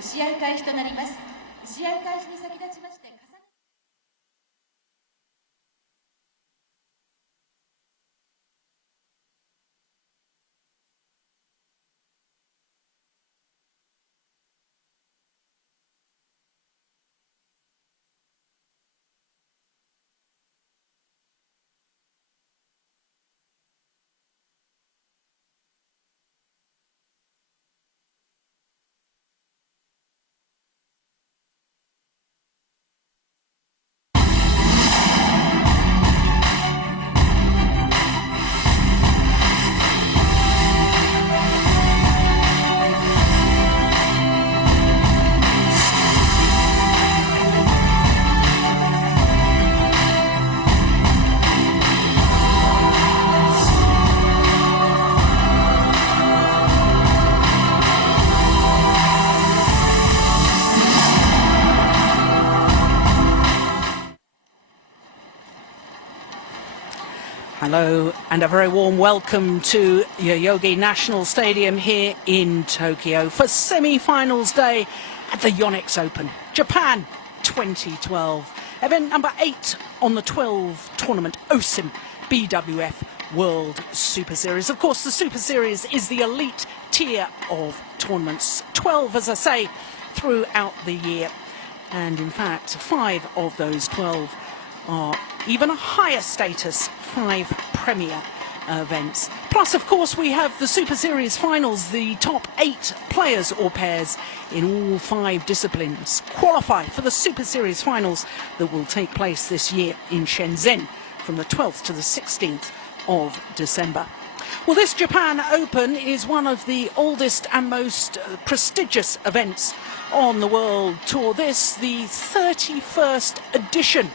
試合開始となります。試合開始に先立ちまして。Hello and a very warm welcome to Yoyogi National Stadium here in Tokyo for semi-finals day at the Yonex Open Japan 2012. Event number 8 on the 12 tournament OSIM BWF World Superseries. Of course, the Super Series is the elite tier of tournaments. 12, as I say, throughout the year. And in fact, 5 of those 12 are even a higher status 5 premier events. Plus, of course, we have the Super Series Finals. The top 8 players or pairs in all 5 disciplines qualify for the Super Series Finals that will take place this year in Shenzhen from the 12th to the 16th of December. Well, this Japan Open is one of the oldest and most prestigious events on the World Tour. This, the 31st edition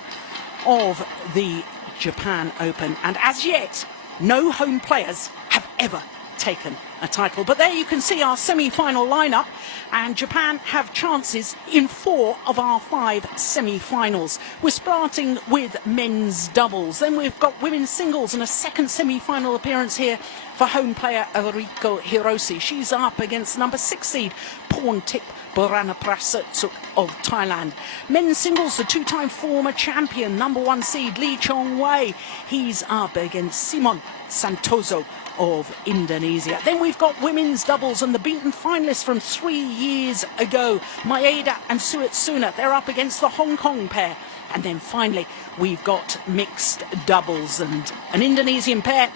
of the Japan Open, and as yet no home players have ever taken a title. But there you can see our semi-final lineup, and Japan have chances in 4 of our 5 semi-finals. We're starting with men's doubles, then we've got women's singles and a second semi-final appearance here for home player Eriko Hiroshi. She's up against number 6 seed Porntip Buranaprasut of Thailand. Men's singles, the 2-time former champion, number 1 seed Lee Chong-wei. He's up against Simon Santoso of Indonesia. Then we've got women's doubles and the beaten finalists from 3 years ago, Maeda and Suetsuna. They're up against the Hong Kong pair. And then finally, we've got mixed doubles and an Indonesian pair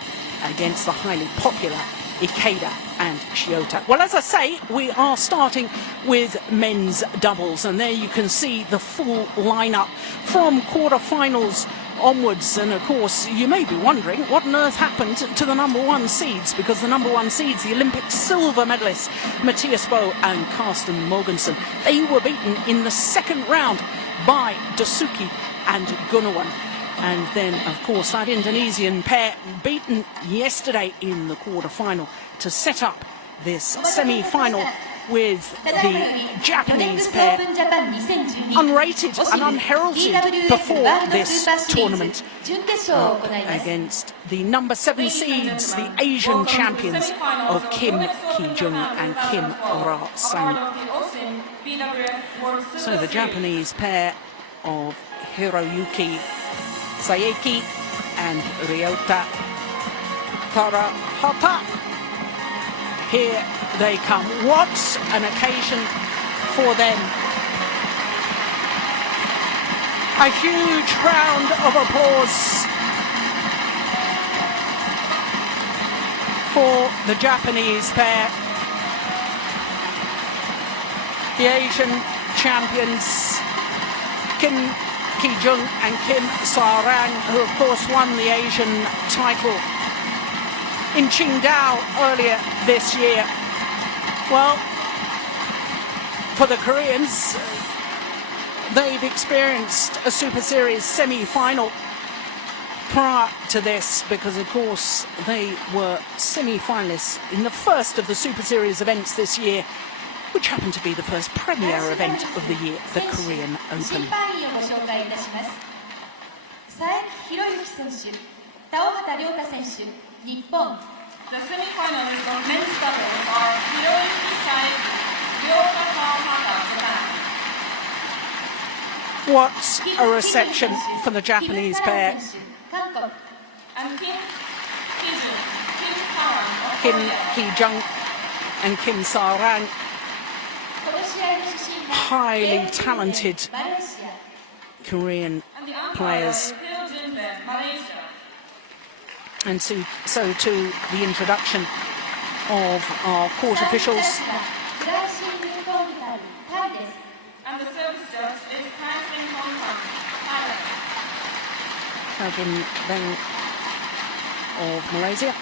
against the highly popular Ikeda and Shiota. Well, as I say, we are starting with men's doubles, and there you can see the full lineup from quarterfinals onwards. And of course, you may be wondering what on earth happened to the number 1 seeds, because the number 1 seeds, the Olympic silver medalists Matthias Bo and Carsten Mogensen, they were beaten in the second round by Dasuki and Gunawan. And then, of course, that Indonesian pair beaten yesterday in the quarter-final to set up this semi-final with the Japanese pair unrated and unheralded before this tournament against the number 7 seeds, the Asian champions of Kim Ki-jung and Kim Ra-sang. So the Japanese pair of Hiroyuki Saeki and Ryota Tarahata. Here they come. What an occasion for them. A huge round of applause for the Japanese pair. The Asian champions, Kim Ki-jung and Kim Sa-rang, who of course won the Asian title in Qingdao earlier this year. Well, for the Koreans, they've experienced a Super Series semi-final prior to this, because of course they were semi-finalists in the first of the Super Series events this year, which happened to be the first premier event of the year, the Korean Open. The semi-finalists of men's doubles are Hiroyuki Saeki, Ryota What a reception for the Japanese pair. Kim Ki-jung and Kim Sa-rang, highly talented Korean players. And so too the introduction of our court officials. Kagin Beng of Malaysia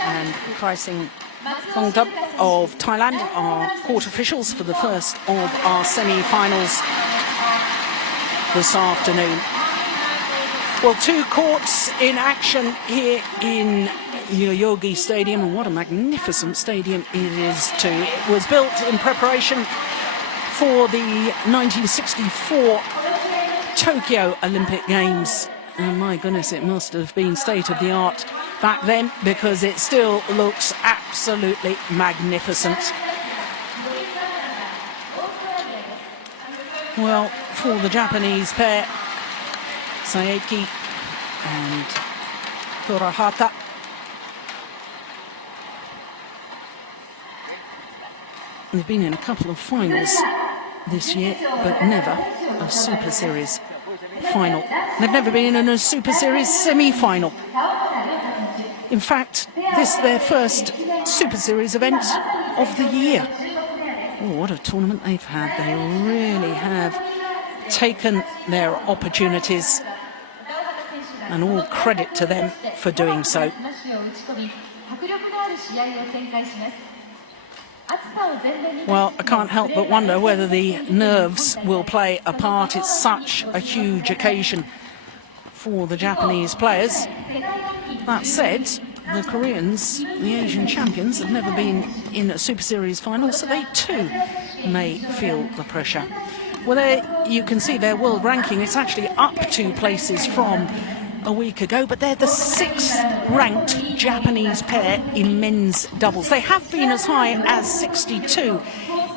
and Kai Sing Thongdup of Thailand are court officials for the first of our semi-finals this afternoon. Well, two courts in action here in Yoyogi Stadium, and what a magnificent stadium it is too. It was built in preparation for the 1964 Tokyo Olympic Games. And my goodness, it must have been state-of-the-art back then, because it still looks absolutely magnificent. Well, for the Japanese pair, Saeki and Torahata, they've been in a couple of finals this year, but never a Super Series final. They've never been in a Super Series semi-final. In fact, this is their first Super Series event of the year. Oh, what a tournament they've had. They really have taken their opportunities, and all credit to them for doing so. Well, I can't help but wonder whether the nerves will play a part. It's such a huge occasion for the Japanese players. That said, the Koreans, the Asian champions, have never been in a Super Series final, so they too may feel the pressure. Well, there you can see their world ranking. It's actually up 2 places from a week ago, but they're the 6th ranked Japanese pair in men's doubles. They have been as high as 62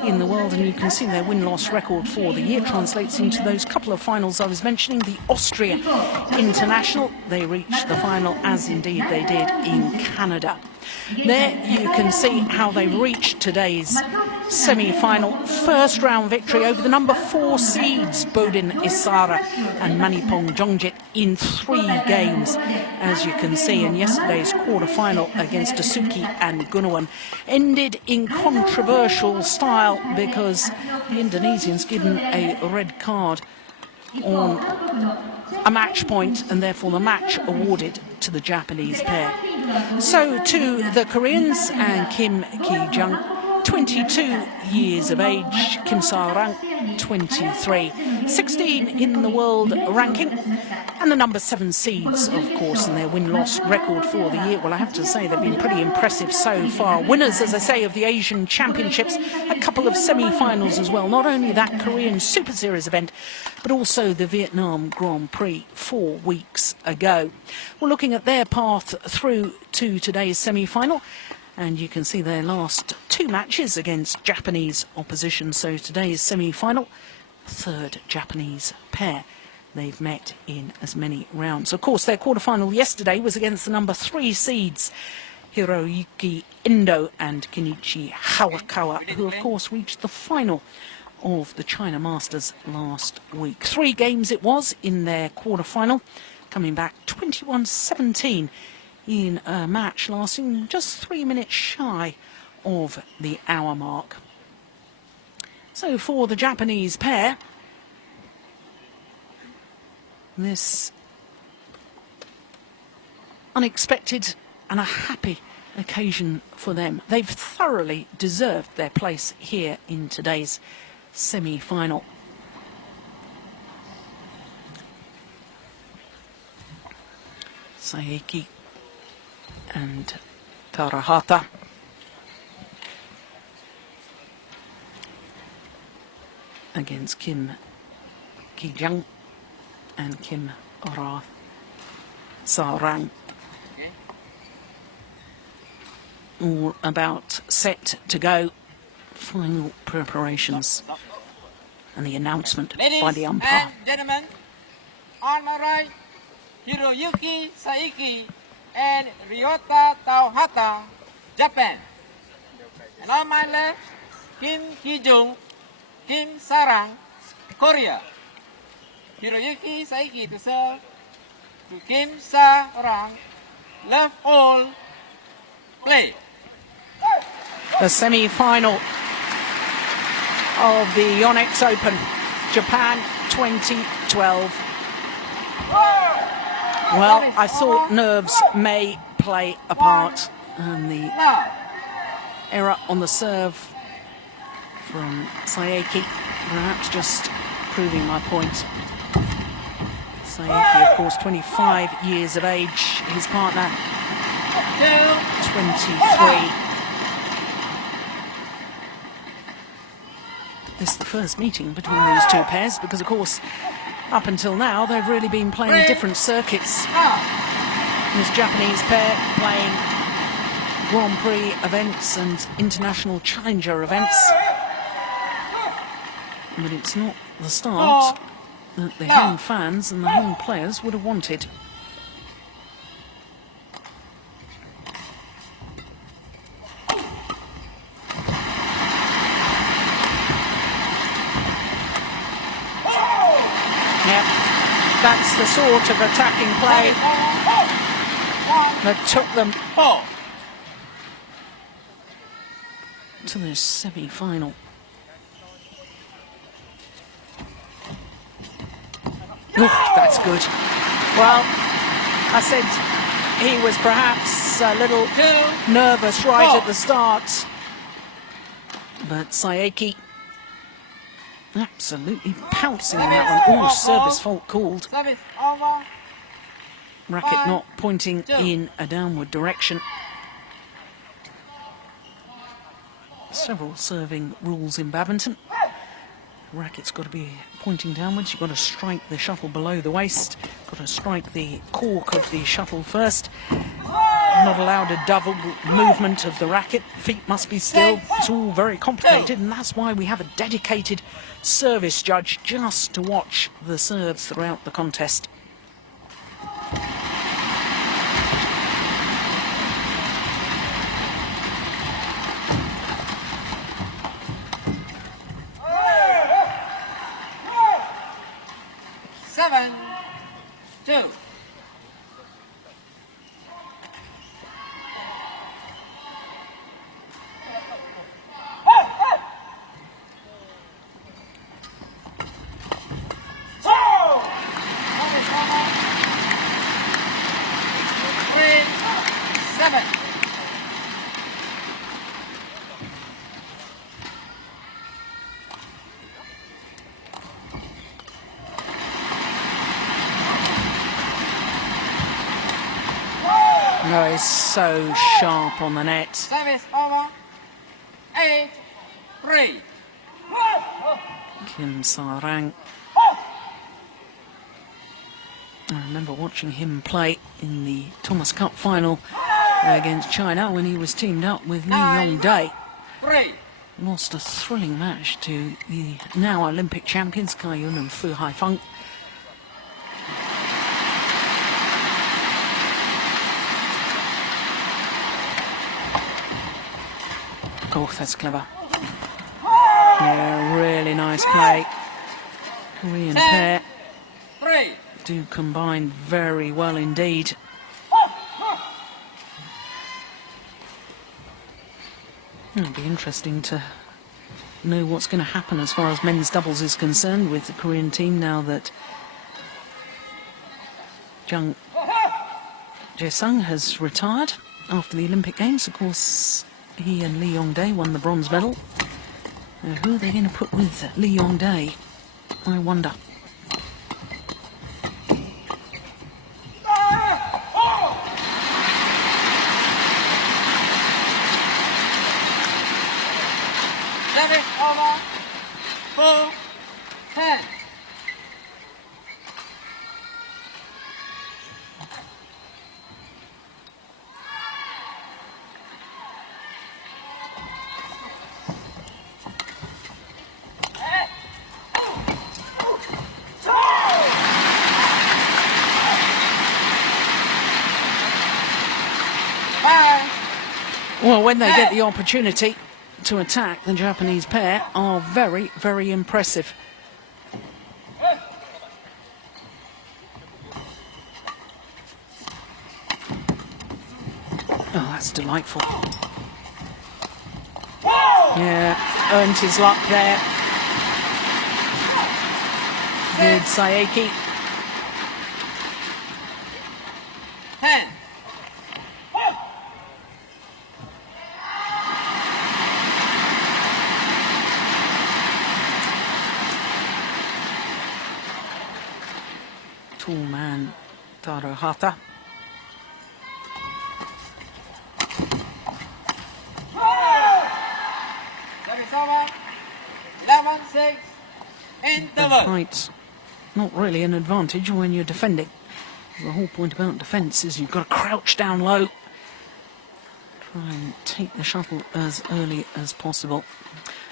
in the world, and you can see their win-loss record for the year translates into those couple of finals I was mentioning. The Austria International, they reached the final, as indeed they did in Canada. There you can see how they reached today's semi-final. First round victory over the number 4 seeds Bodin Isara and Manipong Jongjit in 3 games, as you can see. And yesterday's quarter-final against Dasuki and Gunawan ended in controversial style, because the Indonesians given a red card on a match point, and therefore the match awarded to the Japanese pair. So to the Koreans, and Kim Ki-jung, 22 years of age, Kim Sa-rang, 23, 16 in the world ranking, and the number 7 seeds, of course, and their win-loss record for the year. Well, I have to say they've been pretty impressive so far. Winners, as I say, of the Asian Championships, a couple of semi-finals as well. Not only that Korean Super Series event, but also the Vietnam Grand Prix 4 weeks ago. We're looking at their path through to today's semi-final, and you can see their last 2 matches against Japanese opposition. So today's semi-final, 3rd Japanese pair they've met in as many rounds. Of course, their quarter-final yesterday was against the number 3 seeds, Hiroyuki Endo and Kenichi Hawakawa, who of course reached the final of the China Masters last week. 3 games it was in their quarter-final, coming back 21-17 in a match lasting just 3 minutes shy of the hour mark. So for the Japanese pair, this unexpected and a happy occasion for them. They've thoroughly deserved their place here in today's semi-final. Saeki and Tarahata. Against Kim Ki-jung and Kim Sa-rang. All about set to go. Final preparations and the announcement Ladies by the umpire. and gentlemen, on my right, Hiroyuki Saiki and Ryota Tauhata, Japan. And on my left, Kim Ki-jung, Kim Sarang, Korea. Hiroyuki Saiki to serve, to Kim Sarang, love all, play. The semi-final of the Yonex Open Japan 2012. Well, I thought nerves may play a part, and the error on the serve from Saeki perhaps just proving my point. Saeki, of course, 25 years of age, his partner 23. This is the first meeting between these two pairs because, of course, up until now they've really been playing different circuits. This Japanese pair playing Grand Prix events and international challenger events. But it's not the start that the home fans and the home players would have wanted. That's the sort of attacking play that took them to the semi-final. That's good. Well, I said he was perhaps a little nervous right at the start, but Saeki absolutely pouncing on that one. Service fault called. Racket not pointing in a downward direction. Several serving rules in badminton. Racket's got to be pointing downwards. You've got to strike the shuttle below the waist. Got to strike the cork of the shuttle first. Not allowed a double movement of the racket. Feet must be still. It's all very complicated, and that's why we have a dedicated service judge just to watch the serves throughout the contest. Seven, two. No, he's so sharp on the net. Service over. 8-3. Kim Sarang. I remember watching him play in the Thomas Cup final against China when he was teamed up with Lee Yong-dae. Lost a thrilling match to the now Olympic champions Kai Yun and Fu Haifeng. Oh, that's clever. Yeah, really nice play. Korean pair do combine very well indeed. It'll be interesting to know what's going to happen as far as men's doubles is concerned with the Korean team now that Jung Jae-sung has retired after the Olympic Games. Of course, he and Lee Yong-dae won the bronze medal. Who are they going to put with Lee Yong-dae? I wonder. Service over. 4-10. when they get the opportunity to attack, the Japanese pair are very, very impressive. Oh, that's delightful. Yeah, earned his luck there. Good Saeki. 10. Tall man, Taruhata. Service over. 11-6. Interval. Height's not really an advantage when you're defending. The whole point about defence is you've got to crouch down low. Try and take the shuttle as early as possible.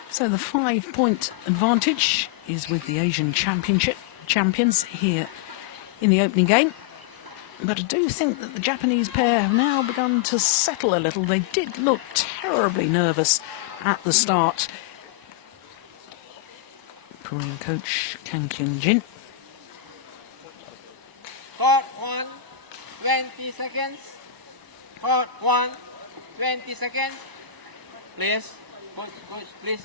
So the 5-point advantage is with the Asian Championship champions here in the opening game. But I do think that the Japanese pair have now begun to settle a little. They did look terribly nervous at the start. Korean coach Kang Kyung-jin. Court 1, 20 seconds. Court 1, 20 seconds. Please. Coach, please.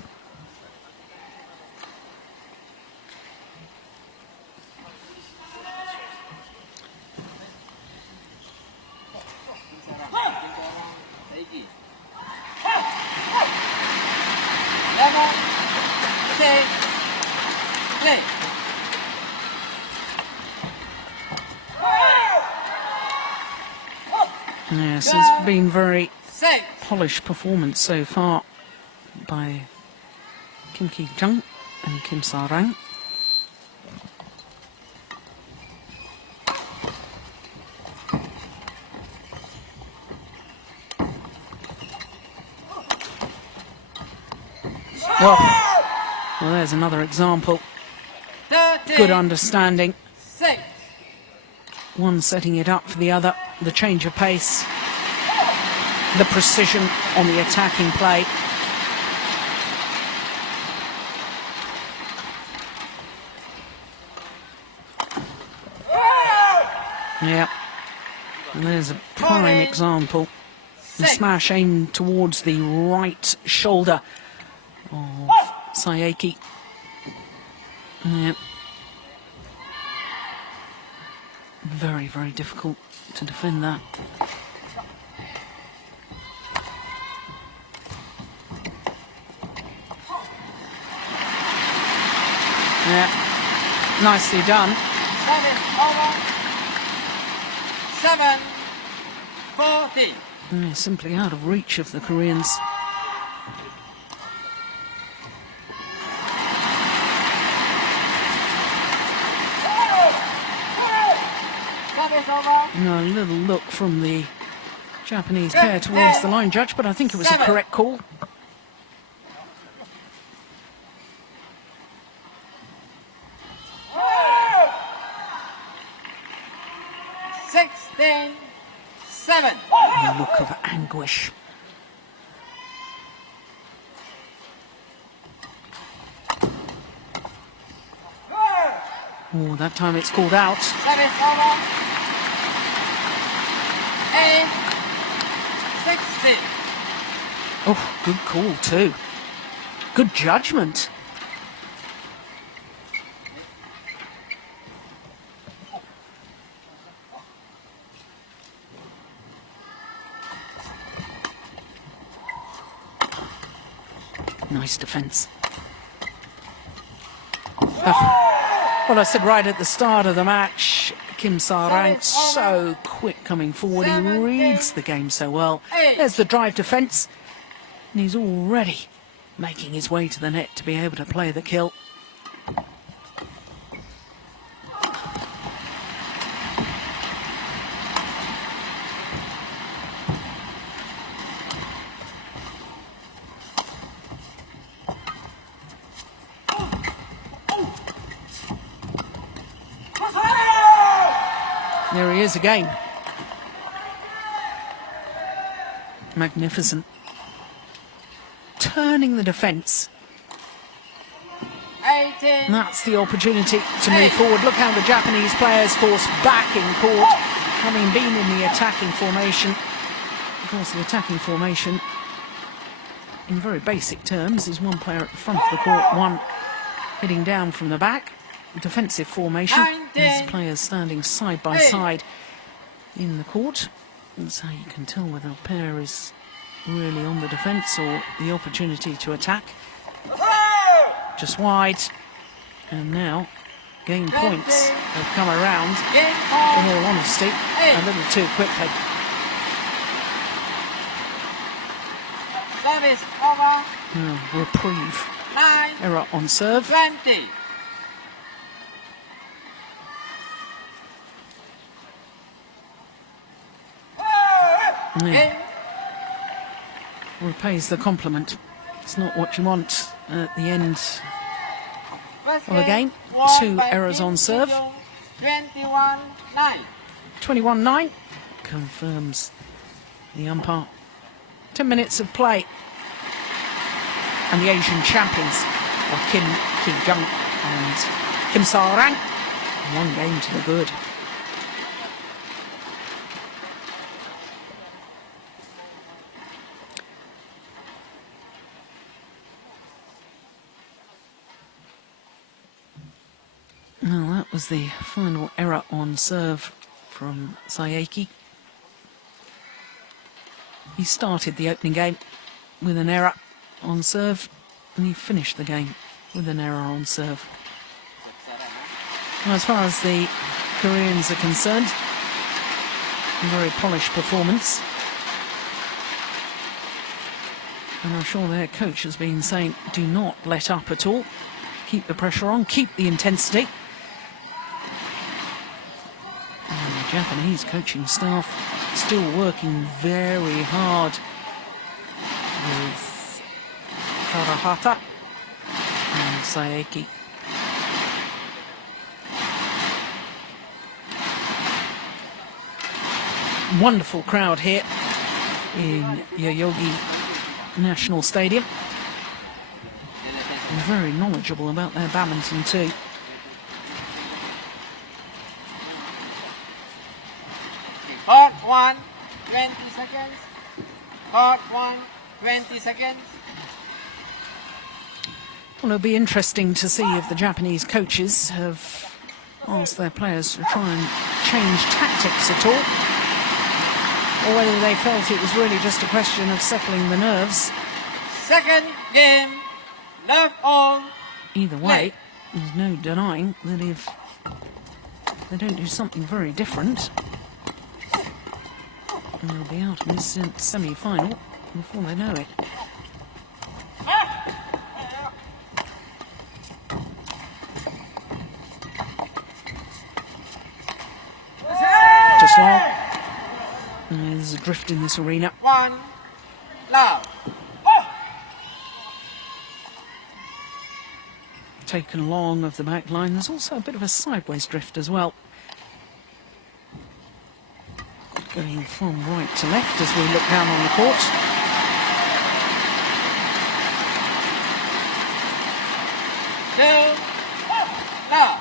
Play. Yes, it's been very polished performance so far by Kim Ki-jung and Kim Sa-rang. Well, there's another example. 13, Good understanding. 6. One setting it up for the other. The change of pace. The precision on the attacking play. Yeah. And there's a prime example. The smash aimed towards the right shoulder of Saeki. Yeah. Very, very difficult to defend that. Yeah. Nicely done. Over. 7-40. Yeah, simply out of reach of the Koreans. A little look from the Japanese pair towards the line judge, but I think it was a correct call. A look of anguish. Oh, that time it's called out. 8-60. Oh, good call too. Good judgment. Nice defence. Oh. Well, I said right at the start of the match, Kim Sa-rang so quick coming forward. He reads the game so well. There's the drive defence. And he's already making his way to the net to be able to play the kill. There he is again. Magnificent. turning the defence. 18. And that's the opportunity to move forward. Look how the Japanese players force back in court, having been in the attacking formation. Of course, the attacking formation, in very basic terms, is one player at the front of the court, one heading down from the back. Defensive formation is players standing side by side in the court. That's how you can tell whether a player is really on the defence or the opportunity to attack. Just wide, and now game points have come around, in all honesty, a little too quickly. Service over. Reprieve. 9. Error on serve. 20. Yeah. Repays the compliment. It's not what you want at the end of a game. 2 errors on serve. 21-9. 21-9 confirms the umpire. 10 minutes of play. And the Asian champions of Kim Ki-jung and Kim Sa-rang, 1 game to the good. Well, that was the final error on serve from Saeki. He started the opening game with an error on serve, and he finished the game with an error on serve. Well, as far as the Koreans are concerned, a very polished performance. And I'm sure their coach has been saying, do not let up at all. Keep the pressure on, keep the intensity. And the Japanese coaching staff still working very hard with Karahata and Saeki. Wonderful crowd here in Yoyogi National Stadium. And very knowledgeable about their badminton too. Court 1, 20 seconds. Court 1, 20 seconds. Well, it'll be interesting to see if the Japanese coaches have asked their players to try and change tactics at all, or whether they felt it was really just a question of settling the nerves. Second game, love all. Either way, there's no denying that if they don't do something very different, they'll be out in this semi-final before they know it. Just long. There's a drift in this arena. 1, love. Taken along of the back line. There's also a bit of a sideways drift as well. Going from right to left as we look down on the court. Two, love.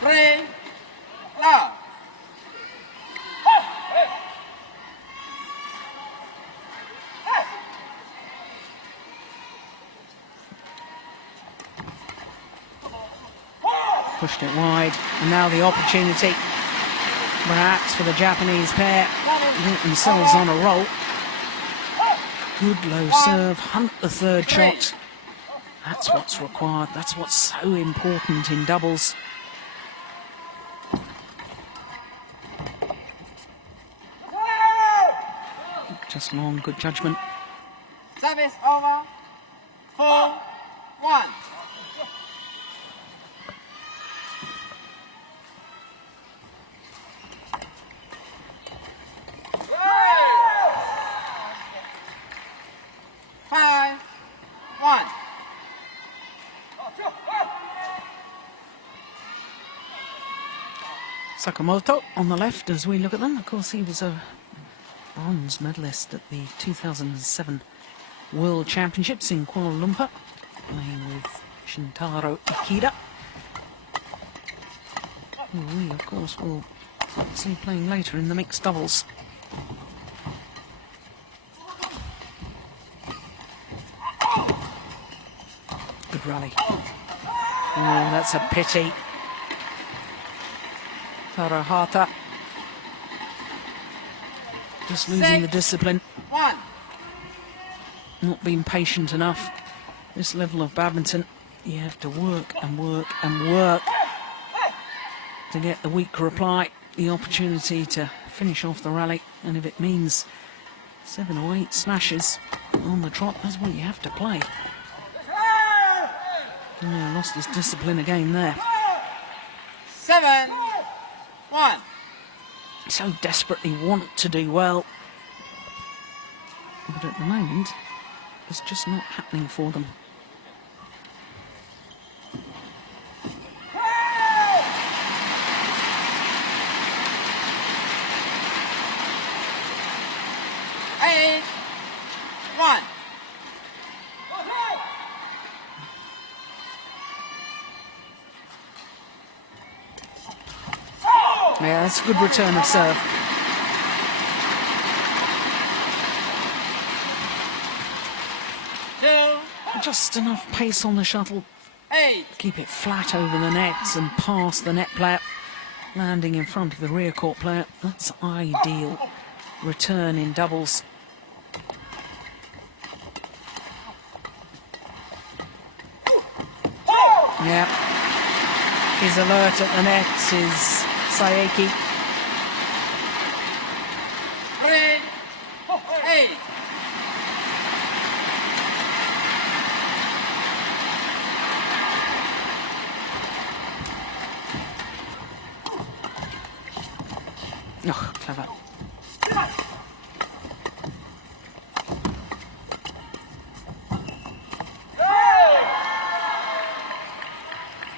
Three, love. Pushed it wide, and now the opportunity perhaps for the Japanese pair to get themselves on a roll. Good low serve, hunt the third shot. That's what's required, that's what's so important in doubles. Just long, good judgment. Service over. 4-1. Five, 1. Sakamoto on the left as we look at them. Of course, he was a bronze medalist at the 2007 World Championships in Kuala Lumpur, playing with Shintaro Ikeda, who we, of course, will see playing later in the mixed doubles. Good rally. Oh, that's a pity. Tarahata just losing the discipline. 1. Not being patient enough. This level of badminton, you have to work and work and work to get the weak reply, the opportunity to finish off the rally. And if it means 7 or 8 smashes on the trot, that's what you have to play. Yeah, lost his discipline again there. 7. 1. So desperately want to do well, but at the moment it's just not happening for them. Yeah, that's a good return of serve. Just enough pace on the shuttle. Keep it flat over the nets and past the net player. Landing in front of the rear court player. That's ideal return in doubles. Yeah. He's alert at the nets is Saeki. 3. 8. Oh, clever.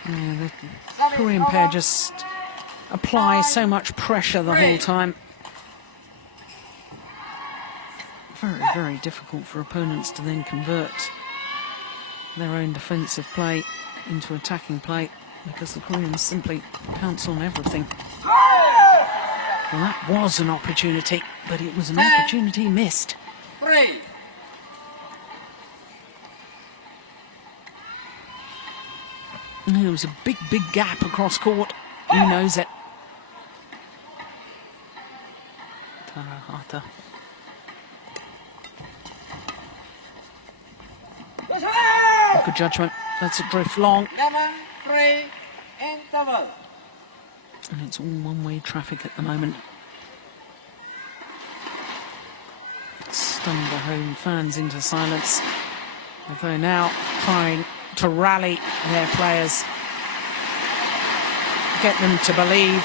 Yeah, the Korean pair just apply so much pressure the whole time. Very, very difficult for opponents to then convert their own defensive play into attacking play because the Koreans simply pounce on everything. Well, that was an opportunity, but it was an opportunity missed. 3. There was a big, big gap across court. He knows it. Tarahata. Good judgment. Lets it drift long. 3 interval. And it's all one-way traffic at the moment. Stunned the home fans into silence. They're now trying to rally their players, get them to believe.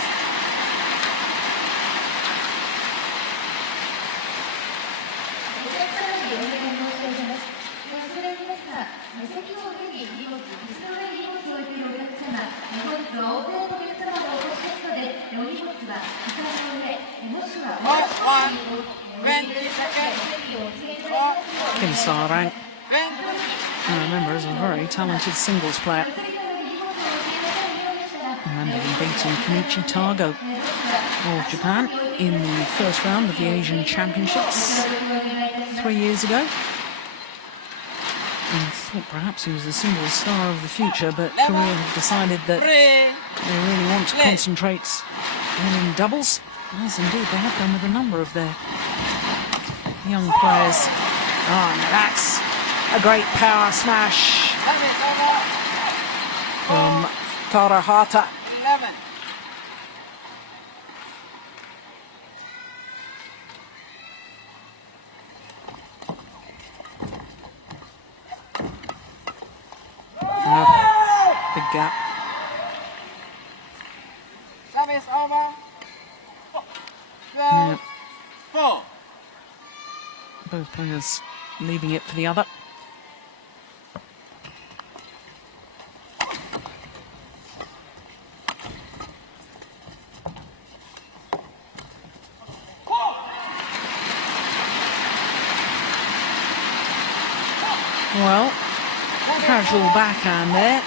Kim Sarang, I remember, is a very talented singles player. I remember him beating Kenichi Tago of Japan in the first round of the Asian Championships 3 years ago. I thought perhaps he was the singles star of the future, but Korea have decided that they really want to concentrate in doubles, as indeed they have done with a number of their young players. Oh, and that's a great power smash from Tarahata. 11. Big gap. Service over. 12. Yeah. 4. Both players leaving it for the other. casual backhand there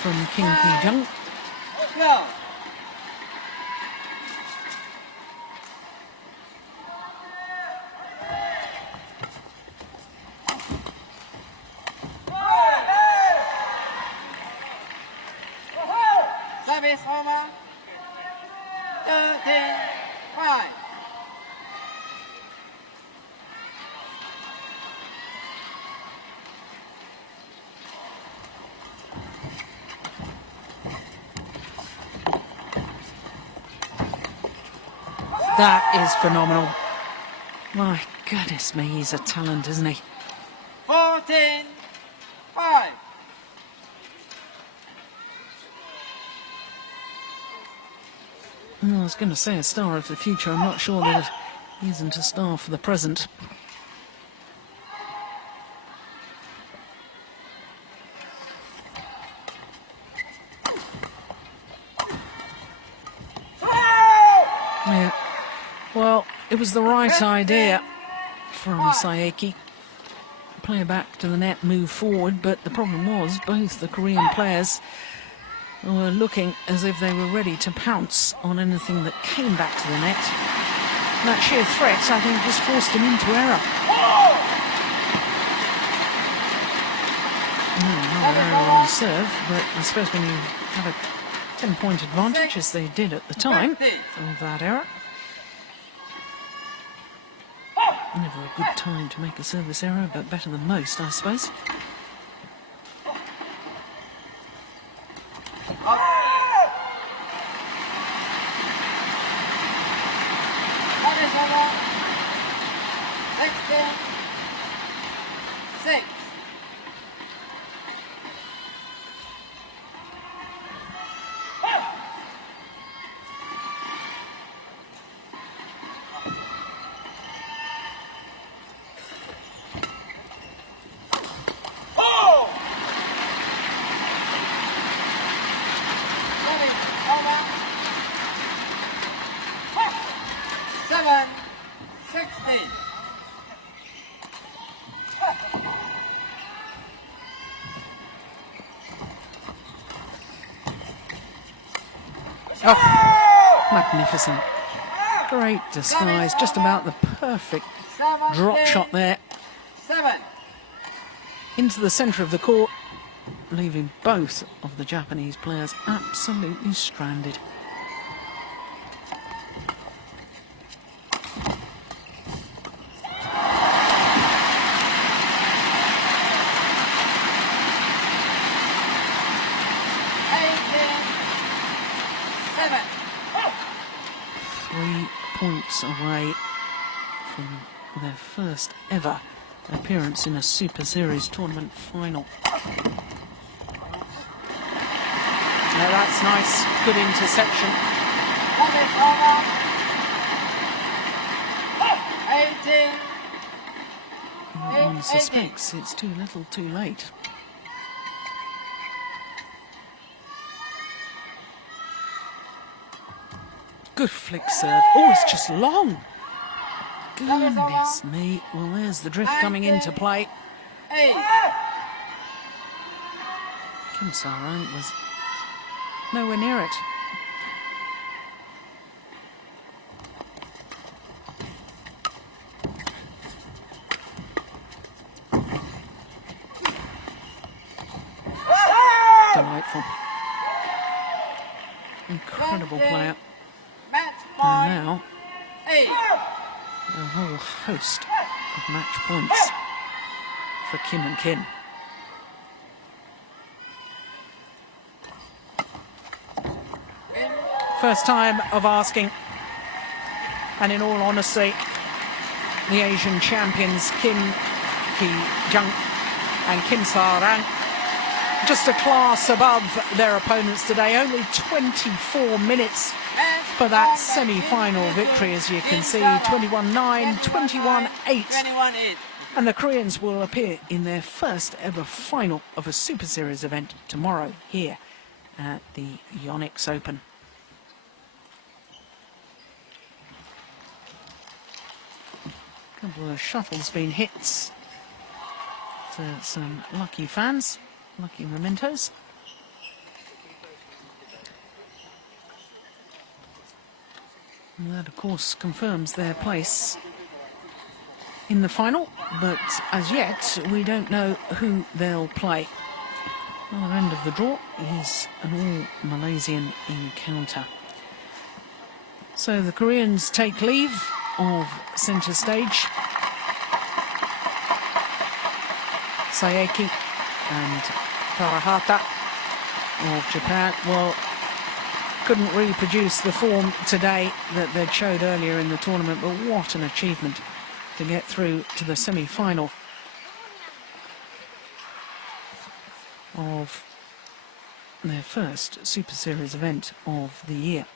from Kim Ki-jung. Go. Service over. 13-5. That is phenomenal. My goodness me, he's a talent, isn't he? 14-5. Well, I was going to say a star of the future. I'm not sure that he isn't a star for the present. Yeah. Well, it was the right idea from Saeki. Play back to the net, move forward, but the problem was both the Korean players were looking as if they were ready to pounce on anything that came back to the net. And that sheer threat, I think, just forced him into error. Another error on serve, but I suppose when you have a 10-point advantage, as they did at the time, of that error, never a good time to make a service error, but better than most, I suppose. Service over. 16-6. Service over. 7-16. Oh, magnificent. Great disguise, just about the perfect drop shot there 7. into the centre of the court, leaving both of the Japanese players absolutely stranded. Points away from their first ever appearance in a Super Series tournament final. Yeah, that's nice. Good interception. 18. One suspects it's too little too late. Good flick serve. Oh, it's just long. Goodness me. Well, there's the drift coming into play. 8. Kim Sa-rang was nowhere near it. Delightful. Incredible player. Match And point. now 8. a whole host of match points for Kim and Kim. First time of asking, and in all honesty, the Asian champions Kim Ki-jung and Kim Sa-rang just a class above their opponents today. Only 24 minutes for that semi-final victory, as you can see. 21-9, 21-8. 21-8. And the Koreans will appear in their first ever final of a Super Series event tomorrow here at the Yonex Open. Couple of shuttles being hit some lucky fans, lucky mementos. And that, of course, confirms their place in the final, but as yet, we don't know who they'll play. Other end of the draw is an all-Malaysian encounter. So the Koreans take leave of centre stage. Saeki and Karahata of Japan, well, couldn't reproduce the form today that they'd showed earlier in the tournament, but what an achievement to get through to the semi-final of their first Super Series event of the year.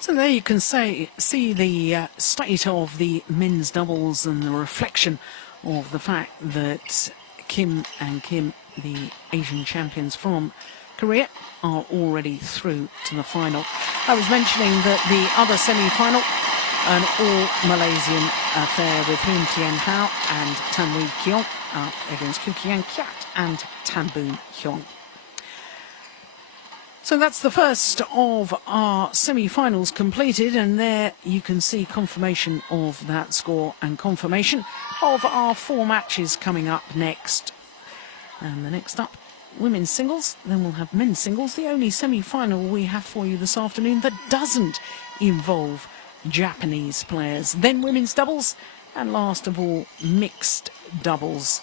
So there you can see the state of the men's doubles and the reflection of the fact that Kim and Kim, the Asian champions from Korea, are already through to the final. I was mentioning that the other semi-final, an all-Malaysian affair with Hoon Tien Hao and Tan Wee Kiong up against Koo Kian Kiat and Tan Boon Hyung. So that's the first of our semi-finals completed, and there you can see confirmation of that score and confirmation of our 4 matches coming up next. And the next up, women's singles, then we'll have men's singles, the only semi-final we have for you this afternoon that doesn't involve Japanese players. Then women's doubles, and last of all, mixed doubles.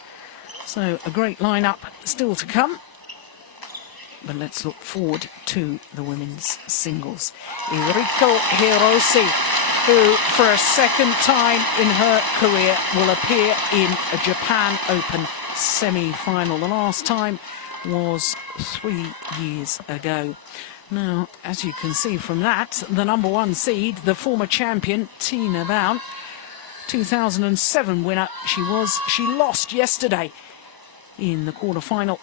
So a great lineup still to come. But let's look forward to the women's singles. Enrico Hiroshi, who for a second time in her career will appear in a Japan Open semi-final. The last time was 3 years ago. Now, as you can see from that, the number 1 seed, the former champion, Tina Bown, 2007 winner she lost yesterday in the quarter-final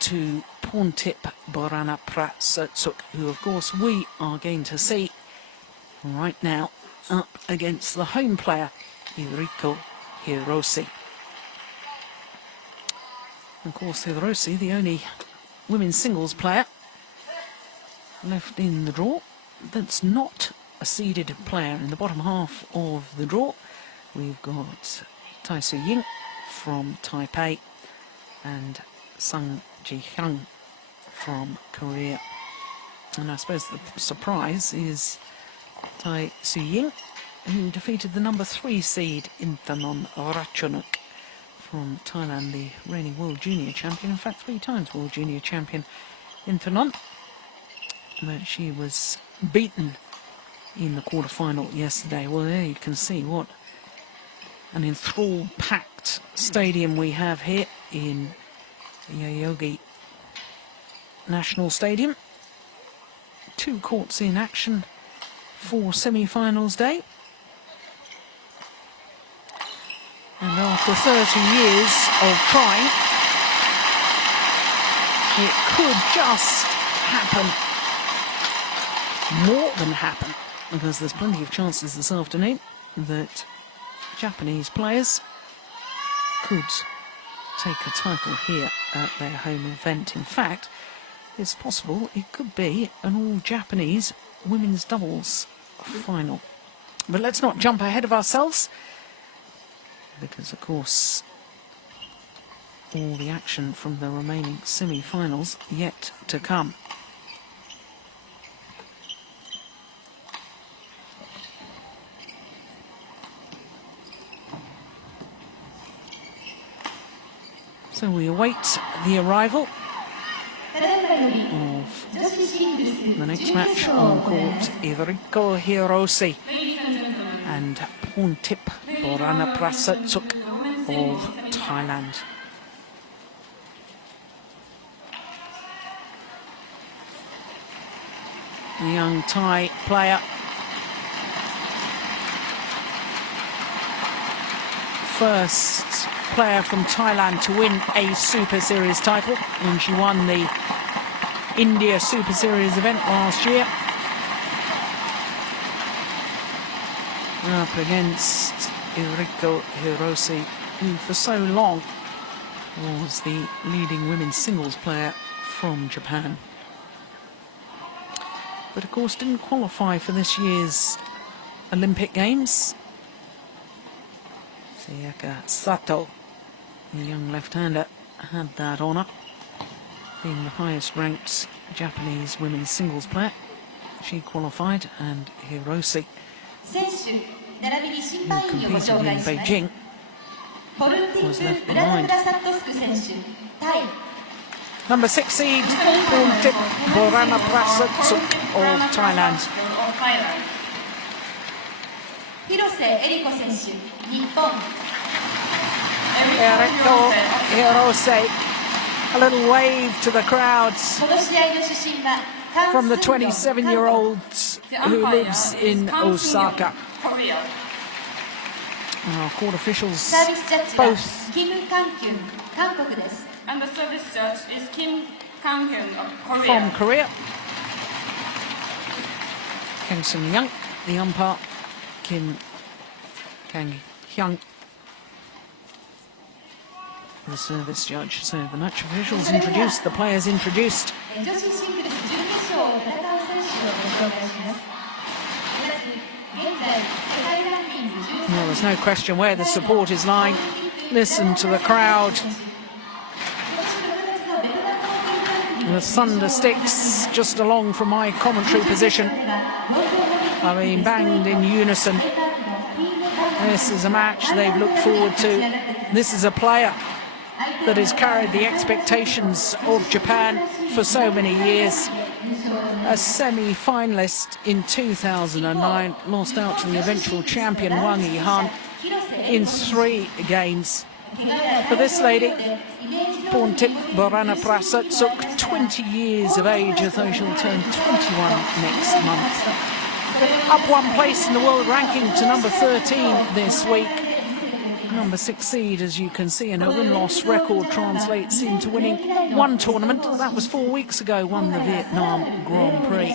to Pontip Borana Prasatsuk, who of course we are going to see right now up against the home player, Enrico Hiroshi. Of course, Hiroshi, the only women's singles player left in the draw that's not a seeded player. In the bottom half of the draw, we've got Tai Su-ying from Taipei and Sung Ji-hyun from Korea. And I suppose the surprise is Tai Su-ying, who defeated the number 3 seed Intanon Ratchonok from Thailand, the reigning World Junior Champion, in fact 3 times World Junior Champion Intanon. But she was beaten in the quarter-final yesterday. Well, there you can see what an enthralled, packed stadium we have here in Yoyogi National Stadium. 2 courts in action for semi-finals day. And after 30 years of trying, it could just happen. More than happen, because there's plenty of chances this afternoon that Japanese players could take a title here at their home event. In fact, it's possible it could be an all-Japanese women's doubles final. But let's not jump ahead of ourselves, because of course all the action from the remaining semi-finals yet to come. So we await the arrival of the next match on court, Enrico Hiroshi and Pontip Borana Prasatsuk of Thailand. The young Thai player first player from Thailand to win a Super Series title, and she won the India Super Series event last year. Up against Enrico Hiroshi, who for so long was the leading women's singles player from Japan. But of course didn't qualify for this year's Olympic Games. Sayaka Sato, the young left-hander, had that honour, being the highest ranked Japanese women's singles player. She qualified, and Hiroshi, who competed in Beijing, was left behind. Number 6 seed, Pontip Borana Prasatsuk of Thailand. Enrico Hiroshi, a little wave to the crowds from the 27-year-old who lives in Osaka. Our court officials, both and the service judge is Kim Kang-hyun of Korea. From Korea. Kang Sung-young, the umpire, Kim Kang-hyun, the service judge. So the match officials introduced, the players introduced. Well, there's no question where the support is lying. Listen to the crowd. The thunder sticks just along from my commentary position. I mean, banged in unison. This is a match they've looked forward to. This is a player that has carried the expectations of Japan for so many years. A semi-finalist in 2009, lost out to the eventual champion Wang Yihan in 3 games. For this lady, Porntip Boranaprasa took 20 years of age, although she'll turn 21 next month. Up one place in the world ranking to number 13 this week. Number 6 seed, as you can see, and her win-loss record translates into winning one tournament. That was 4 weeks ago, won the Vietnam Grand Prix.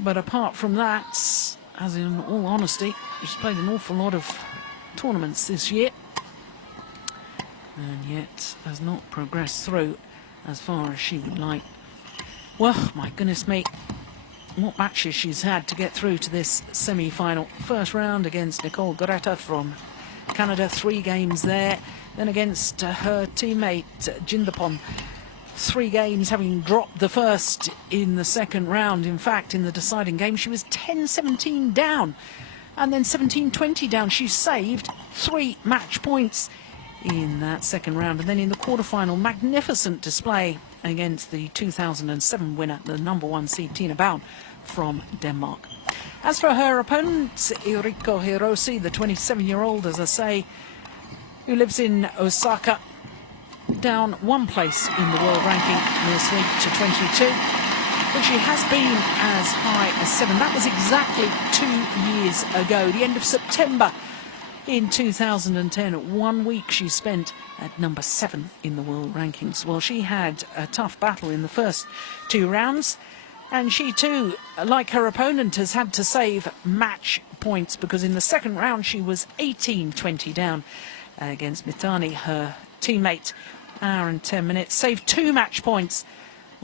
But apart from that, as in all honesty, she's played an awful lot of tournaments this year, and yet has not progressed through as far as she would like. Well, my goodness me, what matches she's had to get through to this semi-final. First round against Nicole Greta from Canada, 3 games there. Then against her teammate Jindapon, 3 games, having dropped the first in the second round. In fact, in the deciding game, she was 10-17 down, and then 17-20 down. She saved 3 match points in that second round. And then in the quarterfinal, magnificent display against the 2007 winner, the number 1 seed Tina Baun from Denmark. As for her opponent, Iriko Hiroshi, the 27-year-old, as I say, who lives in Osaka, down 1 place in the world ranking this week to 22. But she has been as high as 7. That was exactly 2 years ago, the end of September in 2010. 1 week she spent at number 7 in the world rankings. Well, she had a tough battle in the first 2 rounds. And she too, like her opponent, has had to save match points, because in the second round she was 18-20 down against Mitani, her teammate. Hour and 10 minutes, saved 2 match points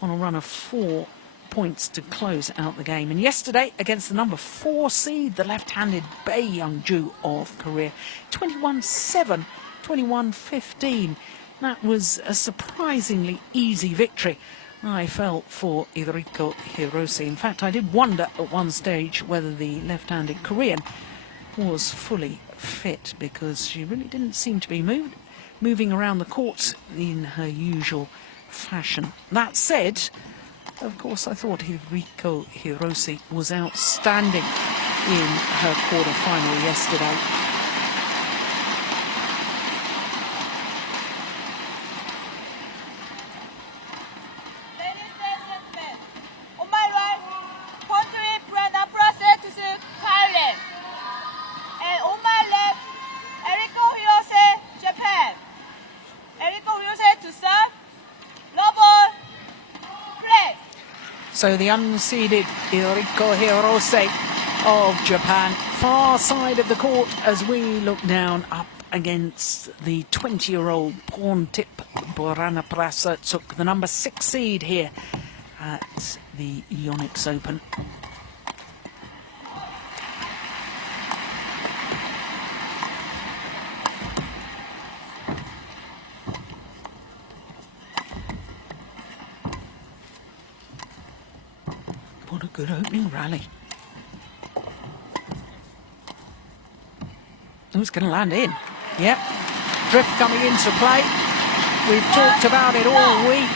on a run of 4 points to close out the game. And yesterday, against the number 4 seed, the left-handed Bae Young-ju of Korea, 21-7, 21-15. That was a surprisingly easy victory, I felt, for Iriko Hiroshi. In fact, I did wonder at one stage whether the left-handed Korean was fully fit, because she really didn't seem to be moving around the court in her usual fashion. That said, of course, I thought Iriko Hiroshi was outstanding in her quarter-final yesterday. So the unseeded Iriko Hiroshi of Japan, far side of the court as we look down up against the 20-year-old Porntip Boranaprasa, took the number 6 seed here at the Yonex Open. What a good opening rally. Who's going to land in? Yep. Drift coming into play. We've talked about it all week.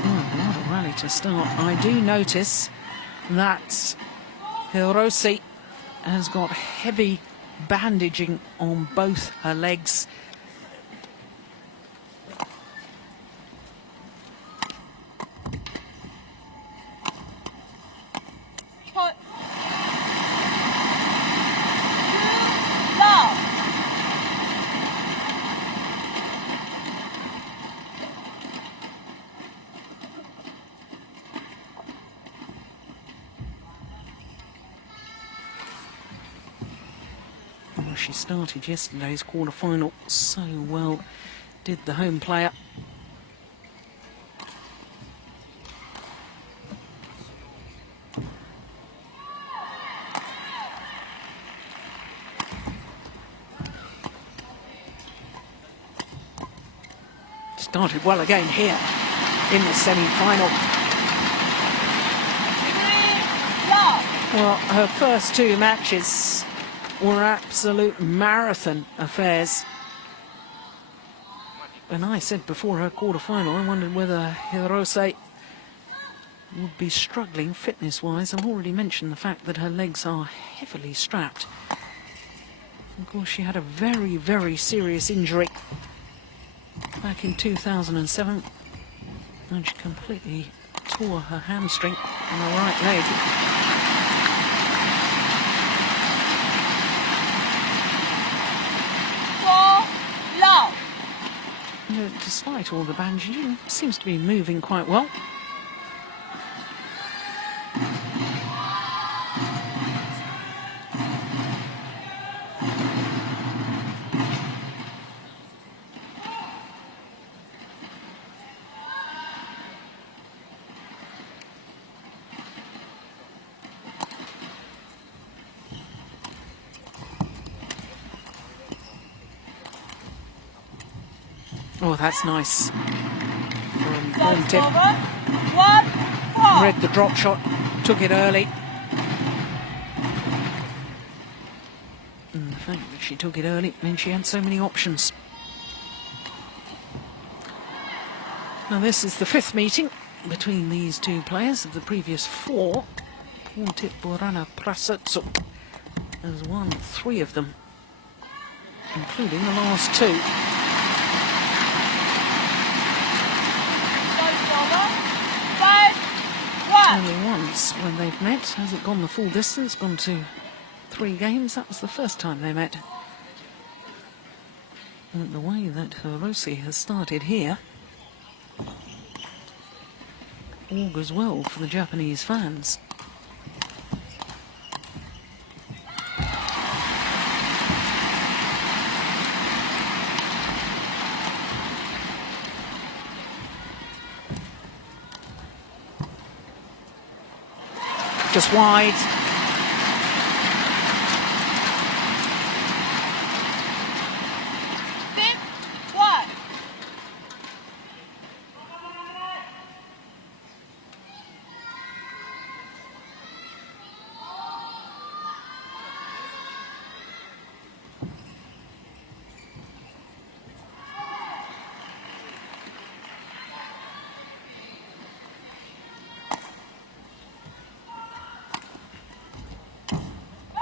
What a rally to start. I do notice that Hiroshi has got heavy bandaging on both her legs. She started yesterday's quarter-final so well, did the home player. Started well again here in the semi-final. Well, her first 2 matches were absolute marathon affairs. And I said before her quarter-final, I wondered whether Hiroshi would be struggling fitness-wise. I've already mentioned the fact that her legs are heavily strapped. Of course, she had a very, very serious injury back in 2007, and she completely tore her hamstring on her right leg. Despite all the bandaging, seems to be moving quite well. Oh, that's nice. From tip. Read the drop shot, took it early. And the fact that she took it early meant she had so many options. Now this is the 5th meeting between these two players of the previous 4. Pontip Borana Prasatsu has won 3 of them, including the last 2. Only once when they've met. Has it gone the full distance, gone to 3 games? That was the first time they met. And the way that Hiroshi has started here augurs well for the Japanese fans. Just wide.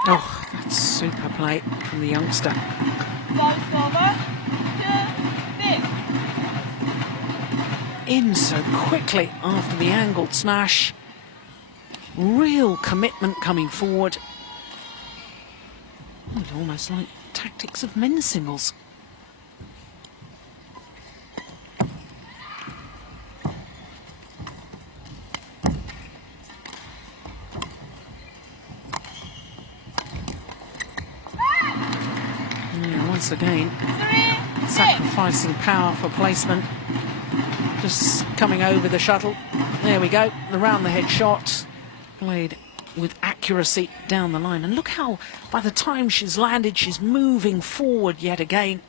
Oh, that's super play from the youngster. In so quickly after the angled smash. Real commitment coming forward. It's almost like tactics of men's singles. Once again, sacrificing power for placement. Just coming over the shuttle. There we go. The round-the-head shot. Played with accuracy down the line. And look how, by the time she's landed, she's moving forward yet again.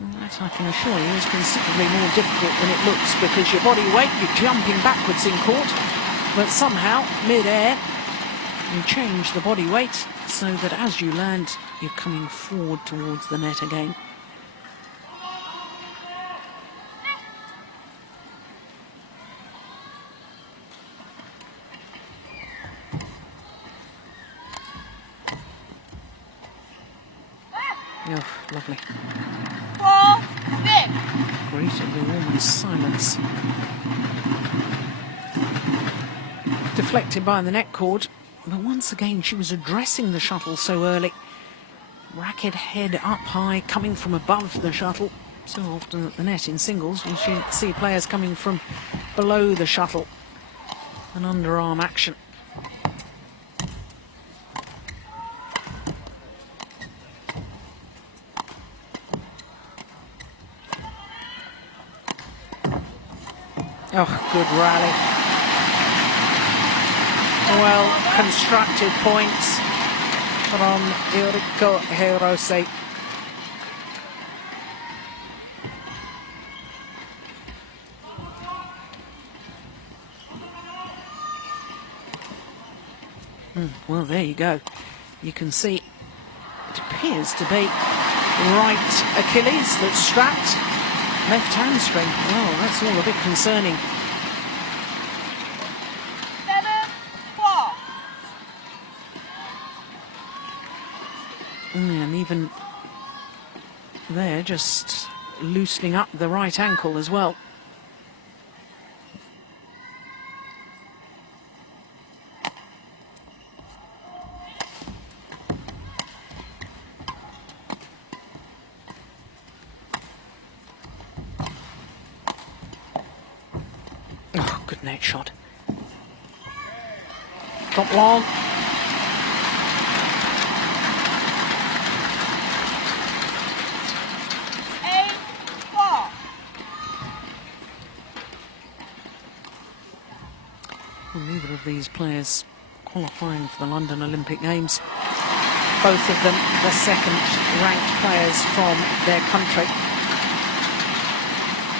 And that, I can assure you, is considerably more difficult than it looks, because your body weight, you're jumping backwards in court. But somehow, mid-air, you change the body weight so that as you land, you're coming forward towards the net again. Oh, lovely. 4-6. Greeted with almost silence. Deflected by the net cord. But once again, she was addressing the shuttle so early. Racket head up high, coming from above the shuttle. So often at the net in singles, you see players coming from below the shuttle. An underarm action. Oh, good rally. Well constructed points from Yuriko Hiroshi. Well, there you go. You can see it appears to be right Achilles that's strapped, left hamstring. Well, that's all a bit concerning. even there, just loosening up the right ankle as well. Oh, good net shot. Drop long. Well, neither of these players qualifying for the London Olympic Games. Both of them the second-ranked players from their country.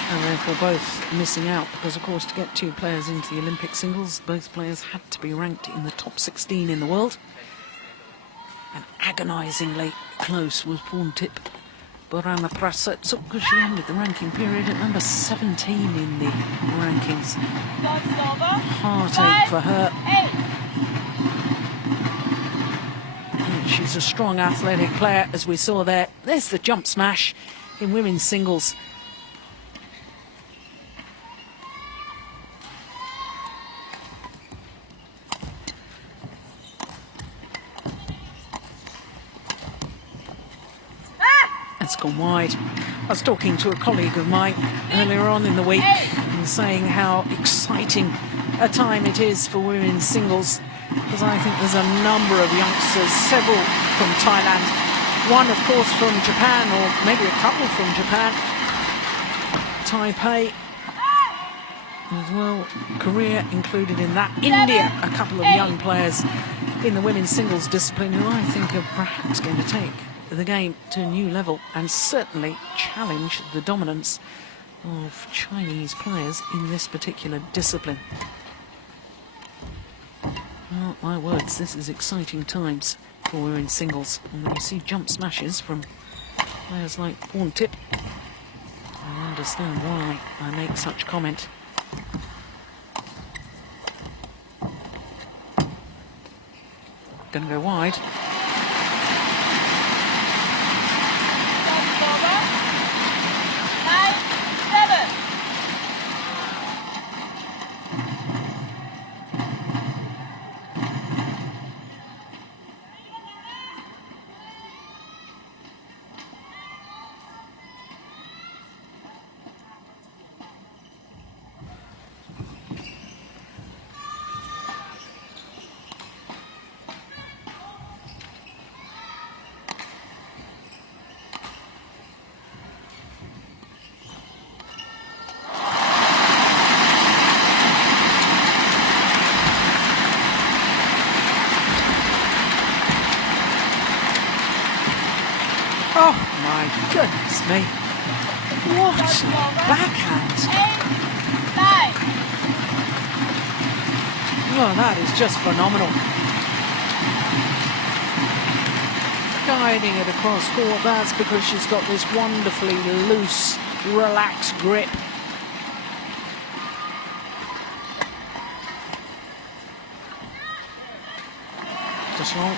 And therefore both missing out because, of course, to get two players into the Olympic singles, both players had to be ranked in the top 16 in the world. And agonisingly close was Porntip Borana Prasetsup, because she ended the ranking period at number 17 in the rankings. Heartache for her. And she's a strong athletic player, as we saw there. There's the jump smash in women's singles. That's gone wide. I was talking to a colleague of mine earlier on in the week and saying how exciting a time it is for women's singles, because I think there's a number of youngsters, several from Thailand, one of course from Japan, or maybe a couple from Japan, Taipei as well, Korea included in that, India, a couple of young players in the women's singles discipline who I think are perhaps going to take the game to a new level and certainly challenge the dominance of Chinese players in this particular discipline. Oh, my words, this is exciting times for women's singles. And when you see jump smashes from players like Porntip, I understand why I make such comment. Gonna go wide. Oh my goodness me. What backhand. Oh, that is just phenomenal. Guiding it across court, that's because she's got this wonderfully loose, relaxed grip. Just long.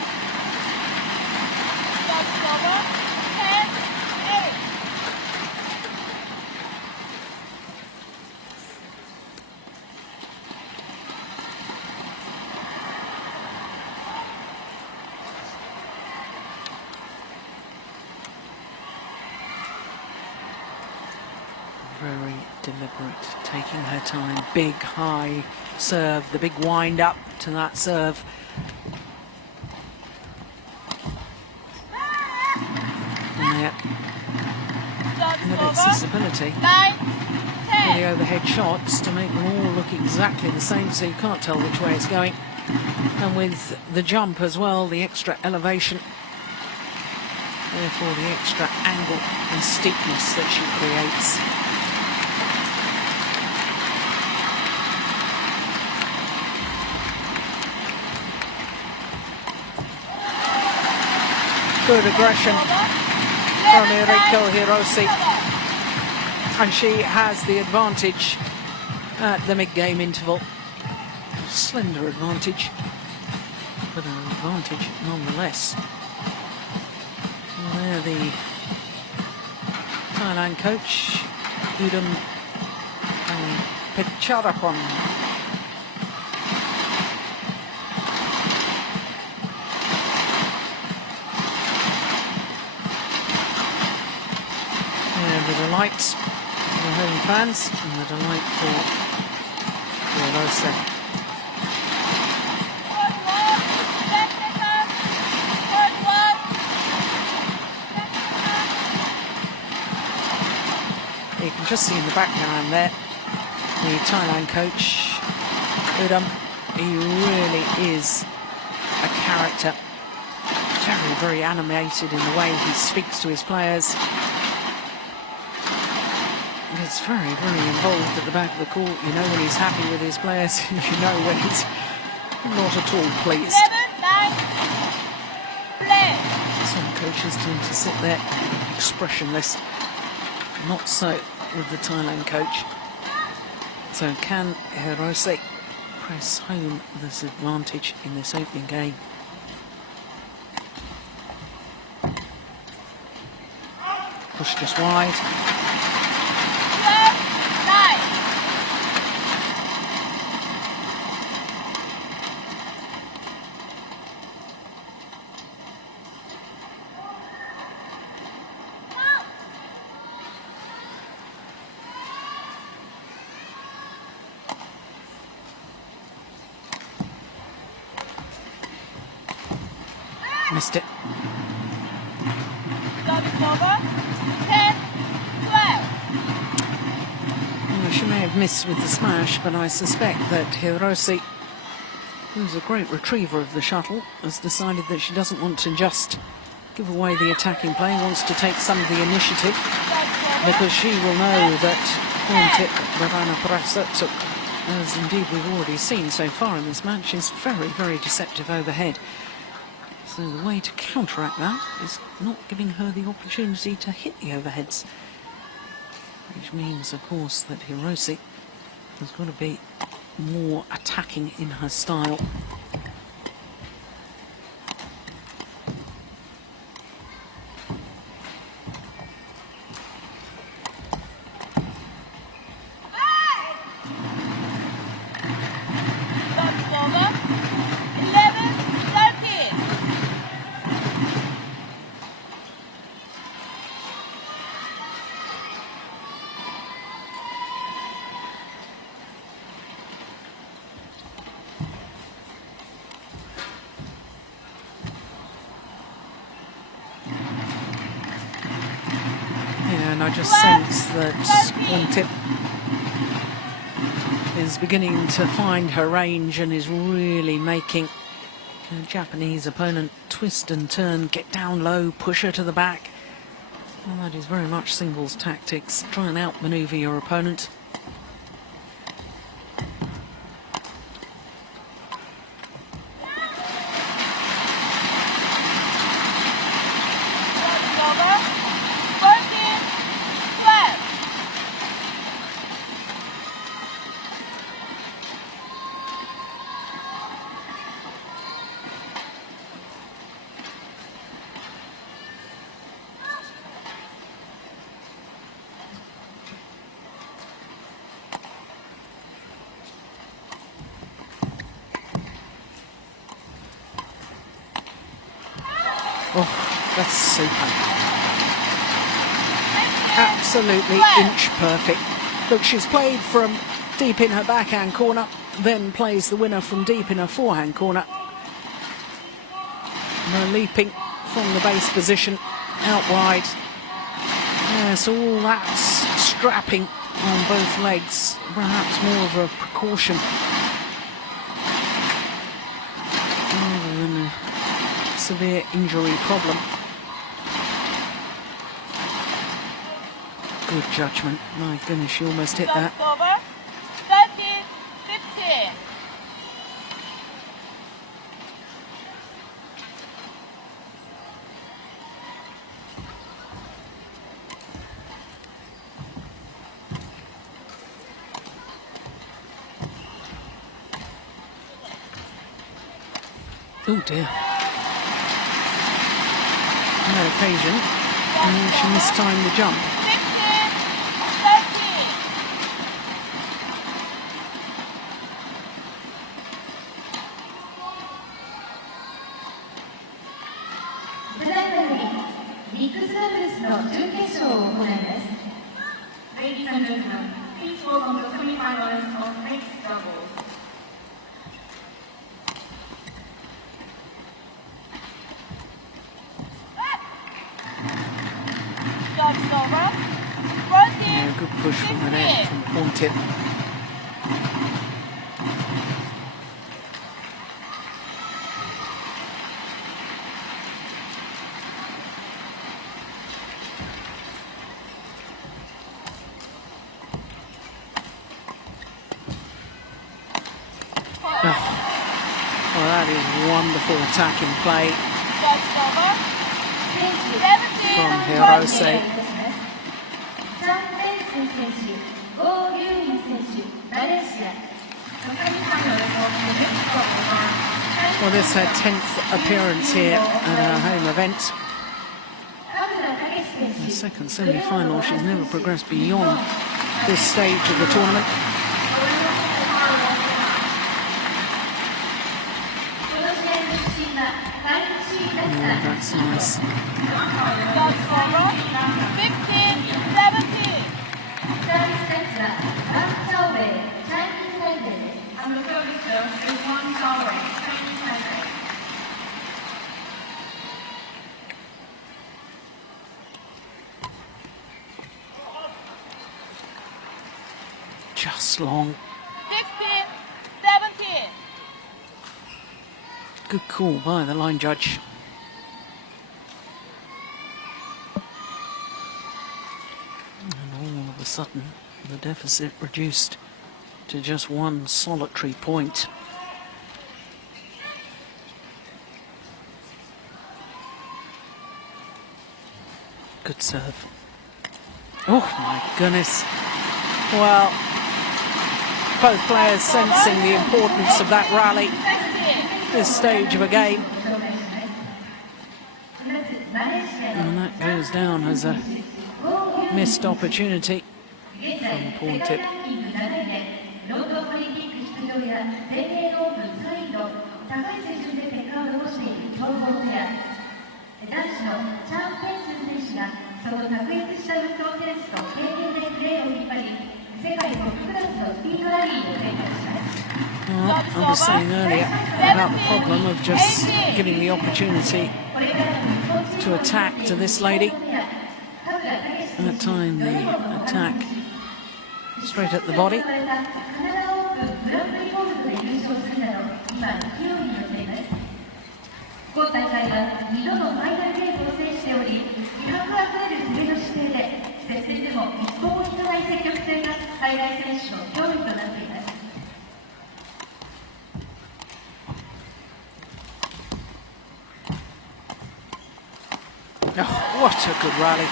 Very deliberate, taking her time. Big high serve, the big wind up to that serve. Yeah. But it's this ability with the overhead shots to make them all look exactly the same, so you can't tell which way it's going. And with the jump as well, the extra elevation, therefore the extra angle and steepness that she creates. Good aggression from Eriko Hiroshi, and she has the advantage at the mid-game interval. A slender advantage, but an advantage nonetheless. There the Thailand coach, Udam Pecharapon. And the delight for the home fans and the delight for Rosa. You can just see in the background there the Thailand coach, Udam. He really is a character, very, very animated in the way he speaks to his players. He's very, very involved at the back of the court. You know when he's happy with his players, and you know when he's not at all pleased. Some coaches tend to sit there expressionless. Not so with the Thailand coach. So can Hirose press home this advantage in this opening game? Push just wide. Missed it. Well, she may have missed with the smash, but I suspect that Hirose, who's a great retriever of the shuttle, has decided that she doesn't want to just give away the attacking play, wants to take some of the initiative, because she will know that Pontip Ravana Prasatsuk, as indeed we've already seen so far in this match, is very, very deceptive overhead. So the way to counteract that is not giving her the opportunity to hit the overheads. Which means, of course, that Hirose has got to be more attacking in her style. I just sense that Pontip is beginning to find her range and is really making the Japanese opponent twist and turn, get down low, push her to the back. Well, that is very much singles tactics. Try and outmaneuver your opponent. Oh, that's super. Absolutely inch perfect. Look, she's played from deep in her backhand corner, then plays the winner from deep in her forehand corner. And leaping from the base position out wide. Yeah, so all that strapping on both legs, perhaps more of a precaution rather than a severe injury problem. Good judgment. My goodness, she almost hit that. Oh dear. on that occasion, and she mistimed the jump. ただいまよりミックスダブルスの準決勝を行います。 Ladies and gentlemen, please welcome the semi-finalists of mixed doubles. Yeah, good push from the net from pawn tip. Well, that is wonderful attacking play from Hirose. チャン・ベンスン選手、ゴー・リュウイン選手、マレーシア。 Well, this is her 10th appearance here at our home event. The second semi-final, she's never progressed beyond this stage of the tournament. Yeah, that's nice. And the third serve is one tower, Chinese Taipei. Just long. 16, 17. Good call by the line judge. And all of a sudden, the deficit reduced to just one solitary point. Good serve. Oh my goodness. Well, both players sensing the importance of that rally this stage of a game. And that goes down as a missed opportunity from pawn tip. ロンドンオリンピック出場や全英オープン3位の高い水準で結果を残している強豪ペア。男子のチャン・ペンスン選手がその卓越した運動センスと経験でプレーを引っ張り、世界トップクラスのスピードラリーを展開します。 Well, I was saying earlier about the problem of just giving the opportunity to attack to this lady. At that time, the attack straight at the body. 今大会は2度のファイナルゲームを制しており、気迫あふれる攻めの姿勢で、接戦でも一歩も引かない積極性が海外選手の脅威となっています。 Oh, what a good rally.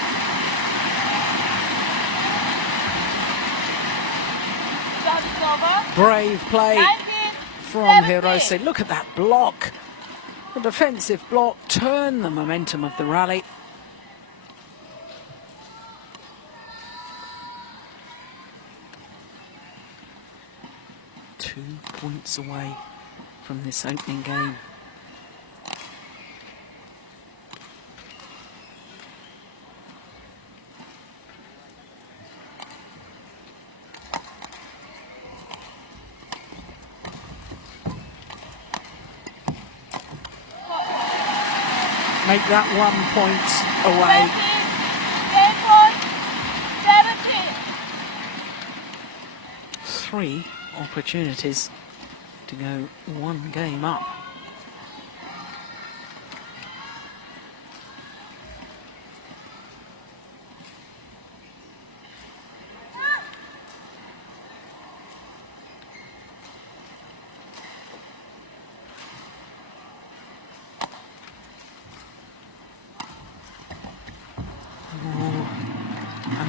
Brave play from Hirose. Look at that block. The defensive block turned the momentum of the rally. Two points away from this opening game. Make that 1 point away. 3 opportunities to go 1 game up.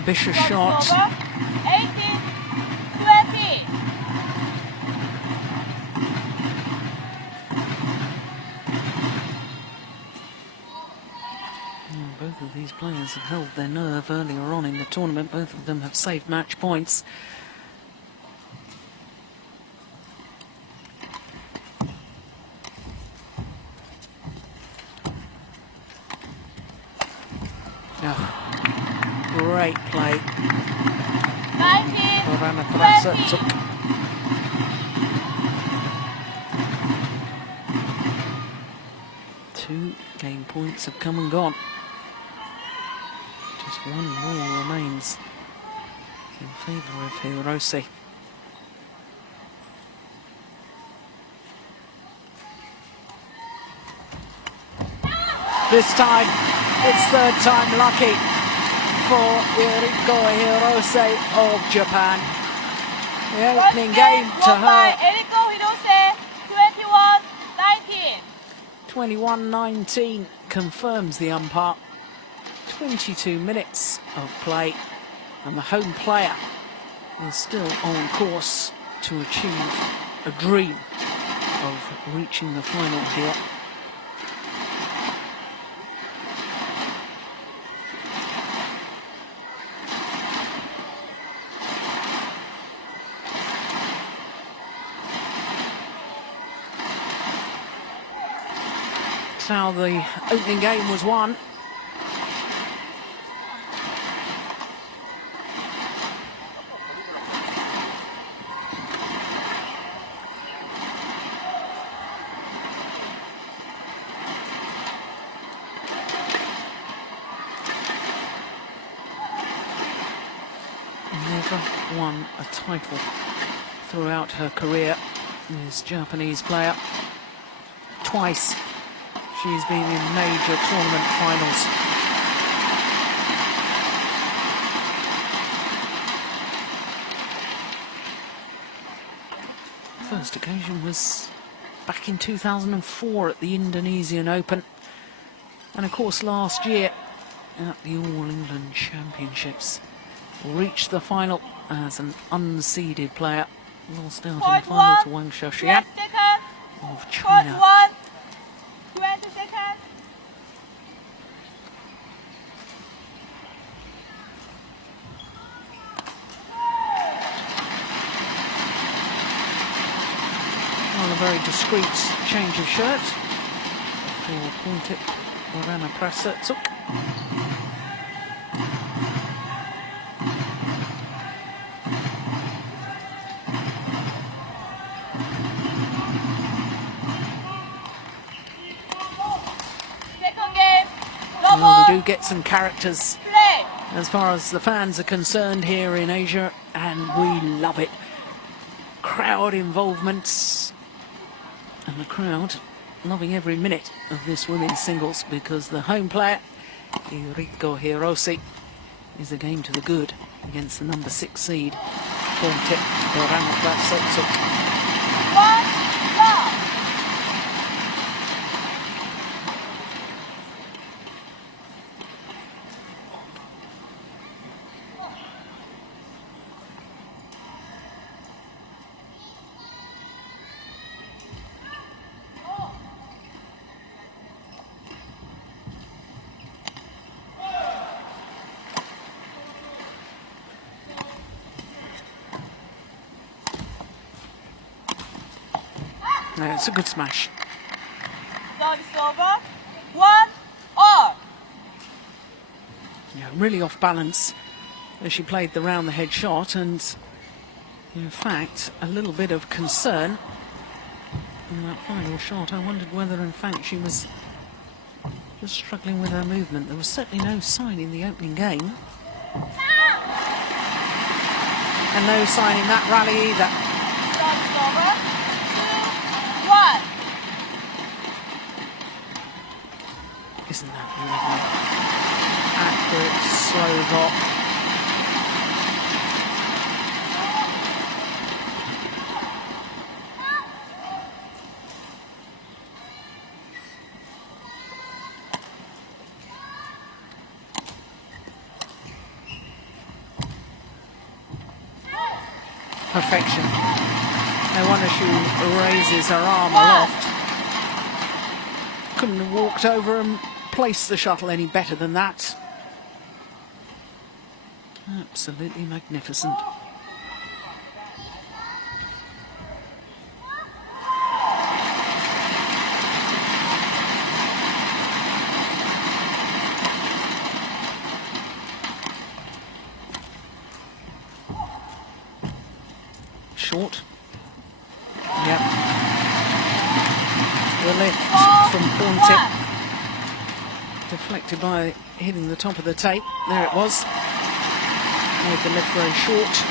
Ambitious shot. 18, 20. these players have held their nerve earlier on in the tournament. Both of them have saved match points. Oh, great play. 19, Orana Prasa 20. took. Two game points have come and gone. Just one more remains in favour of Hirose. This time, it's third time lucky for Yuriko Hirose of Japan. The opening game to her, 21-19, confirms the umpire. 22 minutes of play, and the home player is still on course to achieve a dream of reaching the final here. That's how the opening game was won. Never won a title throughout her career, this Japanese player. Twice she's been in major tournament finals. First occasion was back in 2004 at the Indonesian Open, and of course last year at the All England Championships. Reached the final as an unseeded player, lost out in the final to Wang Xiaoxian of China. 20 seconds. On a very discreet change of shirt for Pointit Orana Prasa took. Well, we do get some characters as far as the fans are concerned here in Asia, and we love it. Crowd involvement, and the crowd loving every minute of this women's singles, because the home player, Yuriko Hirose, is a game to the good against the number 6 seed, Pointit Orana Prasa. No, it's a good smash. Service over. 1-all. Yeah, really off balance as she played the round the head shot, and in fact a little bit of concern in that final shot. I wondered whether in fact she was just struggling with her movement. There was certainly no sign in the opening game, and no sign in that rally either. Service over. 2-1. Isn't that lovely? Accurate, slow hop. Perfection. No wonder she raises her arm aloft. Couldn't have walked over and placed the shuttle any better than that. Absolutely magnificent. Short. Yep. The lift from pawn tip. Deflected by hitting the top of the tape. There it was. Made the lift very short.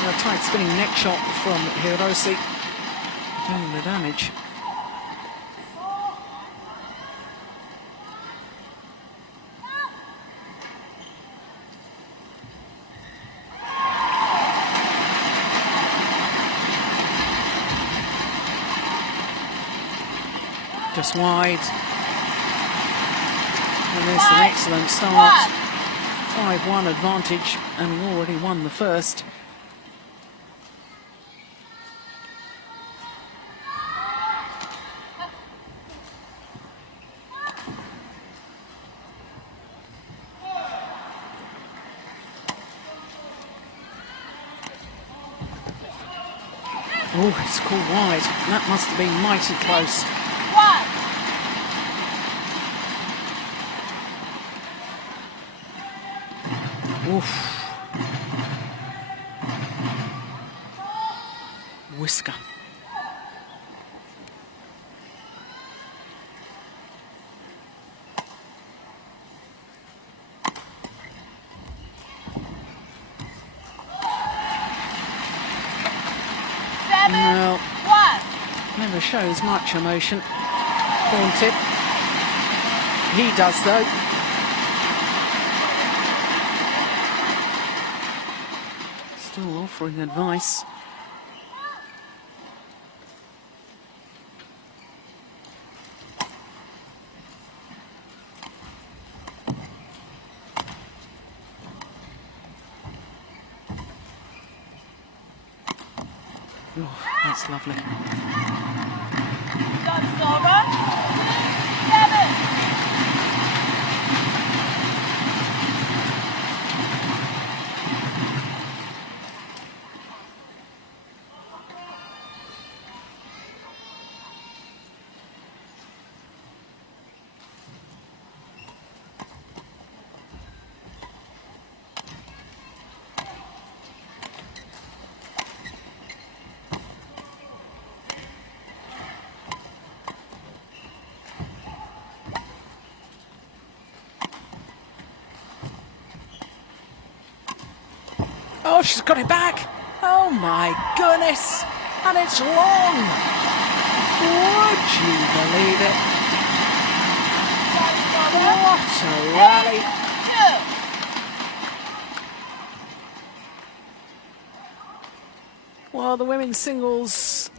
And a tight spinning neck shot from Hiroshi. Doing the damage. Just wide. And there's an excellent start. 5-1 advantage, and he already won the first. Oh, it's called wide. That must have been mighty close. Oof. Whisker. Well, never shows much emotion. Pawn tip. He does though. Still offering advice. Oh, that's lovely. Oh, she's got it back. Oh my goodness. And it's long. Would you believe it? What a rally. Well, the women's singles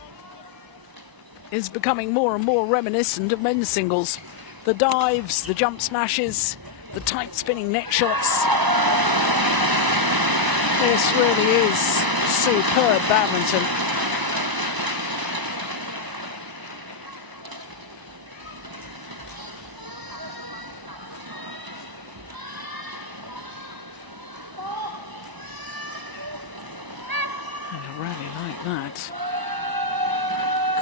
is becoming more and more reminiscent of men's singles. The dives, the jump smashes, the tight spinning neck shots. This really is superb badminton. And a rally like that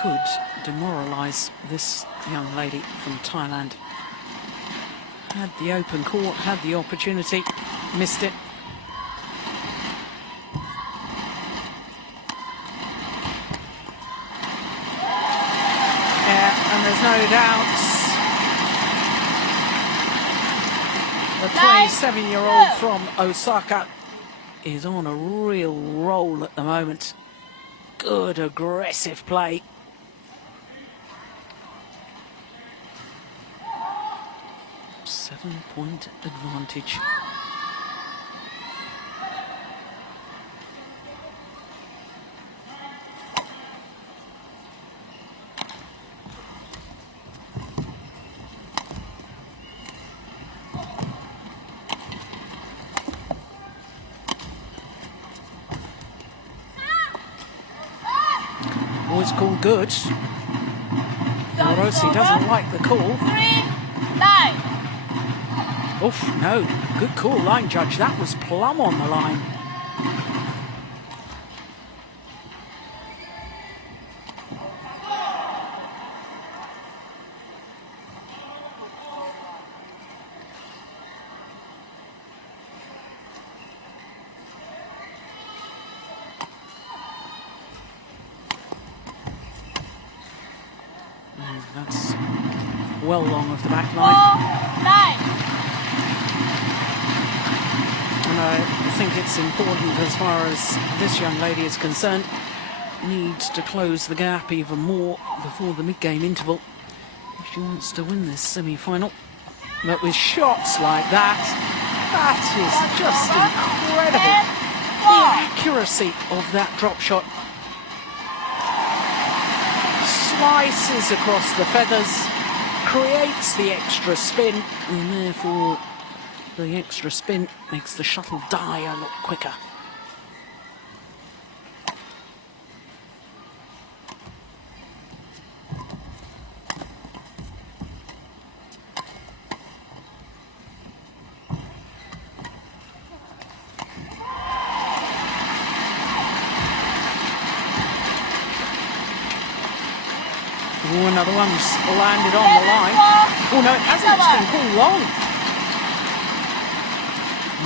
could demoralise this young lady from Thailand. Had the open court, had the opportunity, missed it. There's no doubts. The 27-year-old from Osaka is on a real roll at the moment. Good aggressive play. Seven-point advantage. Always called good. Hiroshi doesn't like the call. Oof, no, good call, line judge. That was plumb on the line. That's well long of the back line. 4-9. And I think it's important, as far as this young lady is concerned, needs to close the gap even more before the mid-game interval if she wants to win this semi-final. But with shots like that, that is just incredible. The accuracy of that drop shot. Slices across the feathers, creates the extra spin, and therefore the extra spin makes the shuttle die a lot quicker. Oh, another one's landed on the line. Oh no, it hasn't. It's been called long.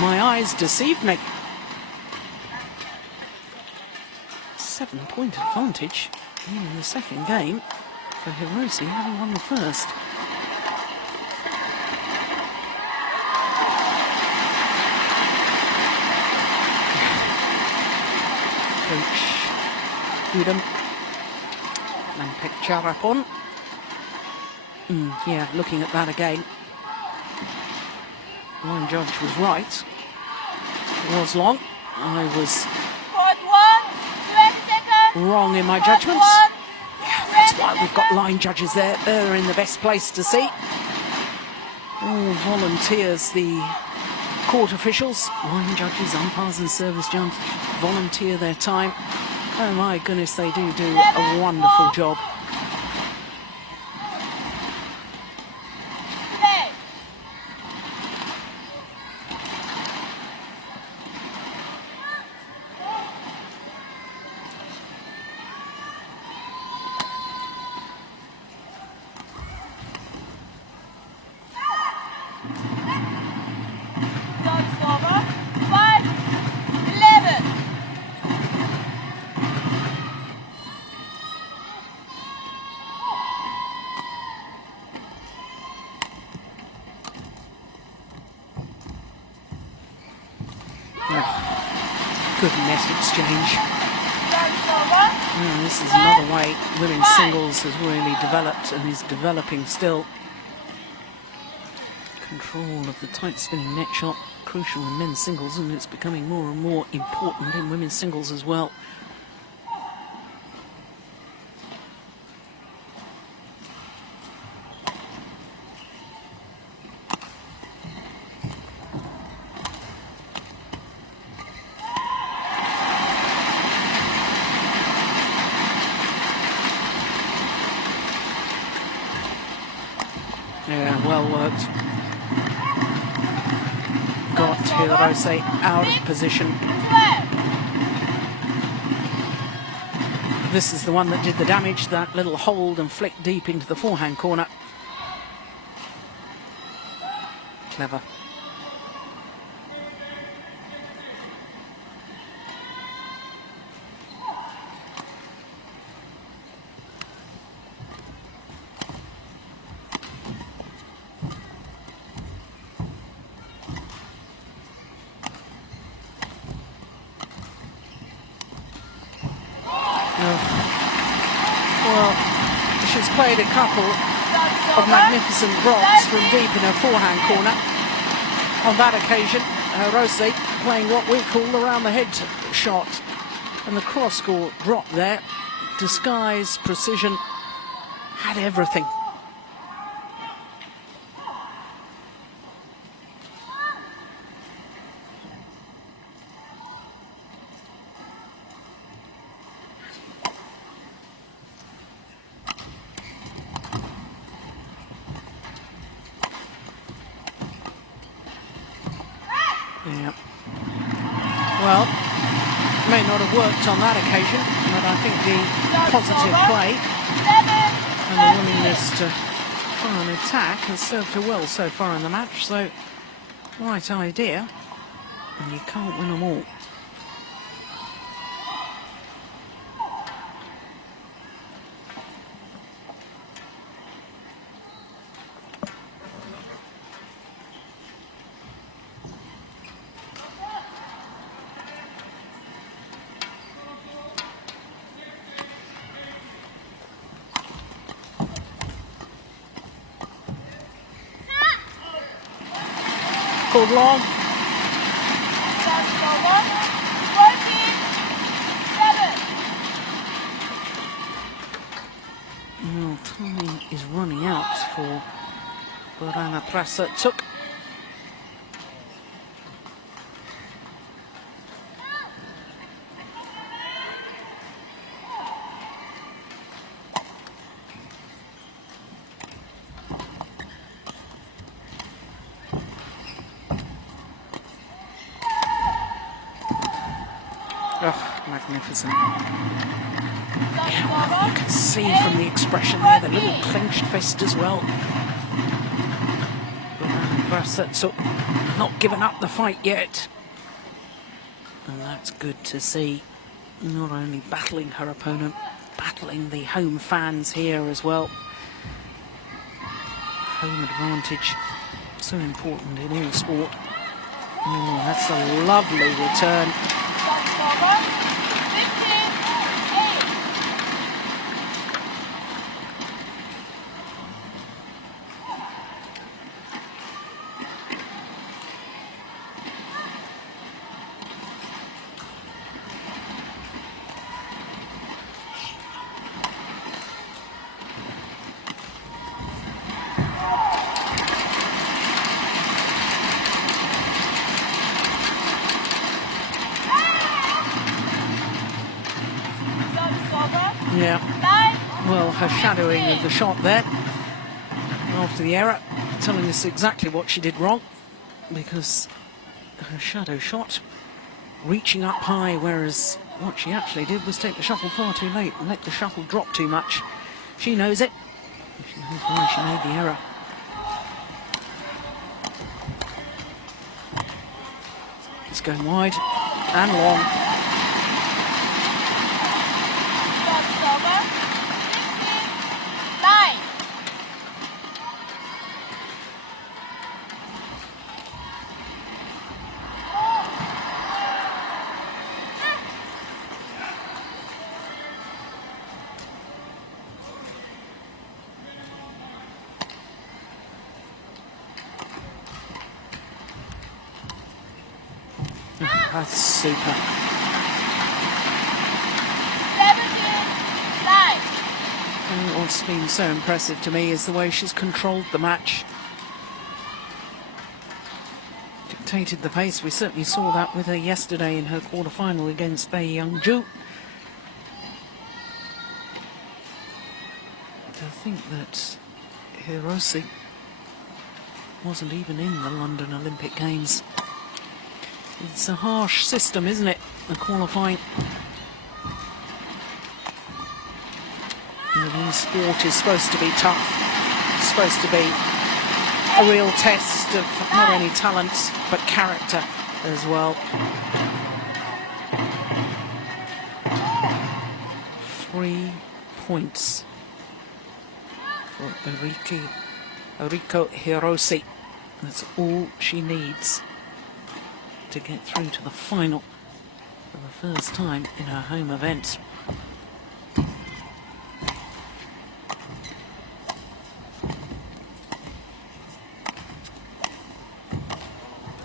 My eyes deceived me. 7-point advantage in the second game for Hirose, having won the first. Coach Udom and Pekcharapon. Yeah, looking at that again. Line judge was right. It was long. I was wrong in my judgments. Yeah, that's why we've got line judges there. They're in the best place to see. All volunteers, the court officials, line judges, umpires and service judges, volunteer their time. Oh my goodness, they do a wonderful job. Good net exchange. This is another way women's singles has really developed and is developing still. Control of the tight spinning net shot, crucial in men's singles, and it's becoming more and more important in women's singles as well. Yeah, well worked. Got Hirose out of position. This is the one that did the damage, that little hold and flick deep into the forehand corner. Clever. Well, she's played a couple of magnificent drops from deep in her forehand corner. On that occasion, Hirose playing what we call around the head shot. And the cross-court drop there, disguise, precision, had everything. Well, may not have worked on that occasion, but I think the positive play and the willingness to try and attack has served her well so far in the match. So, right idea, and you can't win them all. Called long. Well, time is running out for Borana Prasatsuk. Oh, magnificent. Yeah, well, you can see from the expression there, the little clenched fist as well. Prasatsuk not giving up the fight yet. And that's good to see. Not only battling her opponent, battling the home fans here as well. Home advantage, so important in all sport. Oh, that's a lovely return. Yeah, well, her shadowing of the shot there after the error, telling us exactly what she did wrong, because her shadow shot reaching up high, whereas what she actually did was take the shuttle far too late and let the shuttle drop too much. She knows it. She knows why she made the error. It's going wide and long. That's super. And what's been so impressive to me is the way she's controlled the match. Dictated the pace. We certainly saw that with her yesterday in her quarter-final against Bae Young-ju. To think that Hirose wasn't even in the London Olympic Games. It's a harsh system, isn't it, the qualifying? And sport is supposed to be tough. It's supposed to be a real test of not only talent, but character as well. 3 points for Oriko Hirose. That's all she needs to get through to the final for the first time in her home event.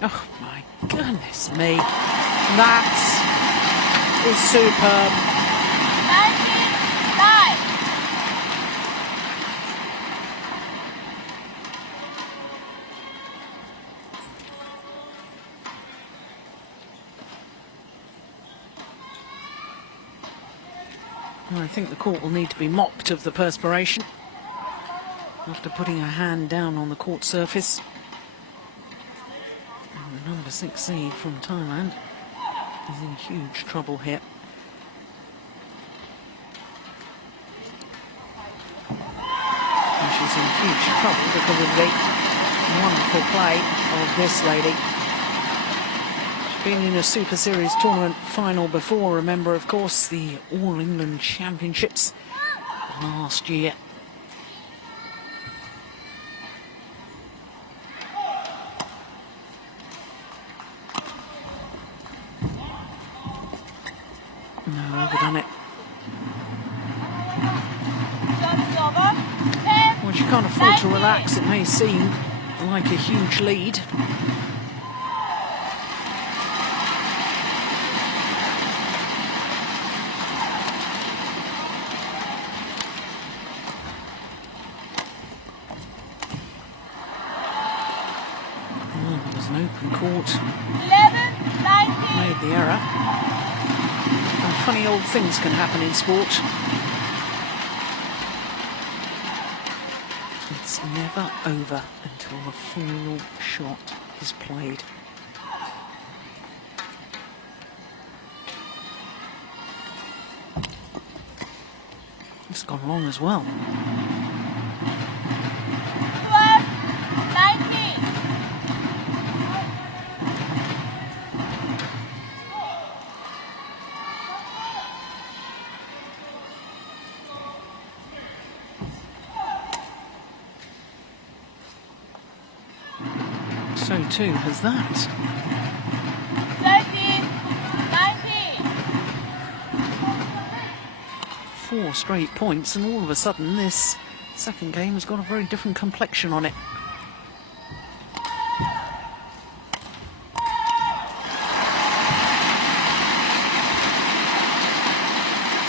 Oh my goodness me, that is superb. I think the court will need to be mopped of the perspiration after putting her hand down on the court surface. And the number 6 seed from Thailand. He's in huge trouble here. And she's in huge trouble because of the wonderful play of this lady. She's been in a Super Series tournament final before. Remember, of course, the All England Championships last year. No, overdone it. Well, she can't afford to relax. It may seem like a huge lead. Oh, it was an open court. 11-19. Made the error. And funny old things can happen in sport. It's never over until the final shot is played. It's gone long as well. 12-19. So too has that. 13-19. 4 straight points, and all of a sudden this second game has got a very different complexion on it.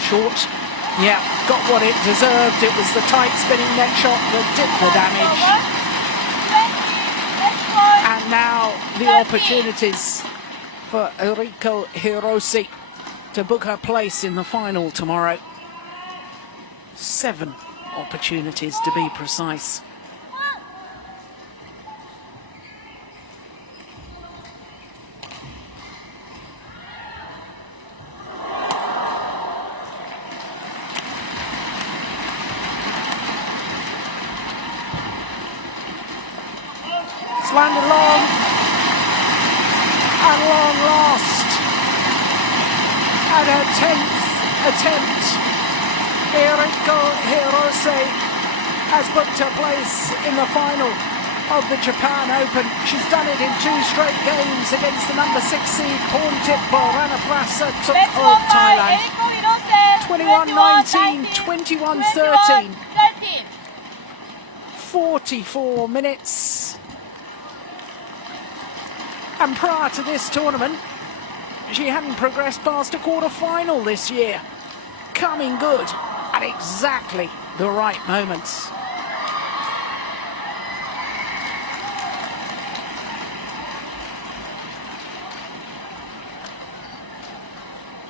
Short. Yeah, got what it deserved. It was the tight spinning net shot that did the damage. And now the opportunities for Eriko Hirose to book her place in the final tomorrow. 7 opportunities to be precise. It's landed long, and long lost. At her 10th attempt, Eriko Hirose has booked her place in the final of the Japan Open. She's done it in 2 straight games against the number 6 seed Porntip Boranaprasa of Thailand. 21-19, 21-13. 44 minutes. And prior to this tournament, she hadn't progressed past a quarter-final this year. Coming good at exactly the right moments.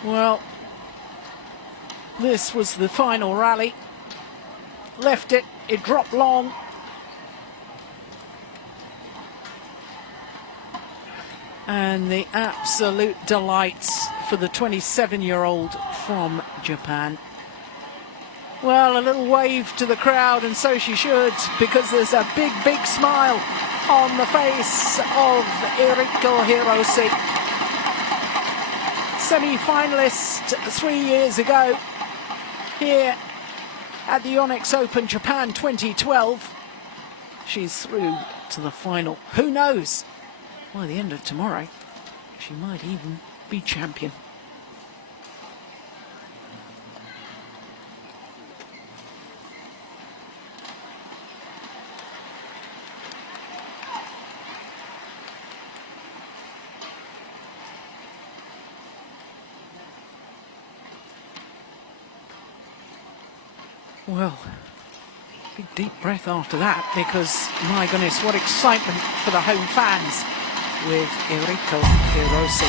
Well, this was the final rally. Left it, it dropped long. And the absolute delights for the 27-year-old from Japan. Well, a little wave to the crowd, and so she should, because there's a big, big smile on the face of Eriko Hirose. Semi-finalist 3 years ago here at the Yonex Open Japan 2012. She's through to the final. Who knows? By the end of tomorrow, she might even be champion. Well, big deep breath after that, because my goodness, what excitement for the home fans with Eriko Hirose.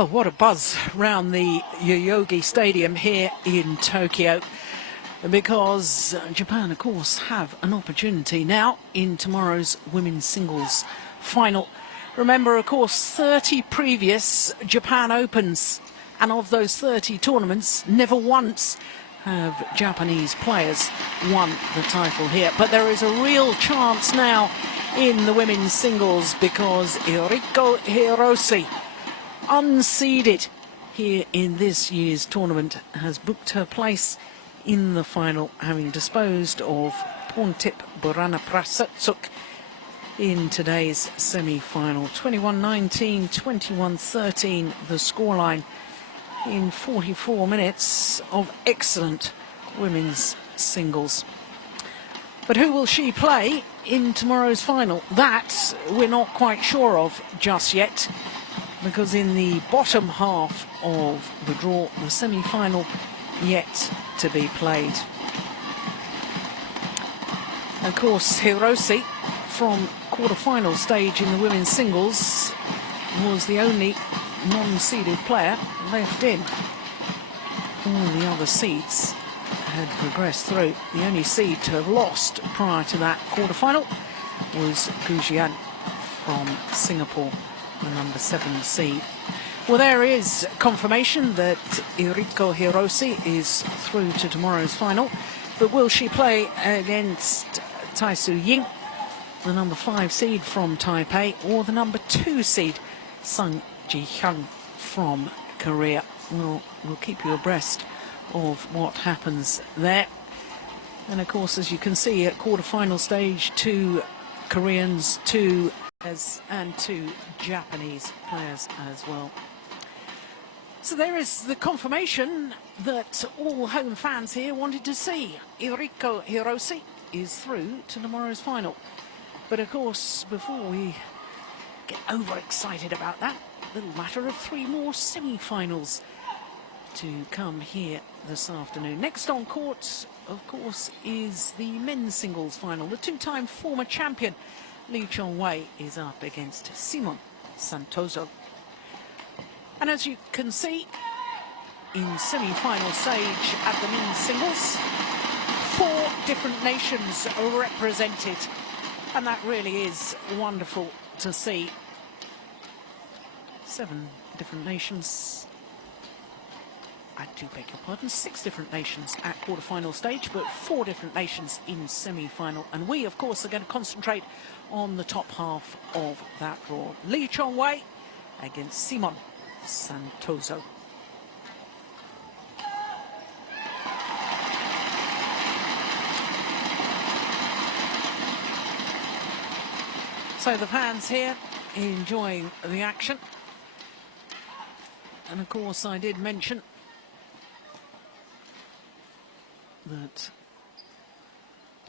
Well, what a buzz round the Yoyogi Stadium here in Tokyo, because Japan, of course, have an opportunity now in tomorrow's women's singles final. Remember, of course, 30 previous Japan Opens, and of those 30 tournaments, never once have Japanese players won the title here. But there is a real chance now in the women's singles, because Yuriko Hirose, unseeded here in this year's tournament, has booked her place in the final, having disposed of Pontip Burana Prasatsuk in today's semi-final. 21-19, 21-13 the scoreline in 44 minutes of excellent women's singles. But who will she play in tomorrow's final? That we're not quite sure of just yet, because in the bottom half of the draw, the semi-final yet to be played. Of course, Hirose, from quarter-final stage in the women's singles, was the only non-seeded player left in. All the other seeds had progressed through. The only seed to have lost prior to that quarter-final was Gujian from Singapore, the number 7 seed. Well, there is confirmation that Yuriko Hirose is through to tomorrow's final, but will she play against Taesu Ying, the number 5 seed from Taipei, or the number 2 seed Sung Ji-hyun from Korea? We'll keep you abreast of what happens there. And of course, as you can see, at quarter-final stage, 2 Koreans, 2 and 2 Japanese players as well. So there is the confirmation that all home fans here wanted to see. Yuriko Hirose is through to tomorrow's final. But of course, before we get overexcited about that, little matter of 3 more semi-finals to come here this afternoon. Next on court, of course, is the men's singles final. The 2-time former champion Lee Chong-wei is up against Simon Santoso. And as you can see, in semi-final stage at the men's singles, 4 different nations are represented, and that really is wonderful to see. 7 different nations. I do beg your pardon, 6 different nations at quarter-final stage, but 4 different nations in semi-final. And we, of course, are going to concentrate on the top half of that draw. Lee Chong-wei against Simon Santoso. So the fans here enjoying the action. And of course, I did mention that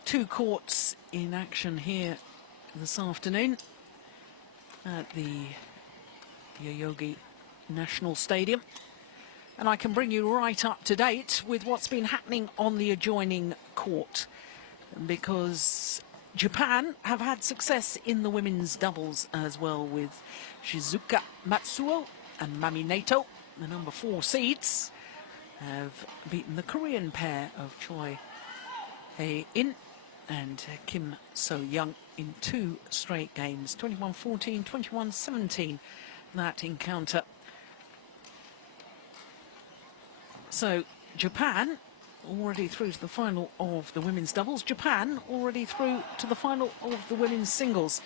2 courts in action here this afternoon at the Yoyogi National Stadium, and I can bring you right up to date with what's been happening on the adjoining court, because Japan have had success in the women's doubles as well, with Shizuka Matsuo and Mami Nato, the number 4 seeds, have beaten the Korean pair of Choi Hae-in and Kim So-young in 2 straight games, 21-14, 21-17, that encounter. So Japan already through to the final of the women's doubles. Japan already through to the final of the women's singles.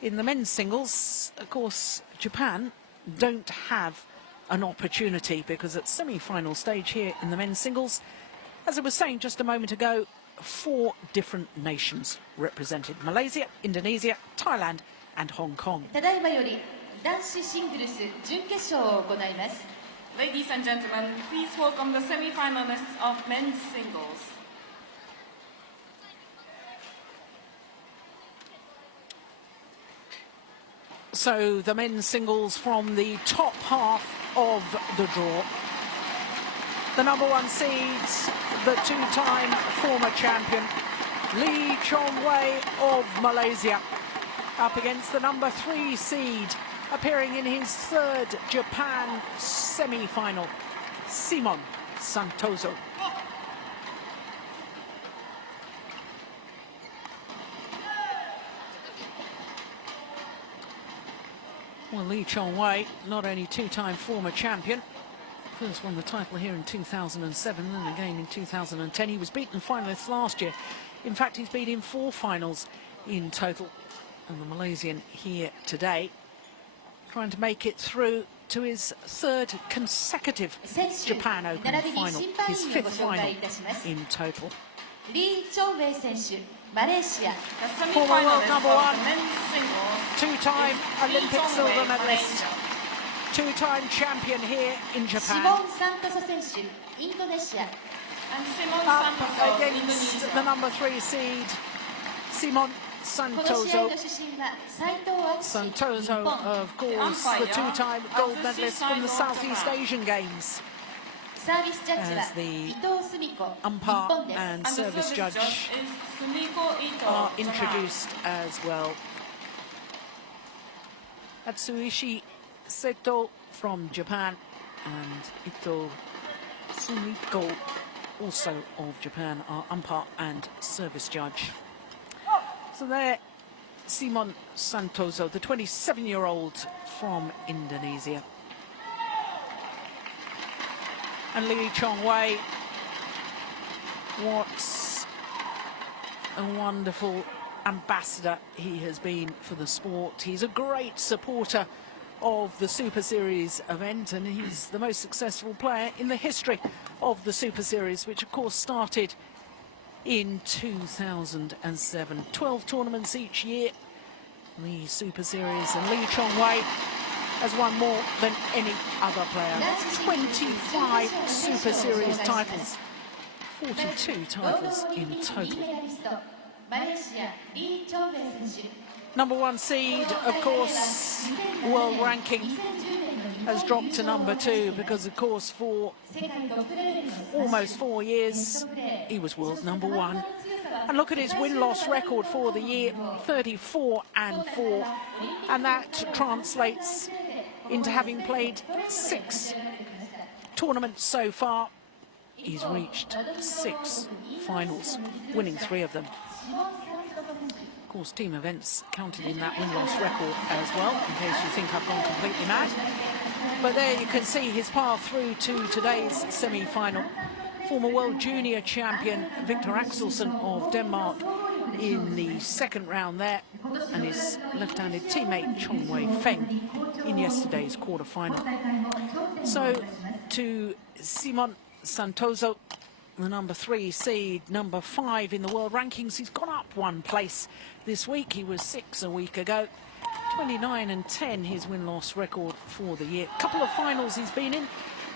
In the men's singles, of course, Japan don't have an opportunity, because at semi-final stage here in the men's singles, as I was saying just a moment ago, 4 different nations represented: Malaysia, Indonesia, Thailand and Hong Kong. ただいまより男子シングルス準決勝を行います。 Ladies and gentlemen, please welcome the semi-finalists of men's singles. So the men's singles from the top half of the draw. The number 1 seed, the 2-time former champion, Lee Chong-wei of Malaysia, up against the number 3 seed, appearing in his third Japan semi-final, Simon Santoso. Well, Lee Chong-wei, not only two-time former champion, first won the title here in 2007 and again in 2010. He was beaten finalist last year. In fact, he's been in 4 finals in total. And the Malaysian here today, trying to make it through to his third consecutive Japan Open final, his 5th final in total. Lee Chong-wei 選手、マレーシア。 Former world number 1, two-time Olympic silver medalist, two-time champion here in シ Japan. モン・サントソ選手、インドネシア。 Up against the number 3 seed, Simon この試合 Santoso. の主審は斉藤敦史、 Santoso, 日本。 of course, the two-time gold medalist from the Southeast Asian Games. サービスジャッジは As the 伊藤澄子、日 umpire 本です。 and service judge are introduced as well. Atsuishi Seto from Japan and Ito Sumiko, also of Japan, are umpire and service judge. So there, Simon Santoso, the 27-year-old from Indonesia. And Lee Chong-wei, what a wonderful ambassador he has been for the sport. He's a great supporter of the Super Series event, and he's the most successful player in the history of the Super Series, which of course started in 2007. 12 tournaments each year, the Super Series, and Lee Chong-wei has won more than any other player. 25 Super Series titles, 42 titles in total. マレーシア、リー・チョンウェイ選手。 Number 1 seed, of course, world ranking has dropped to number 2 because, of course, for almost 4 years he was world number 1. And look at his win-loss record for the year, 34 and 4, and that translates into having played 6 tournaments so far. He's reached 6 finals, winning 3 of them. Of course, team events counted in that win-loss record as well, in case you think I've gone completely mad. But there you can see his path through to today's semi-final. Former world junior champion Victor Axelsen of Denmark in the second round there, and his left-handed teammate Chong-wei Feng in yesterday's quarter-final. So to Simon Santoso, the number 3 seed, number 5 in the world rankings. He's gone up 1 place this week. He was 6 a week ago. 29 and 10 his win-loss record for the year. Couple of finals he's been in,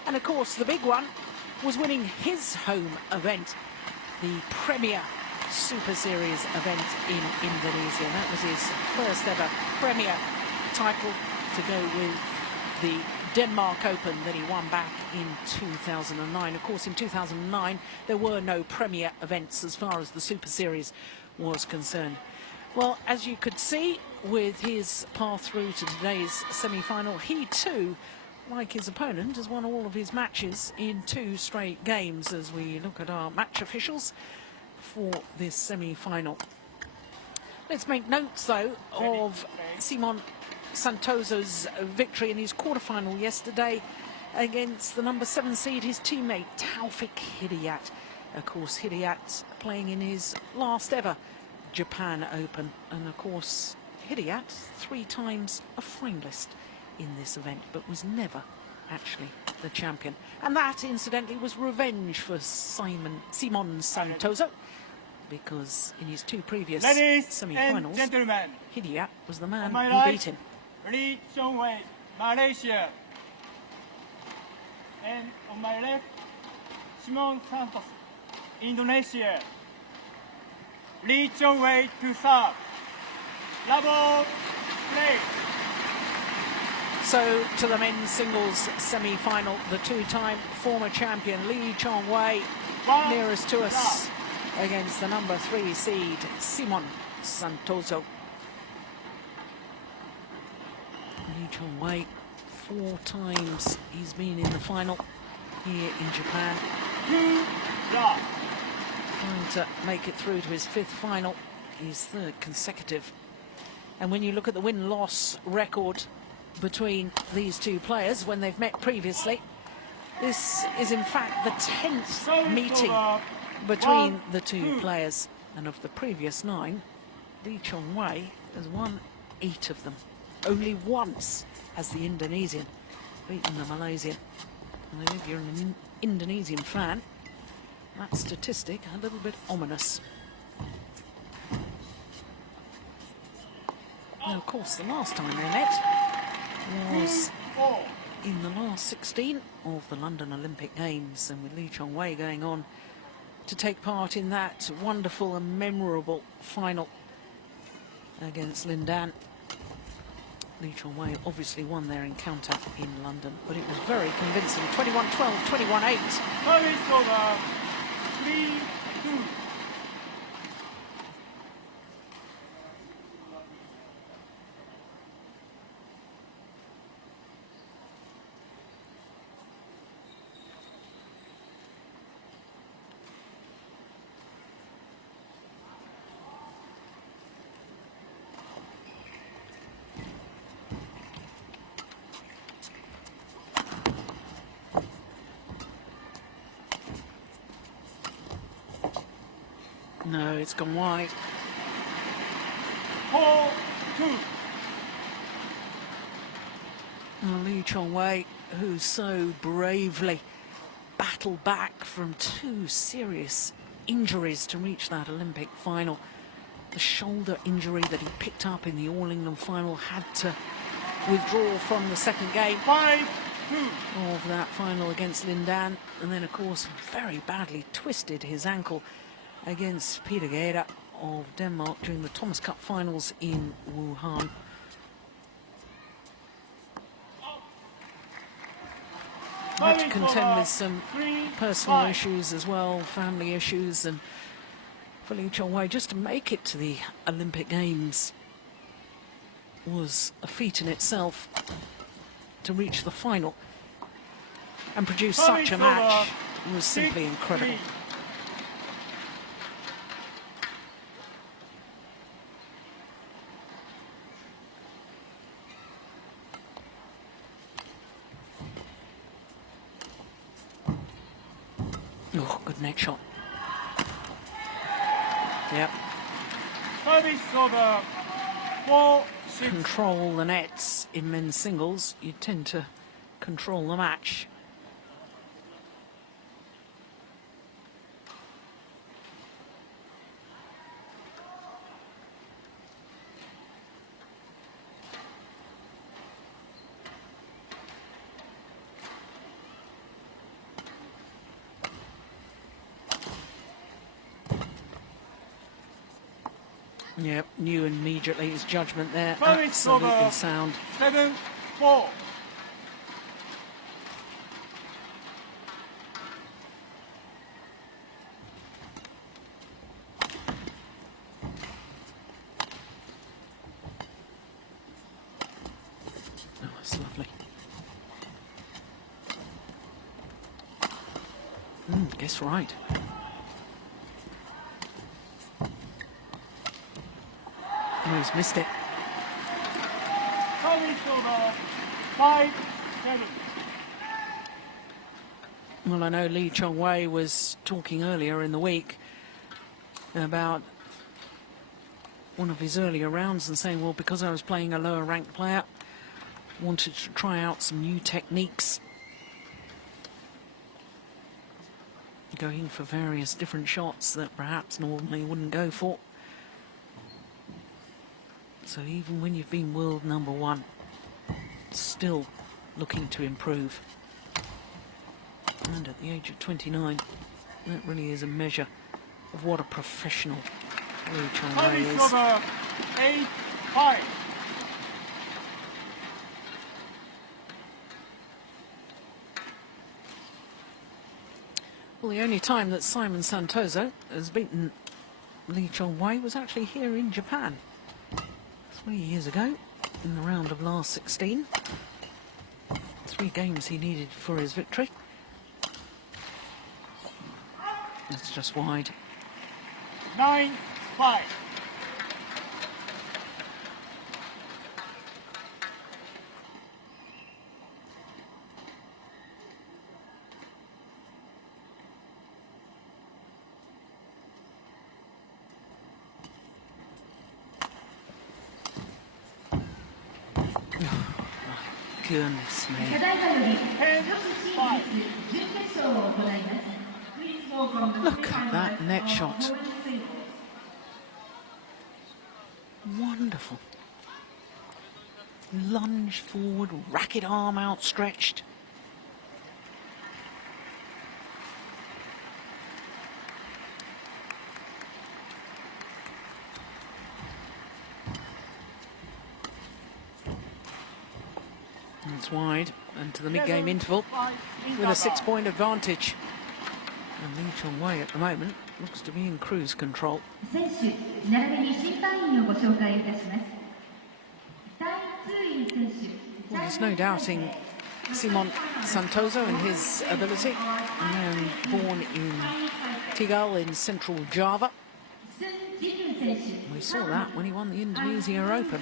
and of course the big one was winning his home event, the Premier Super Series event in Indonesia. That was his first ever Premier title, to go with the Denmark Open that he won back in 2009. Of course, in 2009 there were no Premier events as far as the Super Series was concerned. Well, as you could see with his path through to today's semi-final, he too, like his opponent, has won all of his matches in 2 straight games, as we look at our match officials for this semi-final. Let's make notes, though, of Simon Santoso's victory in his quarter-final yesterday against the number 7 seed, his teammate Taufik Hidayat. Of course, Hidayat playing in his last ever Japan Open, and of course Hidayat 3 times a finalist in this event, but was never actually the champion. And that, incidentally, was revenge for Simon Santoso, because in his 2 previous semi-finals, Hidayat was the man who beat him. Lee Chong-wei, Malaysia, and on my left, Simon Santos, Indonesia. Lee Chong-wei to serve. Bravo, play. So to the men's singles semi-final, the 2-time former champion Lee Chong-wei, nearest to us, against the number 3 seed Simon Santoso. Lee Chong-wei, 4 times he's been in the final here in Japan. Trying to make it through to his 5th final, his 3rd consecutive. And when you look at the win-loss record between these 2 players when they've met previously, this is in fact the 10th meeting between the 2 players. And of the previous 9, Lee Chong-wei has won 8 of them. Only once has the Indonesian beaten the Malaysian. And if you're an Indonesian fan, that statistic a little bit ominous. Now, of course, the last time they met was in the last 16 of the London Olympic Games, and with Lee Chong-wei going on to take part in that wonderful and memorable final against Lin Dan. Lee Chong-wei obviously won their encounter in London, but it was very convincing. 21-12, 21-8. Service over. 3-2. No, it's gone wide. 4-2. Lee Chong-wei, who so bravely battled back from 2 serious injuries to reach that Olympic final. The shoulder injury that he picked up in the All England final, had to withdraw from the 2nd game 5-2. of that final against Lin Dan, and then of course very badly twisted his ankle against Peter Gera of Denmark during the Thomas Cup finals in Wuhan. Had to contend with some personal issues as well, family issues, and for Lee Chong-wei just to make it to the Olympic Games was a feat in itself. To reach the final and produce such a match was simply incredible. Oh, good neck shot. Yep. Service over. 4-6. Control the nets in men's singles, you tend to control the match. Yep, knew immediately his judgment there. Absolutely sound. 7-4. Oh, that's lovely. Guess right. Oh, he's missed it. Service over. 5-7. Well, I know Lee Chong-wei was talking earlier in the week about one of his earlier rounds and saying, well, because I was playing a lower ranked player, wanted to try out some new techniques, going for various different shots that perhaps normally wouldn't go for. So even when you've been world #1, still looking to improve. And at the age of 29, that really is a measure of what a professional Lee Chong-wei Service is. over. 8-5. Well, the only time that Simon Santoso has beaten Lee Chong-wei was actually here in Japan 3 years ago. in the round of last 16. 3 games he needed for his victory. That's just wide. 9-5. Goodness me. ただいまより女子シングルス 5. 準決勝を行います。 Please welcome the Look at that net semifinalists shot. of women's singles. Wonderful. Lunge forward, racket arm outstretched. It's wide and to the mid-game interval with a 6-point advantage. And Lee Chong-wei at the moment looks to be in cruise control. 選手並びに審判員をご紹介いたします。第2位選手 Well, there's no doubting Simon Santoso and his ability. A man born in Tegal in central Java. スン・ジリュン選手 We saw that when he won the Indonesia Open.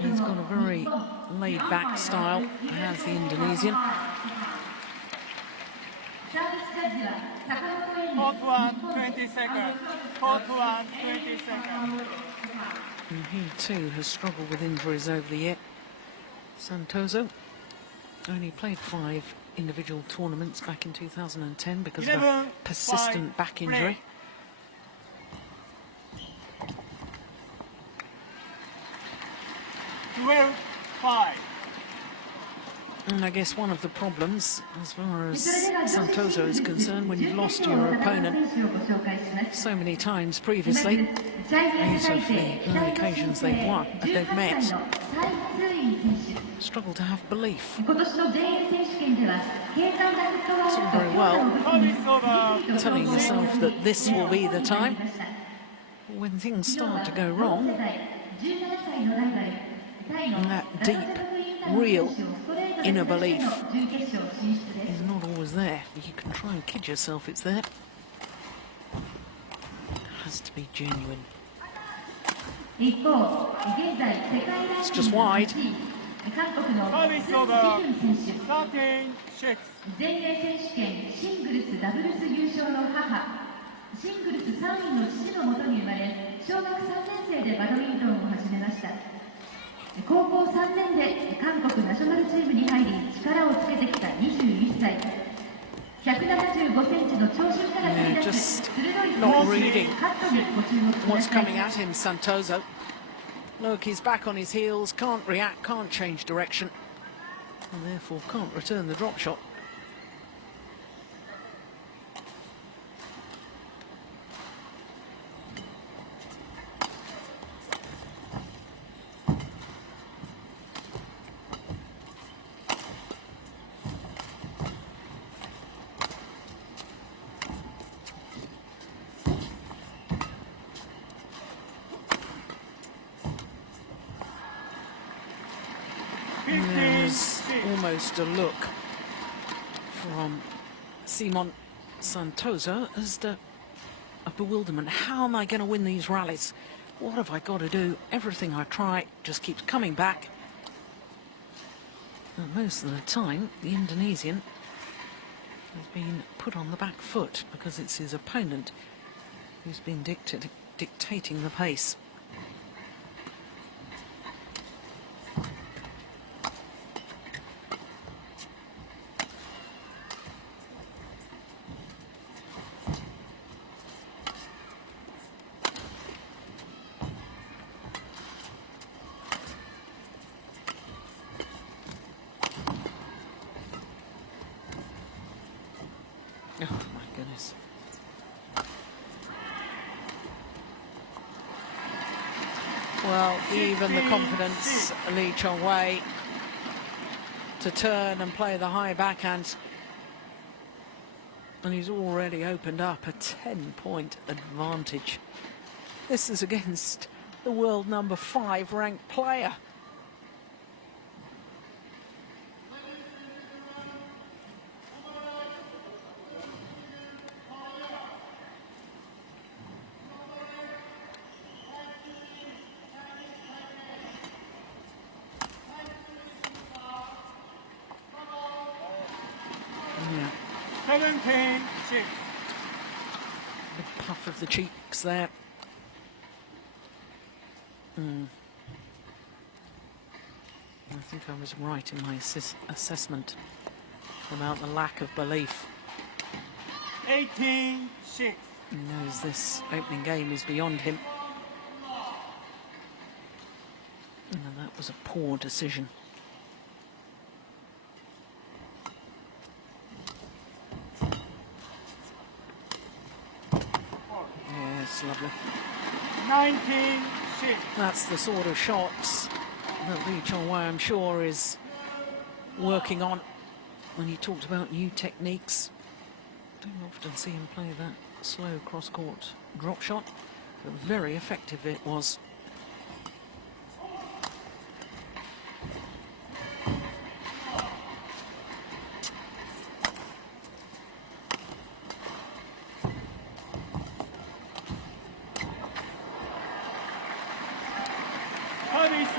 He's got a very laid-back style, has the Indonesian. Court 1, 20 seconds. Court 1, 20 seconds. And he too has struggled with injuries over the year. Santoso only played 5 individual tournaments back in 2010 because of a persistent back injury. Well, 5. And I guess one of the problems, as far as Santoso is concerned, when you've lost your opponent so many times previously, 8 of the 9 occasions they've met, struggle to have belief. It's all very well telling yourself that this will be the time. When things start to go wrong, and that deep, real inner belief is not always there. You can try and kid yourself it's there. It has to be genuine. It's just wide. Service over 13-6. 全米選手権シングルスダブルス優勝の母、シングルス3位の父のもとに生まれ、小学3年生でバドミントンを始めました。高校3年で韓国ナショナルチームに入り力をつけてきた21歳。175センチの長身から繰り出す鋭いスマッシュでカットにご注目くだ What's さい。 coming at him, Santoso. Look, he's back on his heels, can't react, can't change direction, and therefore can't return the drop shot. There's almost a look from Simon Santoso as to a bewilderment. How am I going to win these rallies? What have I got to do? Everything I try just keeps coming back. And most of the time, the Indonesian has been put on the back foot because it's his opponent who's been dictating the pace. Oh my goodness. Well, even the confidence, Lee Chong-wei, to turn and play the high backhand. And he's already opened up a 10-point advantage. This is against the world number 5 ranked player. Yeah. 17-6. The puff of the cheeks there. I think I was right in my assessment about the lack of belief. 18-6. He knows this opening game is beyond him. And that was a poor decision. Yes, lovely. 19-6. That's the sort of shots that Lee Chong-wei, I'm sure, is working on when he talked about new techniques. Don't often see him play that slow cross-court drop shot, but very effective it was.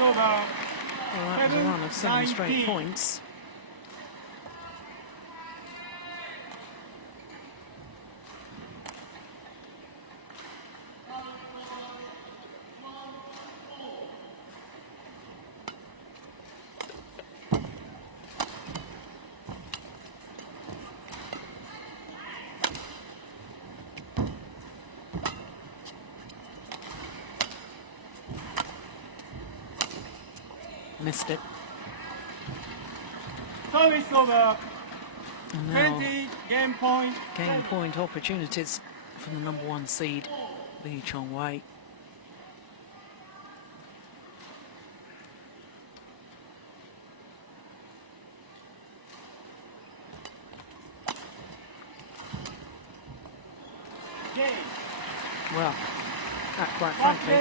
Over. Well, that was a run of 7 straight points. Missed it. Service over. And now 20 game point. game point opportunities for the number 1 seed, Lee Chong-wei. Game. Well, that, quite frankly,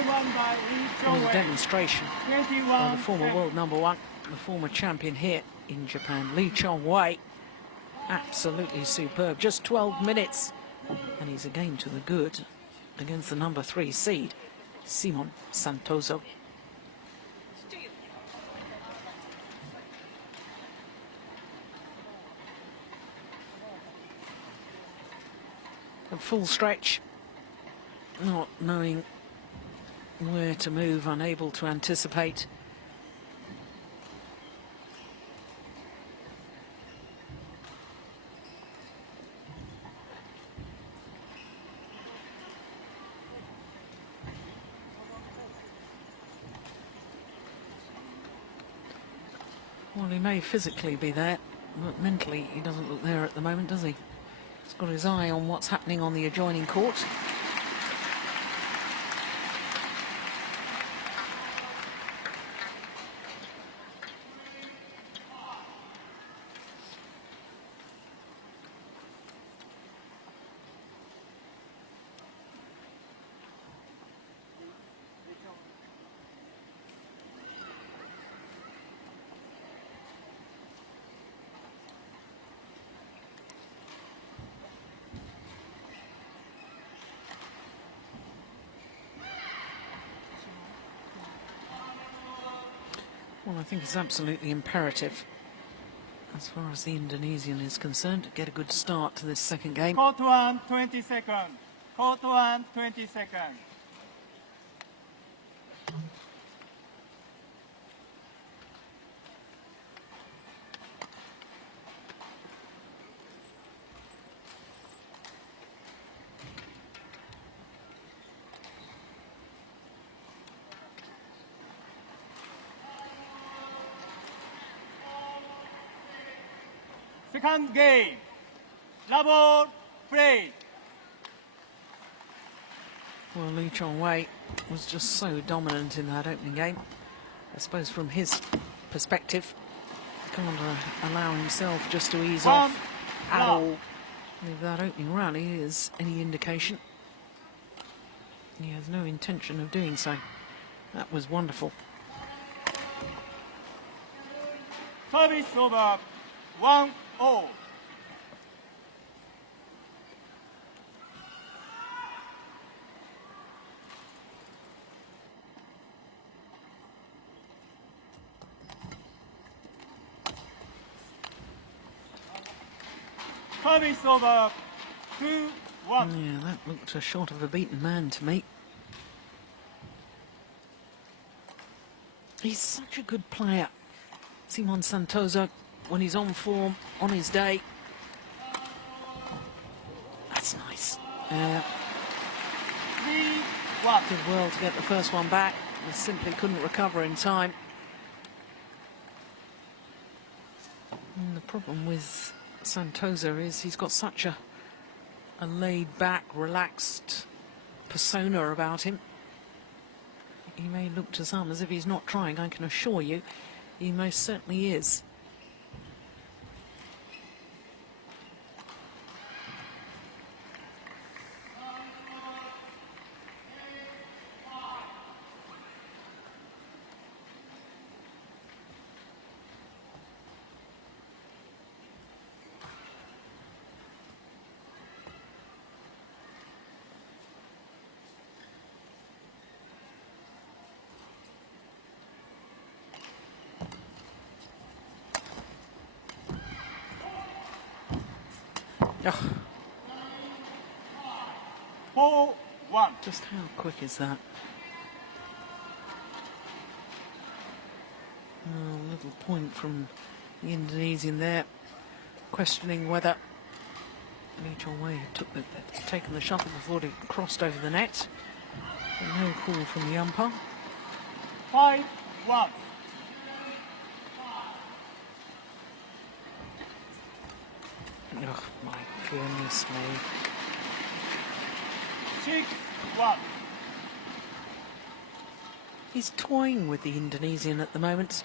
was a demonstration by the former world number 1, the former champion here in Japan, Lee Chong-wei. Absolutely superb. Just 12 minutes, and he's a game to the good against the number 3 seed, Simon Santoso. At full stretch, not knowing where to move, unable to anticipate. Well, he may physically be there, but mentally he doesn't look there at the moment, does he? He's got his eye on what's happening on the adjoining court. Well, I think it's absolutely imperative, as far as the Indonesian is concerned, to get a good start to this second game. Court 1, 20 seconds. Court 1, 20 seconds. Second game. Love play. Well, Lee Chong-wei was just so dominant in that opening game. I suppose from his perspective, he can't allow himself just to ease off at all. If that opening rally is any indication, he has no intention of doing so. That was wonderful. Service over 1-0. Service over 2-1. Yeah, that looked a shot of a beaten man to me. He's such a good player, Simon Santoso, when he's on form, on his day. That's nice. 3-1. Did well to get the first one back. He simply couldn't recover in time. And the problem with Santoso is he's got such a laid-back, relaxed persona about him. He may look to some as if he's not trying. I can assure you, he most certainly is. Oh. 4-1. Just how quick is that? A little point from the Indonesian there, questioning whether Lee Chong-wei had taken the shuttle before it crossed over the net. But no call from the umpire. 5-1. Oh my goodness me. 6-1. He's toying with the Indonesian at the moment.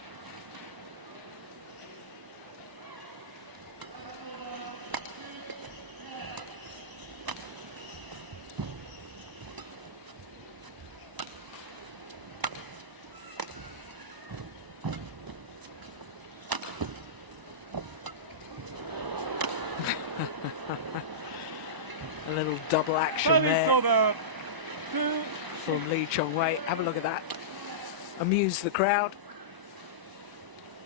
A little double action there from Lee Chong-wei. Have a look at that. Amuse the crowd.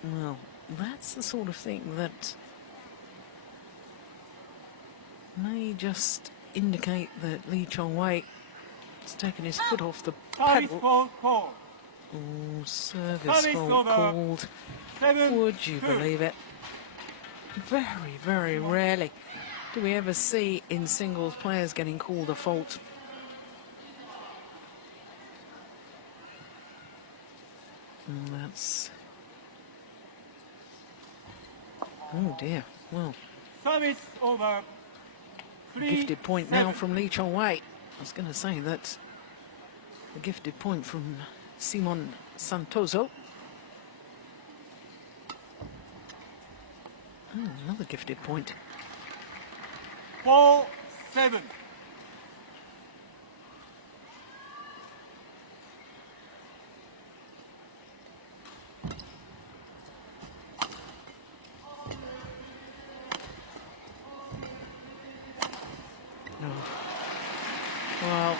Well, that's the sort of thing that may just indicate that Lee Chong-wei has taken his foot off the pedal. Oh, service fault called. Would you believe it? Very, very rarely do we ever see in singles players getting called a fault. And that's... oh dear, well. Service over. Gifted point now from Lee Chong-wei. I was going to say that the gifted point from Simon Santoso. Oh, another gifted point. 4-7. No. Well,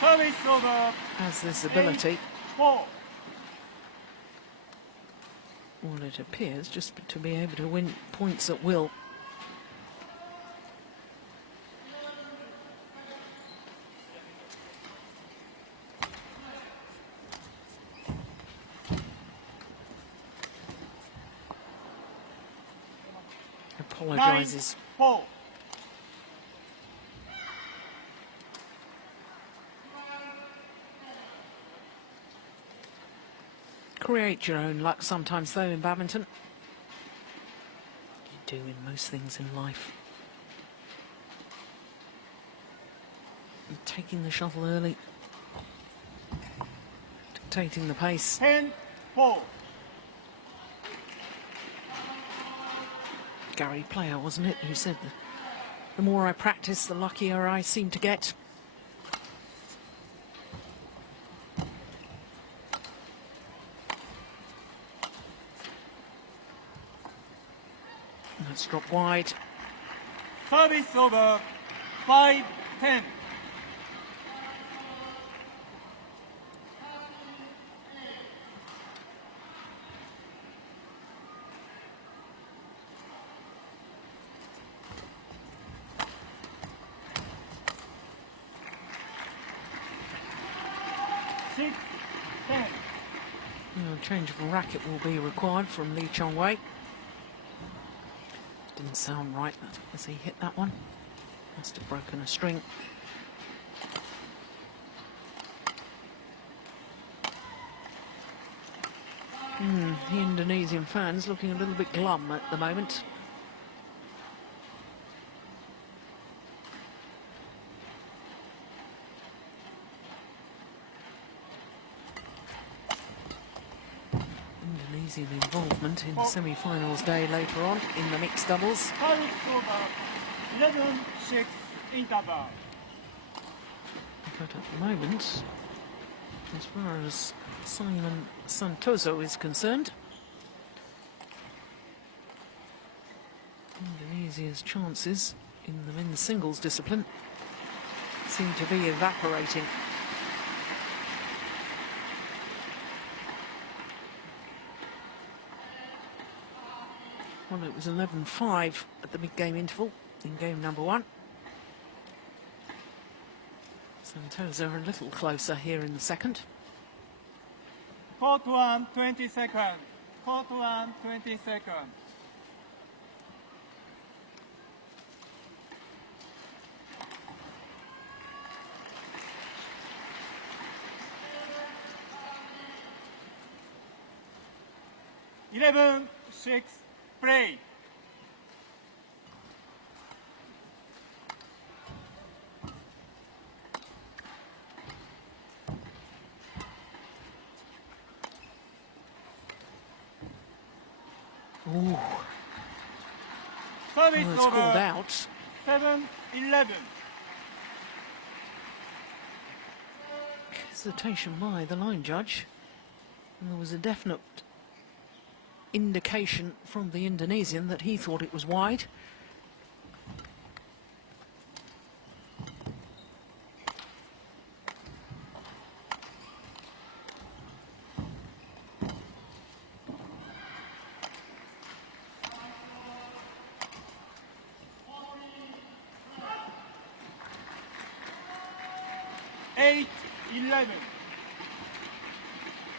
Service over. has this ability, 4. well, it appears, just to be able to win points at will. Apologises. 9-4. Create your own luck sometimes, though, in badminton. You do in most things in life. And taking the shuttle early. Dictating the pace. 10-4. Gary Player, wasn't it, who said The more I practice, the luckier I seem to get. Let's drop wide. Service over 5-10. Change of a racket will be required from Lee Chong-wei. Didn't sound right as he hit that one. Must have broken a string. The Indonesian fans looking a little bit glum at the moment. Indonesian involvement in semi-finals day later on in the mixed doubles. Service over 11-6 interval. But at the moment, as far as Simon Santoso is concerned, Indonesia's chances in the men's singles discipline seem to be evaporating. Well, it was 11-5 at the mid-game interval in game number 1. Santoso a little closer here in the second. Court 1, 20 seconds. Court 1, 20 seconds. Eleven, 6, play. Ooh. Service Well, it's over called out. 7-11. Hesitation by the line judge. And there was a definite indication from the Indonesian that he thought it was wide.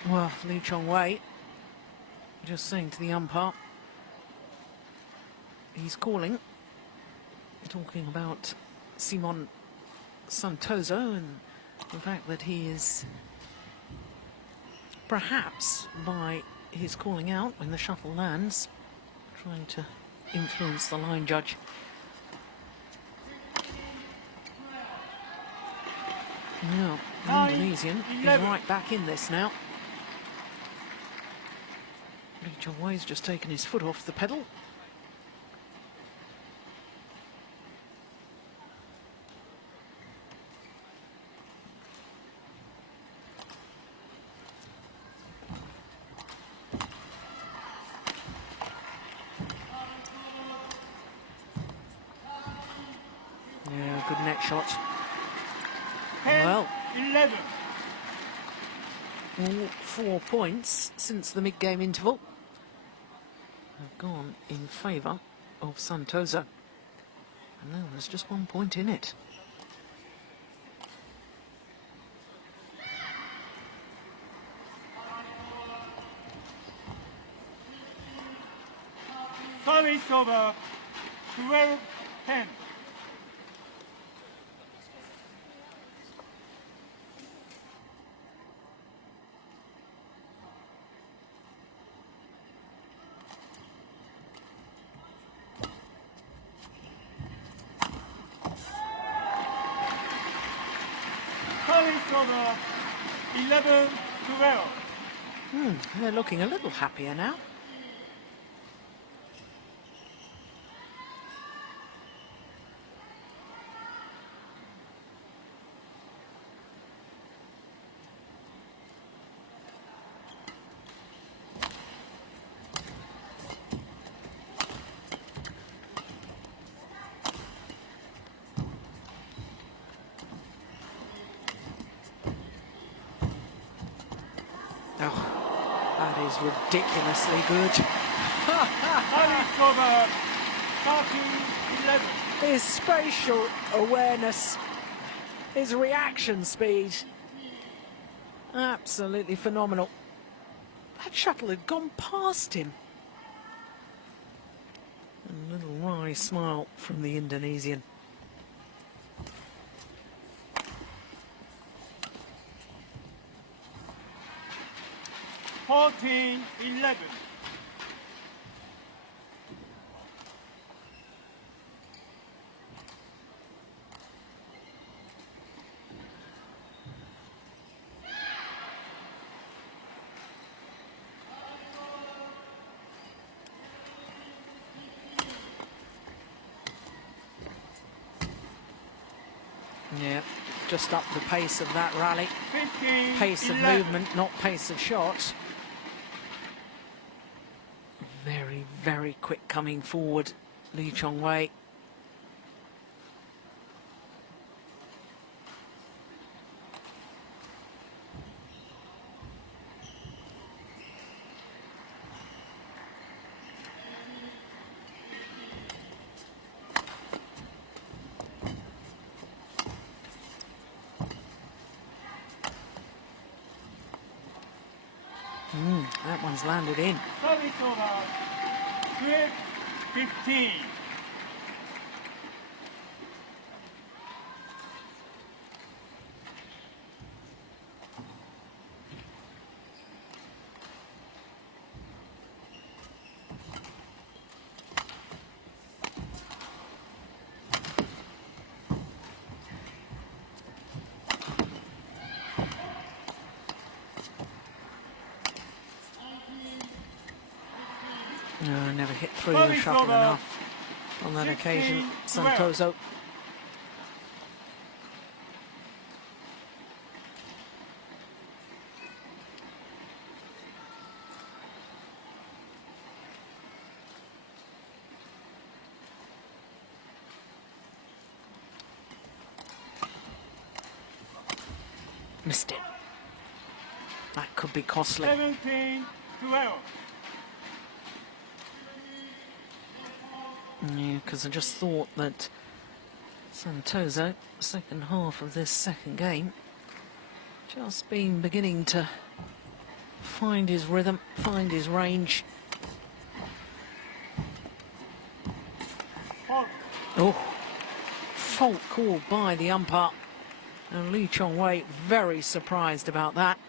Well, Lee Chong-wei just saying to the umpire, he's calling, talking about Simon Santoso and the fact that he is perhaps, by his calling out when the shuttle lands, trying to influence the line judge. Now, the Indonesian is right back in this now. Lee Chong-wei's just taken his foot off the pedal. Yeah, good net shot. 10, Well, 11. all 4 points since the mid-game interval have gone in favour of Santoso. And now there's just 1 point in it. Service over 12-10. Service over 11-12. They're looking a little happier now. is ridiculously good. Service over 13-11. His spatial awareness, his reaction speed, absolutely phenomenal. That shuttle had gone past him. A little wry smile from the Indonesian. Fourteen, 11. Yeah, just up the pace of that rally. 15, Pace of 11. movement, not pace of shot. Very, very quick coming forward, Lee Chong-wei. That one's landed in. Service over 12-15. No, never hit through the shuttle enough on that occasion. Santoso. Missed it. That could be costly. 17-12. Yeah, because I just thought that Santoso, second half of this second game, just been beginning to find his rhythm, find his range. Oh, fault called by the umpire. And Lee Chong-wei very surprised about that.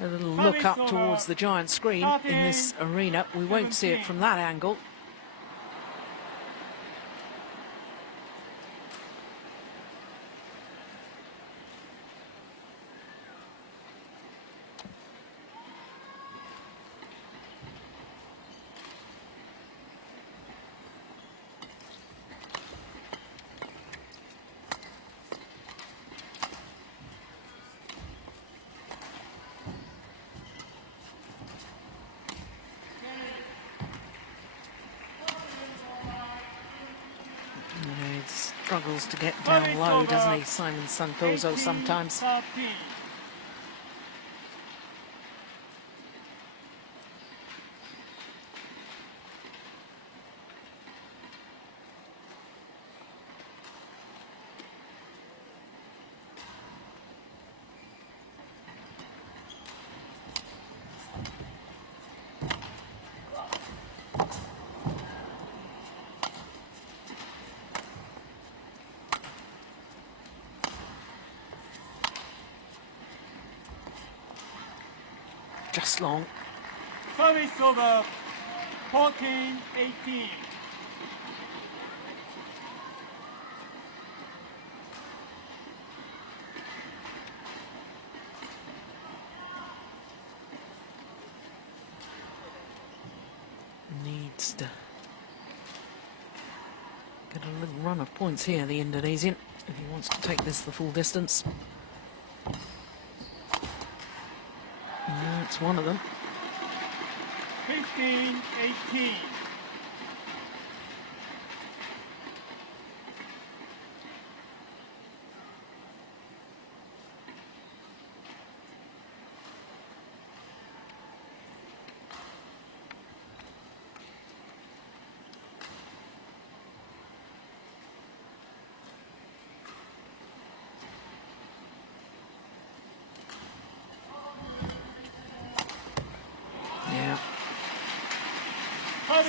A little look up towards the giant screen in this arena. We won't see it from that angle. Struggles to get down low, doesn't he, Simon Santoso, sometimes. 13. Just long. Service over 14-18. Needs to get a little run of points here, the Indonesian, if he wants to take this the full distance. That's one of them. 15-18.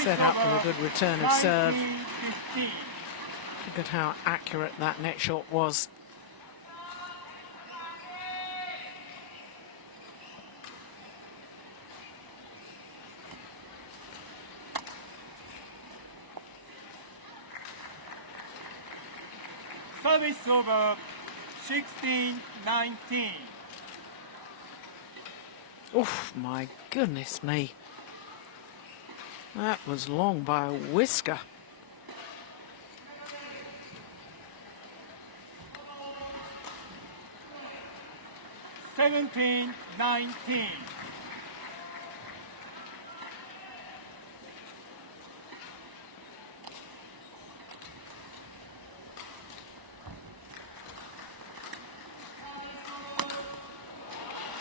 Set up with a good return of serve. 19-15. Look at how accurate that net shot was. Service over 16-19. Oof, my goodness me. That was long by a whisker. 17-19.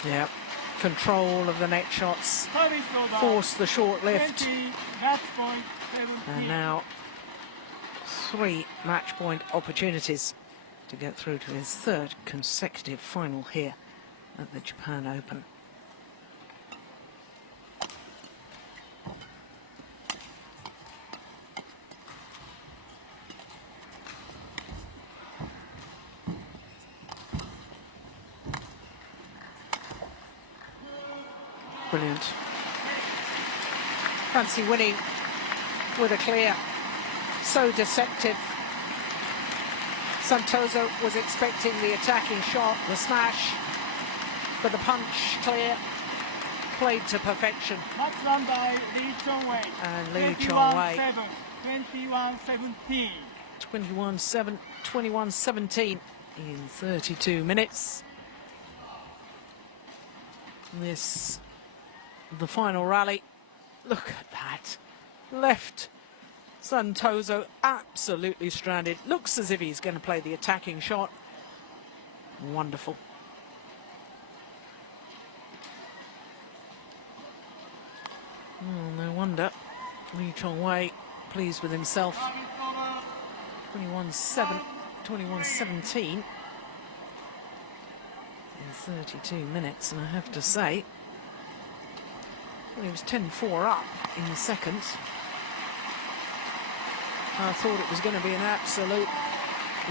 Yep, control of the net shots, Service over force the short lift, 20, match point 17. and now 3 match point opportunities to get through to his 3rd consecutive final here at the Japan Open. Brilliant. Fancy winning with a clear. So deceptive. Santoso was expecting the attacking shot, the smash, but the punch clear. Played to perfection. Match run by Lee Chong-wei. And Lee Chong-wei. 21-7, 21-17. 21-7, 21-17 in 32 minutes. This, the final rally. Look at that. Left Santoso absolutely stranded. Looks as if he's going to play the attacking shot. Wonderful. Oh, no wonder. Lee Chong-wei pleased with himself. 21-7, 21-17 in 32 minutes, and I have to say, well, he was 10-4 up in the second. I thought it was going to be an absolute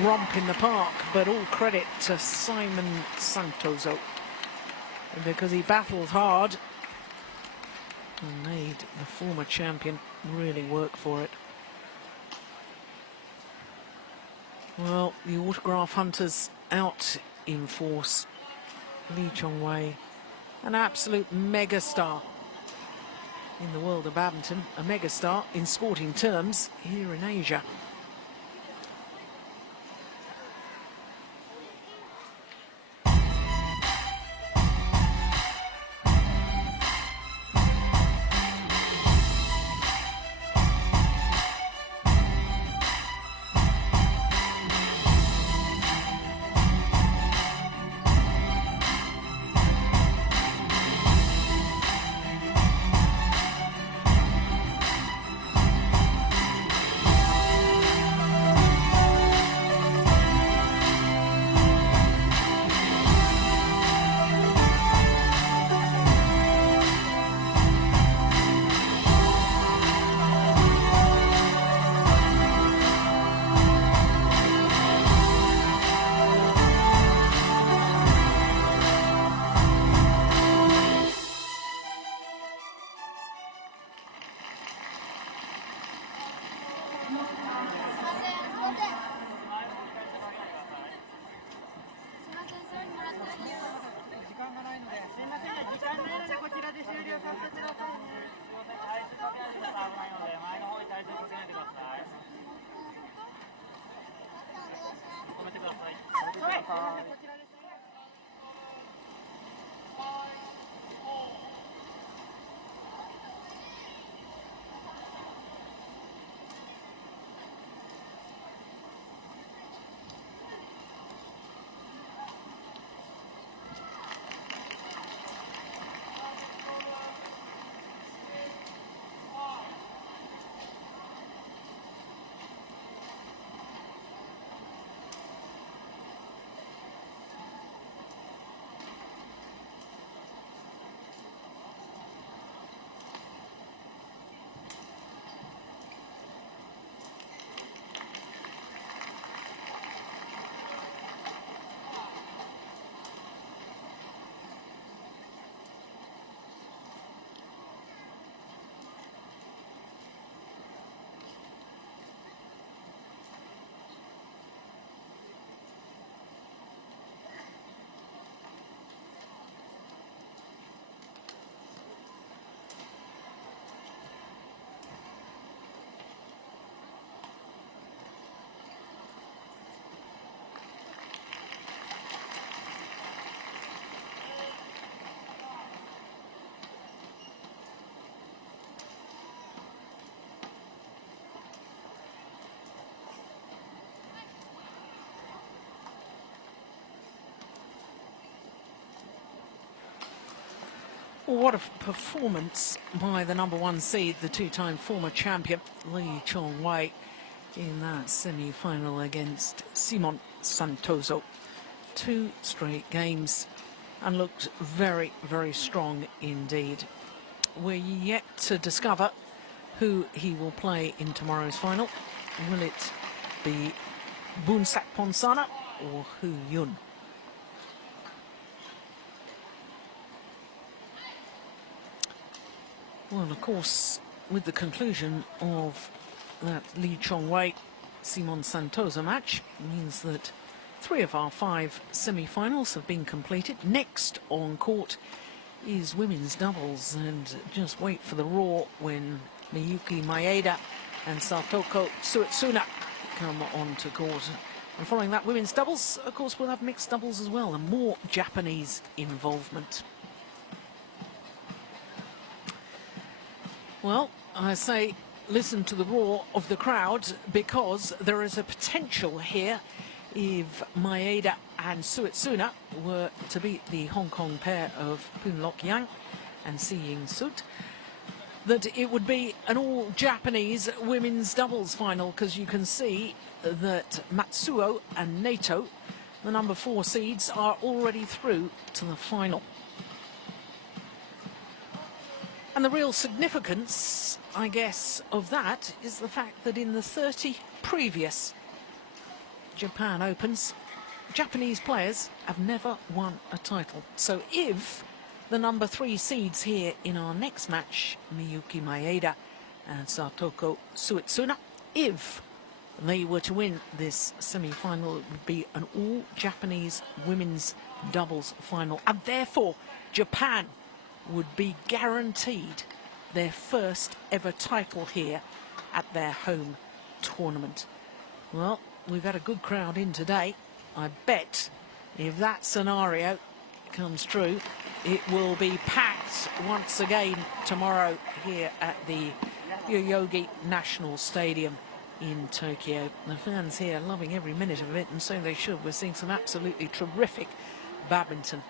romp in the park, but all credit to Simon Santoso, because he battled hard and made the former champion really work for it. Well, the autograph hunters out in force. Lee Chong-wei, an absolute megastar in the world of badminton, a megastar in sporting terms here in Asia. Well, what a performance by the #1 seed, the two-time former champion Lee Chong-wei, in that semi-final against Simon Santoso. 2 straight games and looked very, very strong indeed. We're yet to discover who he will play in tomorrow's final. Will it be Boonsak Ponsana or Hu Yun? Well, of course, with the conclusion of that Lee Chong-wei Simon Santosa match, means that 3 of our 5 semi-finals have been completed. Next on court is women's doubles, and just wait for the roar when Miyuki Maeda and Satoko Suetsuna come onto court. And following that women's doubles, of course, we'll have mixed doubles as well, and more Japanese involvement. Well, I say listen to the roar of the crowd, because there is a potential here, if Maeda and Suetsuna were to beat the Hong Kong pair of Poon Lok Yang and Si Ying Sut, that it would be an all-Japanese women's doubles final, because you can see that Matsuo and Nato, the #4 seeds, are already through to the final. And the real significance, I guess, of that is the fact that in the 30 previous Japan Opens, Japanese players have never won a title. So if the #3 seeds here in our next match, Miyuki Maeda and Satoko Suetsuna, if they were to win this semi-final, it would be an all-Japanese women's doubles final. And therefore, Japan would be guaranteed their first ever title here at their home tournament. Well, we've had a good crowd in today. I bet if that scenario comes true, it will be packed once again tomorrow here at the Yoyogi National Stadium in Tokyo. The fans here loving every minute of it, and so they should. We're seeing some absolutely terrific badminton.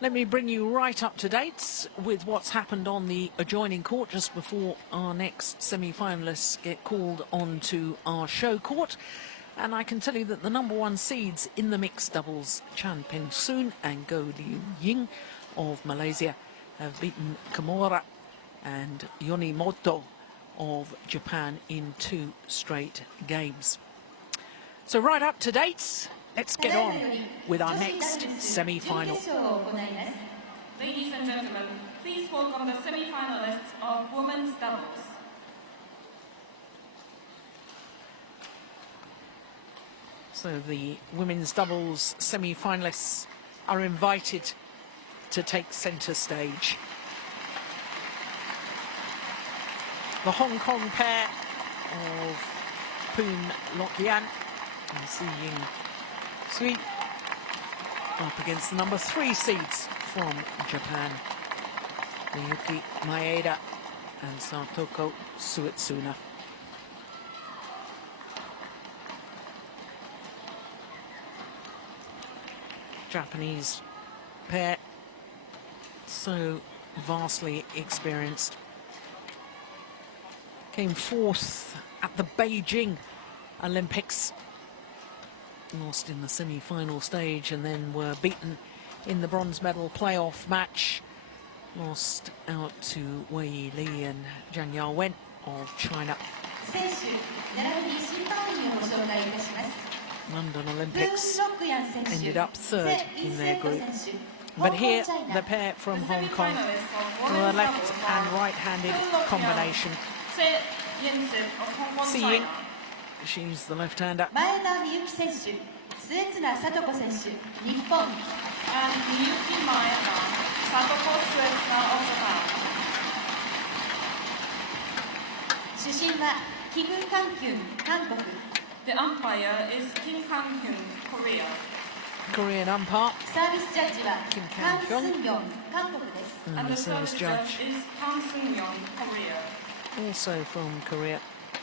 Let me bring you right up to date with what's happened on the adjoining court just before our next semi-finalists get called onto our show court. And I can tell you that the #1 seeds in the mixed doubles, Chan Peng Soon and Goh Liu Ying of Malaysia, have beaten Kimura and Yonimoto of Japan in 2 straight games. So right up to date, let's get on with our next semi-final. Ladies and gentlemen, please welcome the semi-finalists of women's doubles. So the women's doubles semi-finalists are invited to take centre stage. The Hong Kong pair of Poon Lok Yan and Si Ying Sui up against the #3 seeds from Japan, Miyuki Maeda and Satoko Suetsuna. Japanese pair, so vastly experienced. Came 4th at the Beijing Olympics. Lost in the semi-final stage and then were beaten in the bronze medal playoff match. Lost out to Wei Li and Zhang Yawen of China. London Olympics ended up 3rd in their group. But here, the pair from Hong Kong, the left and right-handed combination. Si Ying, she's the left-hander. Maeda Miyuki 選手、Suetsuna Satoko 選手、日本。And Miyuki Maeda, Satoko Suetsuna of Japan. 主審はキム・カンキュン、韓国。The umpire is Kim Kang-hyun, Korea. Korean umpire. サービスジャッジはキムカン・カンキョンスンヨン、韓国です。And And the the service service judge, judge is Kang Seung-yeon, Korea. also from Korea,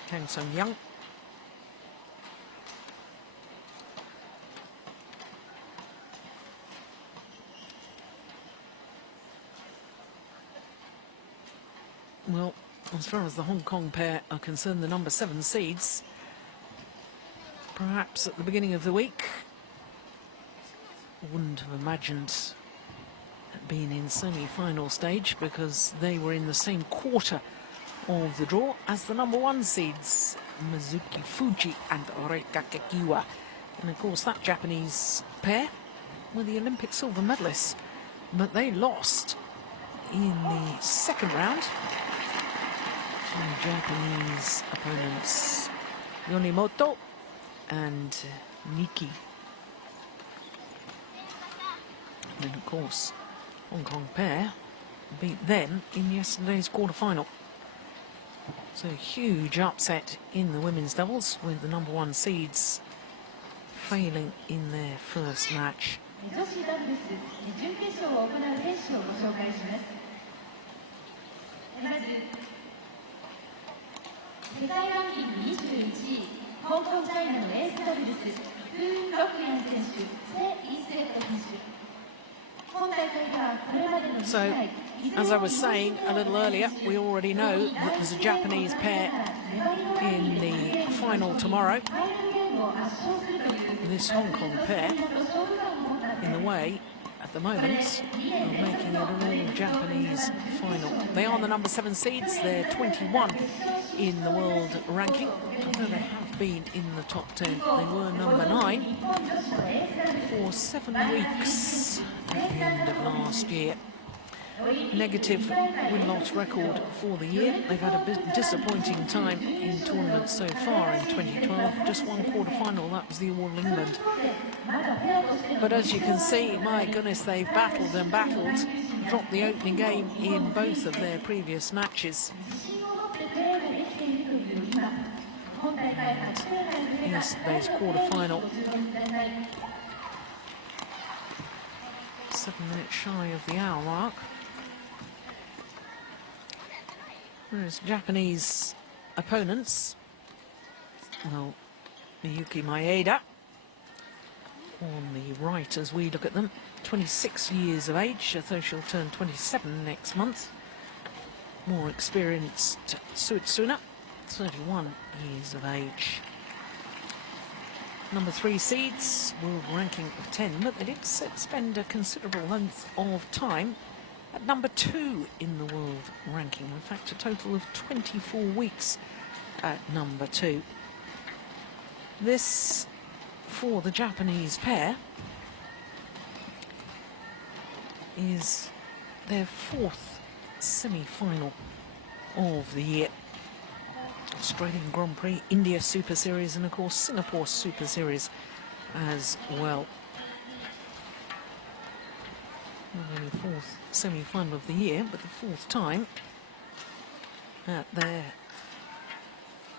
Kang Sung-young. Well, as far as the Hong Kong pair are concerned, the number 7 seeds, perhaps at the beginning of the week, wouldn't have imagined being in semi-final stage, because they were in the same quarter of the draw as the number 1 seeds, Mizuki Fuji and Reika Kekiwa. And of course that Japanese pair were the Olympic silver medalists, but they lost in the second round to Japanese opponents Yonimoto and Niki. And then of course Hong Kong pair beat them in yesterday's quarter-final. So huge upset in the women's doubles, with the number 1 seeds failing in their first match. 女子ダブルス準決勝を行う選手をご紹介します。まず世界ランキング21位、香港チャイナのエースダブルス、フーン・ロクヤン選手、セ・イ・セイト選手。 So, as I was saying a little earlier, we already know that there's a Japanese pair in the final tomorrow. This Hong Kong pair, in the way at the moment, of making it an all-Japanese final. They are the number 7 seeds. They're 21 in the world ranking. Although they have been in the top 10, they were number 9 for 7 weeks at the end of last year. Negative win-loss record for the year. They've had a bit disappointing time in tournaments so far in 2012. Just one quarter-final, that was the All England. But as you can see, my goodness, they've battled and battled. Dropped the opening game in both of their previous matches. And yesterday's quarter-final, 7 minutes shy of the hour mark. Whereas Japanese opponents, well, Miyuki Maeda on the right as we look at them, 26 years of age, although she'll turn 27 next month. More experienced Suetsuna, 31 years of age. Number 3 seeds, world ranking of 10, but they did spend a considerable length of time at number 2 in the world ranking. In fact, a total of 24 weeks at number 2. This, for the Japanese pair, is their 4th semi-final of the year. Australian Grand Prix, India Super Series, and of course Singapore Super Series as well. Not only 4th semi-final of the year, but the 4th time at their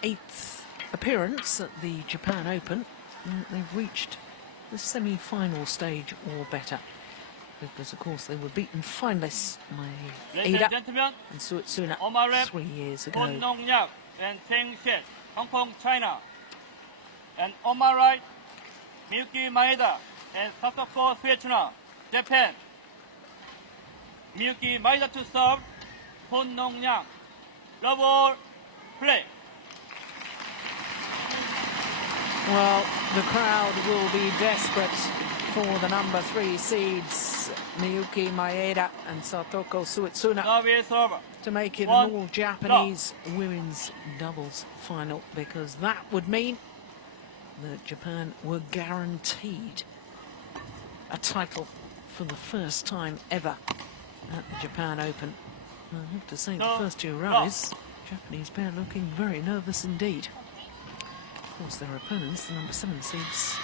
8th appearance at the Japan Open. They've reached the semi-final stage or better, because of course they were beaten finalists by Ada and Suetsuna 3 years ago. And Teng Shet, Hong Kong, China. And on my right, Miyuki Maeda and Satoko Suetsuna, Japan. Miyuki Maeda to serve, Hon Nong Yang. Love all, play. Well, the crowd will be desperate for the number 3 seeds, Miyuki Maeda and Satoko Suetsuna, to make it an all-Japanese women's doubles final, because that would mean that Japan were guaranteed a title for the first time ever at the Japan Open. I have to say, the first 2 rallies, Japanese pair looking very nervous indeed. Of course, their opponents, the number 7 seeds,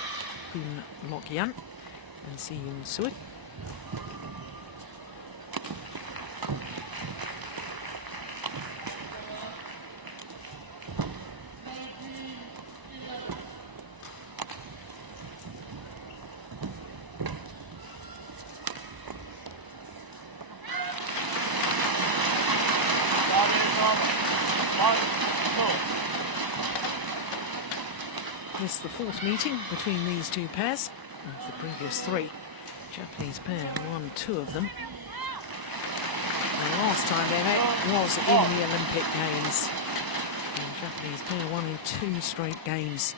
Hoon Lok Yan and Si Yoon Suit. This is the 4th meeting between these 2 pairs. Of the previous 3, Japanese pair won 2 of them. The last time they met was in the Olympic Games. The Japanese pair won in 2 straight games.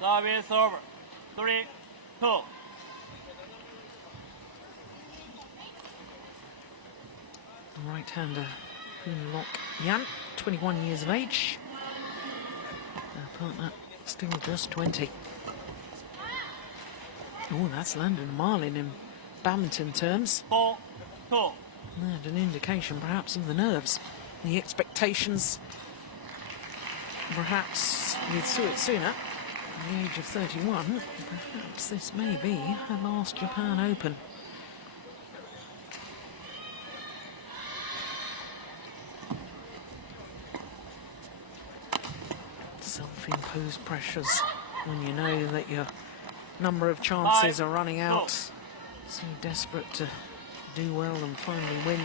Service over. 3-2. Right-hander Hoon Lok Yan, 21 years of age. Their partner still just 20. Oh, that's landed a Marlin in badminton terms. 4-2. And an indication perhaps of the nerves, the expectations, perhaps with Suetsuna, at the age of 31, perhaps this may be her last Japan Open. Self-imposed pressures when you know that your number of chances are running out. So desperate to do well and finally win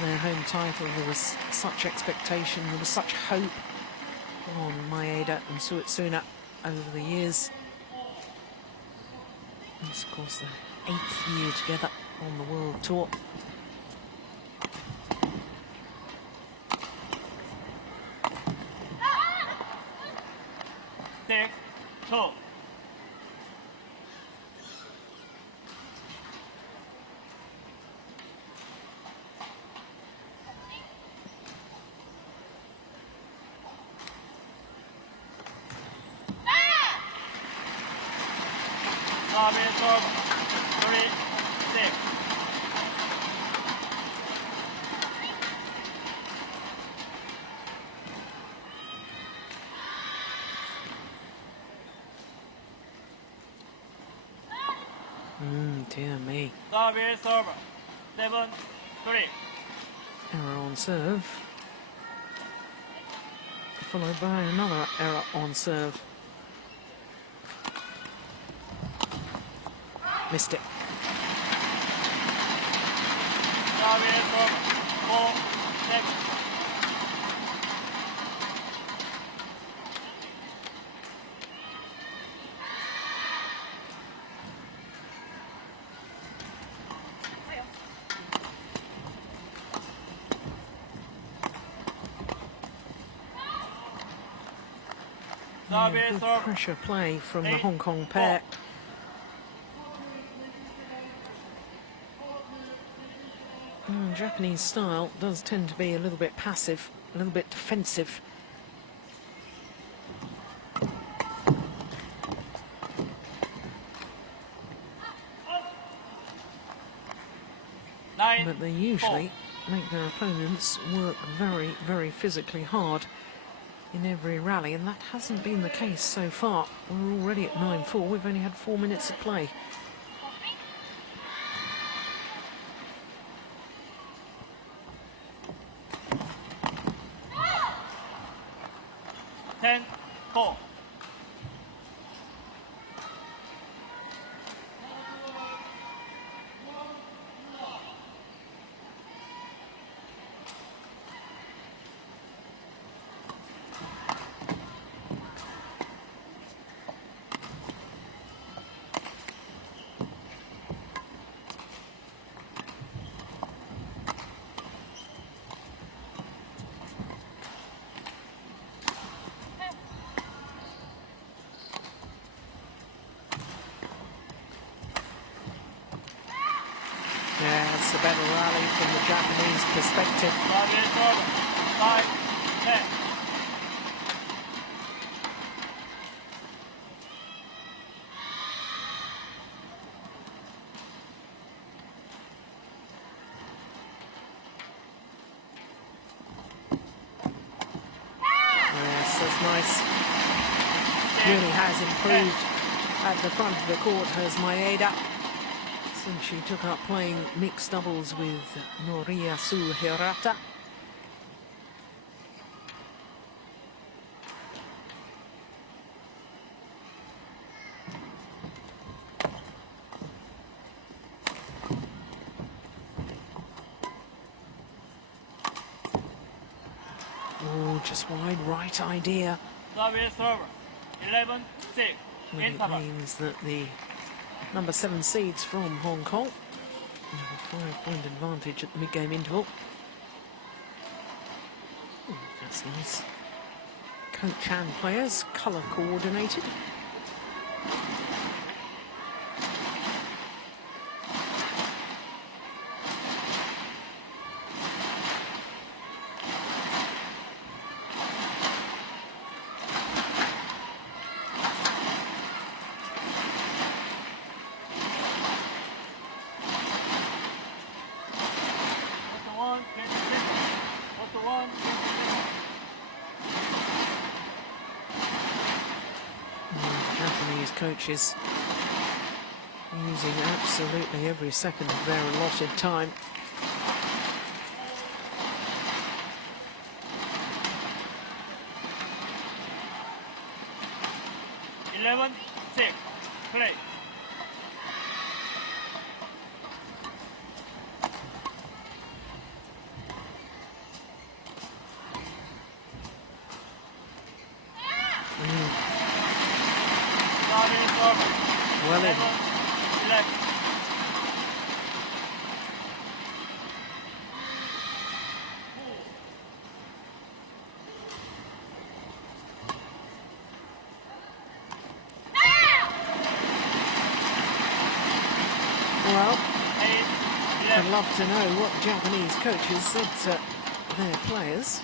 their home title. There was such expectation, there was such hope on Maeda and Suetsuna over the years. It's of course the 8th year together on the World Tour. Six, 2. Service over. 3-6. Dear me. Service over. 7-3. Error on serve. Followed by another error on serve. Missed it. Service over. 4-6. Yeah, good pressure play from the Hong Kong pair. Japanese style does tend to be a little bit passive, a little bit defensive. But they usually make their opponents work very, very physically hard in every rally, and that hasn't been the case so far. We're already at 9-4, we've only had 4 minutes of play. Yeah, it's a better rally from the Japanese perspective. 5-10. Yes, that's nice. Really has improved at the front of the court, has Maeda, since she took up playing mixed doubles with Noriyasu Hirata. Oh, just wide right idea. Service over. 11-6. It means that the number 7 seeds from Hong Kong have a 5-point advantage at the mid-game interval. That's nice. Coach and players colour coordinated. Japanese coaches using absolutely every second of their allotted time. Play. Well in. Well, I'd love to know what Japanese coaches said to their players.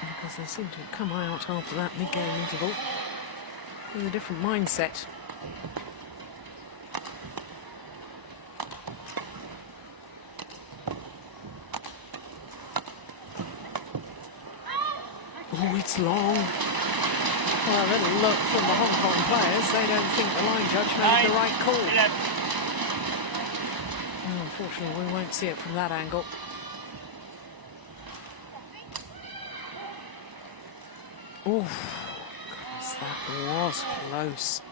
Because they seem to have come out after that mid-game interval with a different mindset. Oh, it's long. Well, a little look from the Hong Kong players. They don't think the line judge made the right call. Oh, unfortunately, we won't see it from that angle. Oof, goodness, that was close.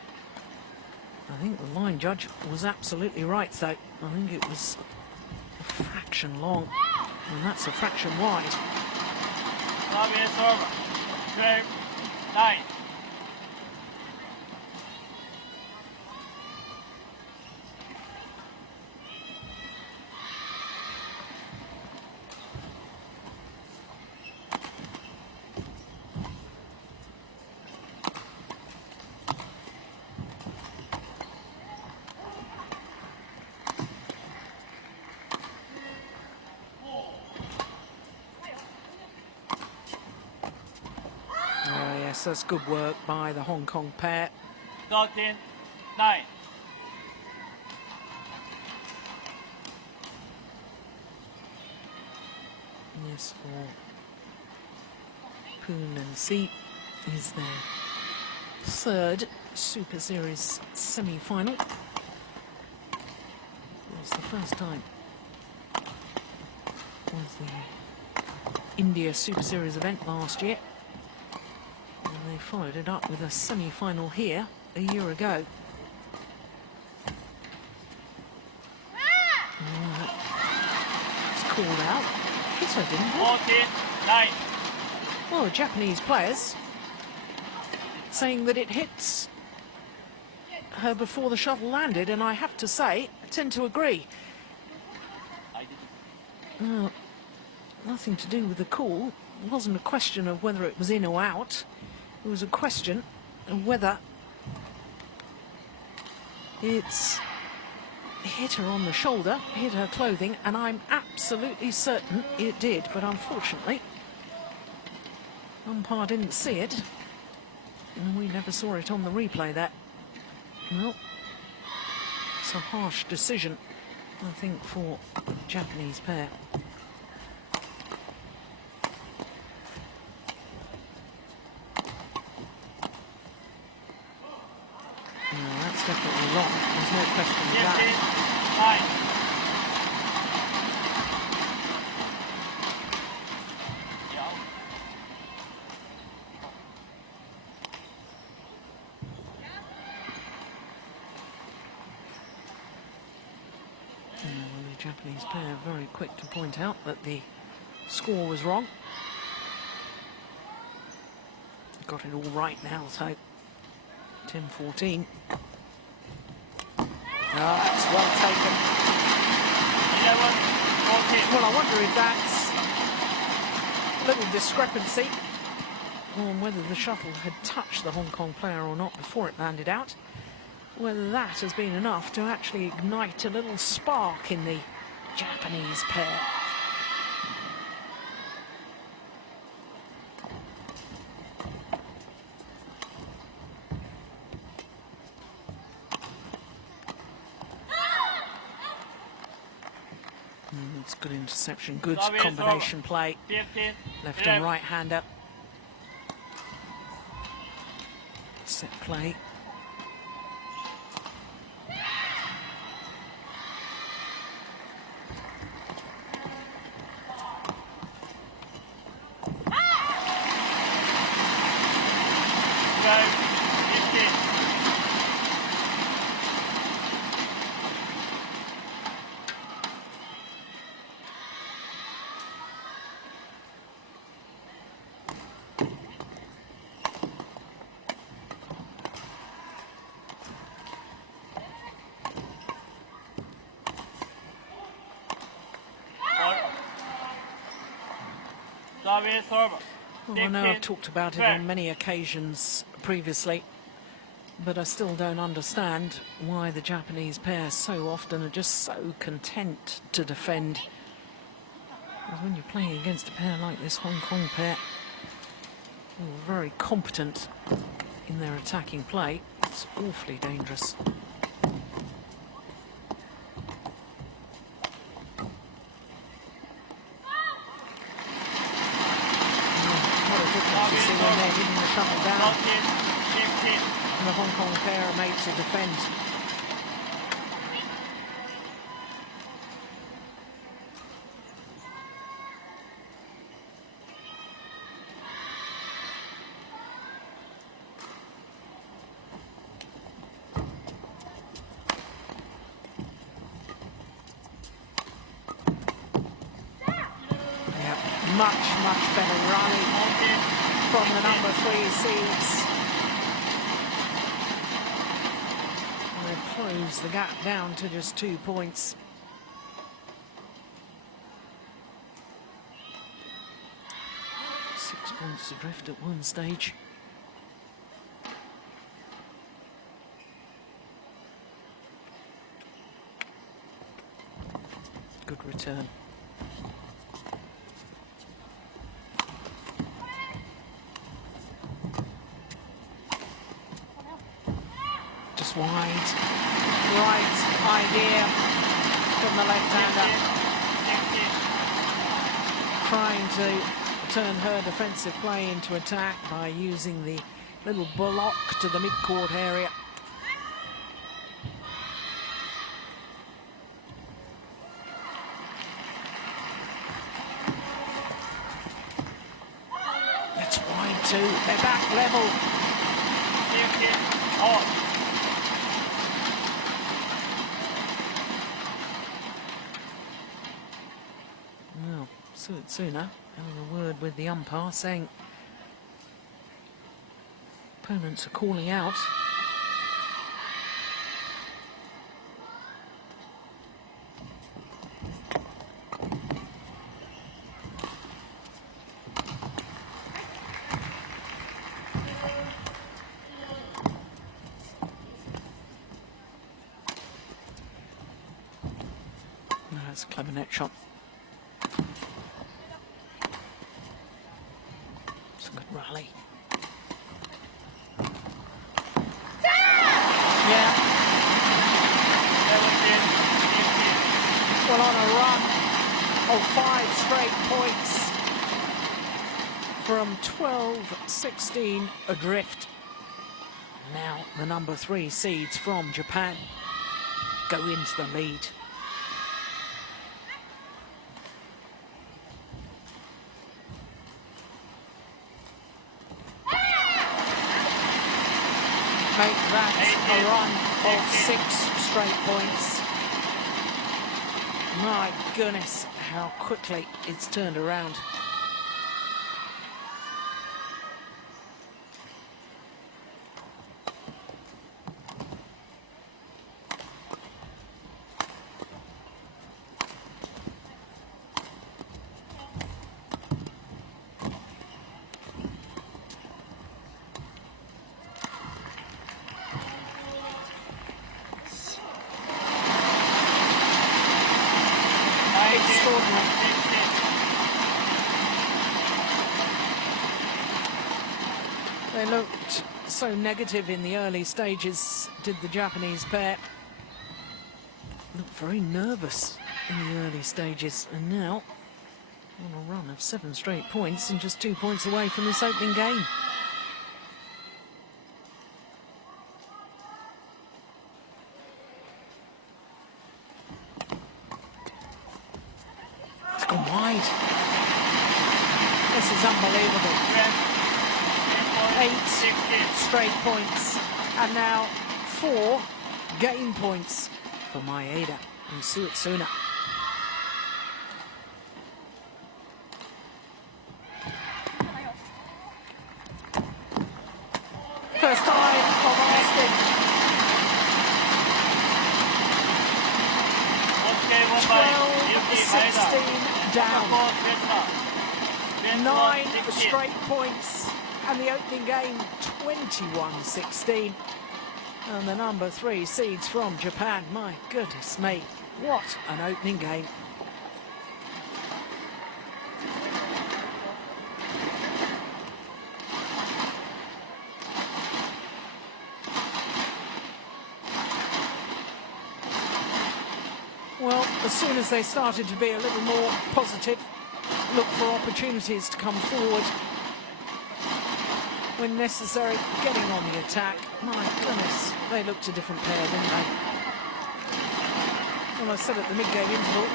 I think the line judge was absolutely right, though. I think it was a fraction long, and that's a fraction wide. 9. Oh, yes, that's good work by the Hong Kong pair. 13-9. Yes, for Poon and Si is their third Super Series semi-final. It was the first time was the India Super Series event last year, and they followed it up with a semi-final here a year ago. It's called out. Yes, I didn't. 14-9. Well, the Japanese players saying that it hits her before the shuttle landed, and I have to say, I tend to agree. Nothing to do with the call. It wasn't a question of whether it was in or out. It was a question of whether it's hit her on the shoulder, hit her clothing, and I'm absolutely certain it did, but unfortunately, umpire didn't see it, and we never saw it on the replay there. Well, it's a harsh decision, I think, for the Japanese pair. No, that's definitely long. There's no question of that. 9. Well, the Japanese pair are very quick to point out that the score was wrong. Got it all right now, so 10-14. Oh, that's well taken. 11-14. Well, I wonder if that's a little discrepancy on whether the shuttle had touched the Hong Kong player or not before it landed out. Whether that has been enough to actually ignite a little spark in the Japanese pair. It's good interception, good combination play. 15, Left and right hander. Set play. Well, I know I've talked about it on many occasions previously, but I still don't understand why the Japanese pair so often are just so content to defend. Because when you're playing against a pair like this Hong Kong pair, who are very competent in their attacking play, it's awfully dangerous. When they're hitting the shuttle down, and the Hong Kong pair are made to defend. Yeah, much better rally from the number 3 seeds. And they've closed the gap down to just 2 points. Six points adrift at one stage. Good return. Wide, right idea from the left-hander, trying to turn her defensive play into attack by using the little block to the mid-court area. It's wide too, they're back level. Sooner having a word with the umpire saying opponents are calling out. No, that's a clever net shot. Rally. Yeah. Well, on a run of 5 straight points from 12-16 adrift. Now the number 3 seeds from Japan go into the lead. Make that a run of 6 straight points. My goodness, how quickly it's turned around. They looked so negative in the early stages, did the Japanese pair. Looked very nervous in the early stages, and now on a run of 7 straight points and just 2 points away from this opening game. It's gone wide. This is unbelievable. 8 straight points, and now 4 game points for Maeda and Suetsuna. First time of Austin. 12-16 down. 9 straight points. And the opening game, 21-16. And the number 3 seeds from Japan. My goodness me, what an opening game. Well, as soon as they started to be a little more positive, look for opportunities to come forward. When necessary, getting on the attack. My goodness, they looked a different pair, didn't they? Well, I said at the mid-game interval,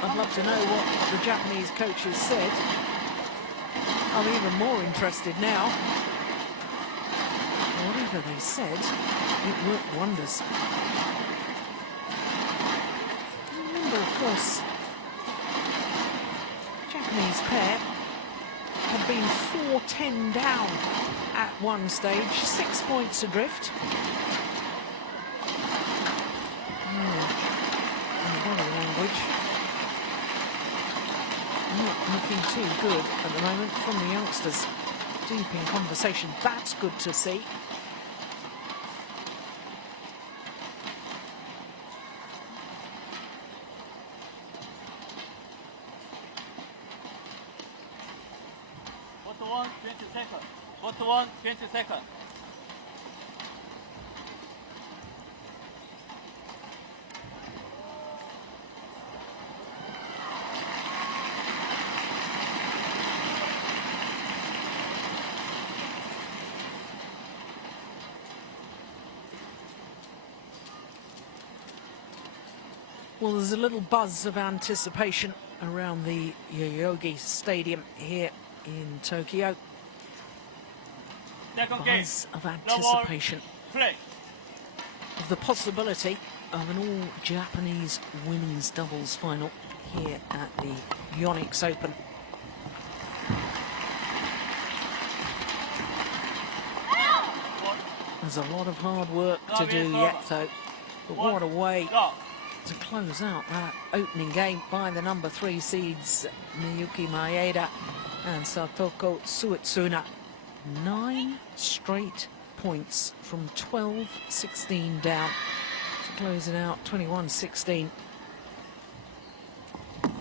I'd love to know what the Japanese coaches said. I'm even more interested now. Whatever they said, it worked wonders. Remember, of course, the Japanese pair had been 4-10 down at one stage, 6 points adrift. Body language not looking too good at the moment from the youngsters. Deep in conversation, that's good to see. Bot 1, 20 seconds. Bot 1, 20 seconds. Well, there's a little buzz of anticipation around the Yoyogi Stadium here in Tokyo. Buzz of anticipation of the possibility of an all-Japanese women's doubles final here at the Yonex Open. There's a lot of hard work to do yet, though. But what a way to close out that opening game by the number 3 seeds, Miyuki Maeda and Satoko Suetsuna. 9 straight points from 12-16 down to close it out, 21-16. I've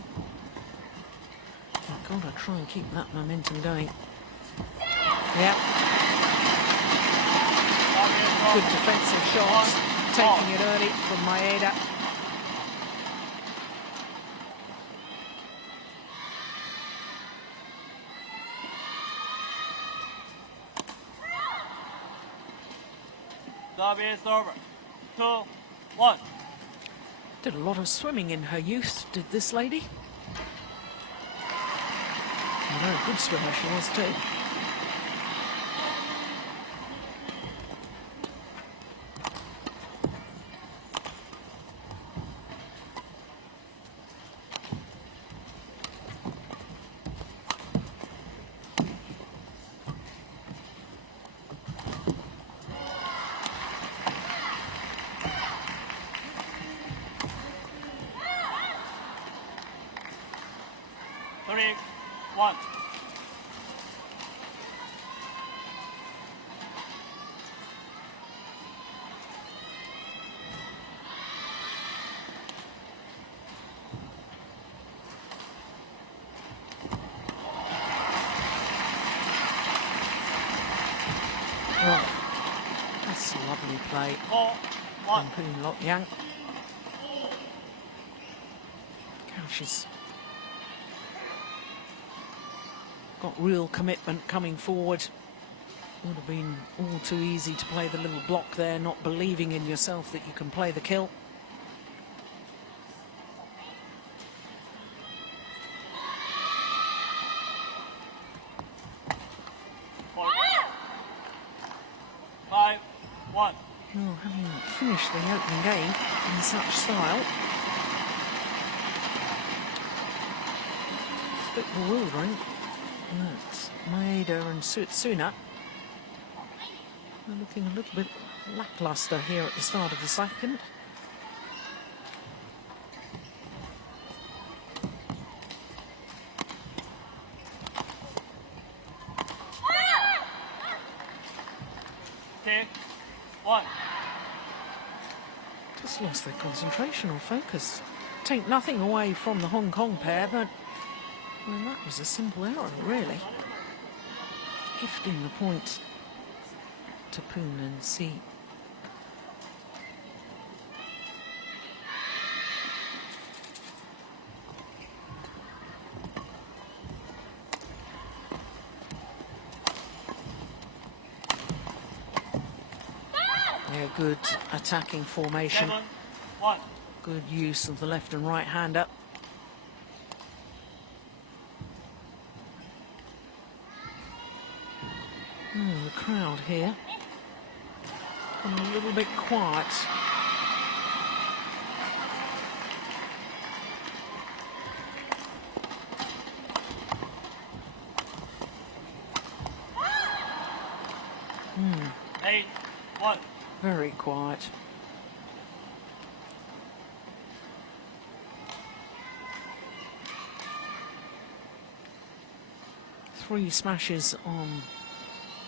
got to try and keep that momentum going. Yeah. Good defensive shots, taking it early from Maeda. Service over. 2-1. Did a lot of swimming in her youth, did this lady? A very good swimmer she was too. That's lovely play 4-1. from Poon Lok Yang. Gosh, she's got real commitment coming forward. Would have been all too easy to play the little block there, not believing in yourself that you can play the kill. One. Well, having finished the opening game in such style, a bit bewildering. That's Maeda and Sutsuna. They're looking a little bit lackluster here at the start of the second. Take 1. Just lost their concentration or focus. Take nothing away from the Hong Kong pair, but well, that was a simple error, really. Gifting the point to Poon and C. Yeah, good attacking formation. 7-1. Good use of the left and right hander. The crowd here gone a little bit quiet. Hmm. 8-1. Very quiet. Three smashes on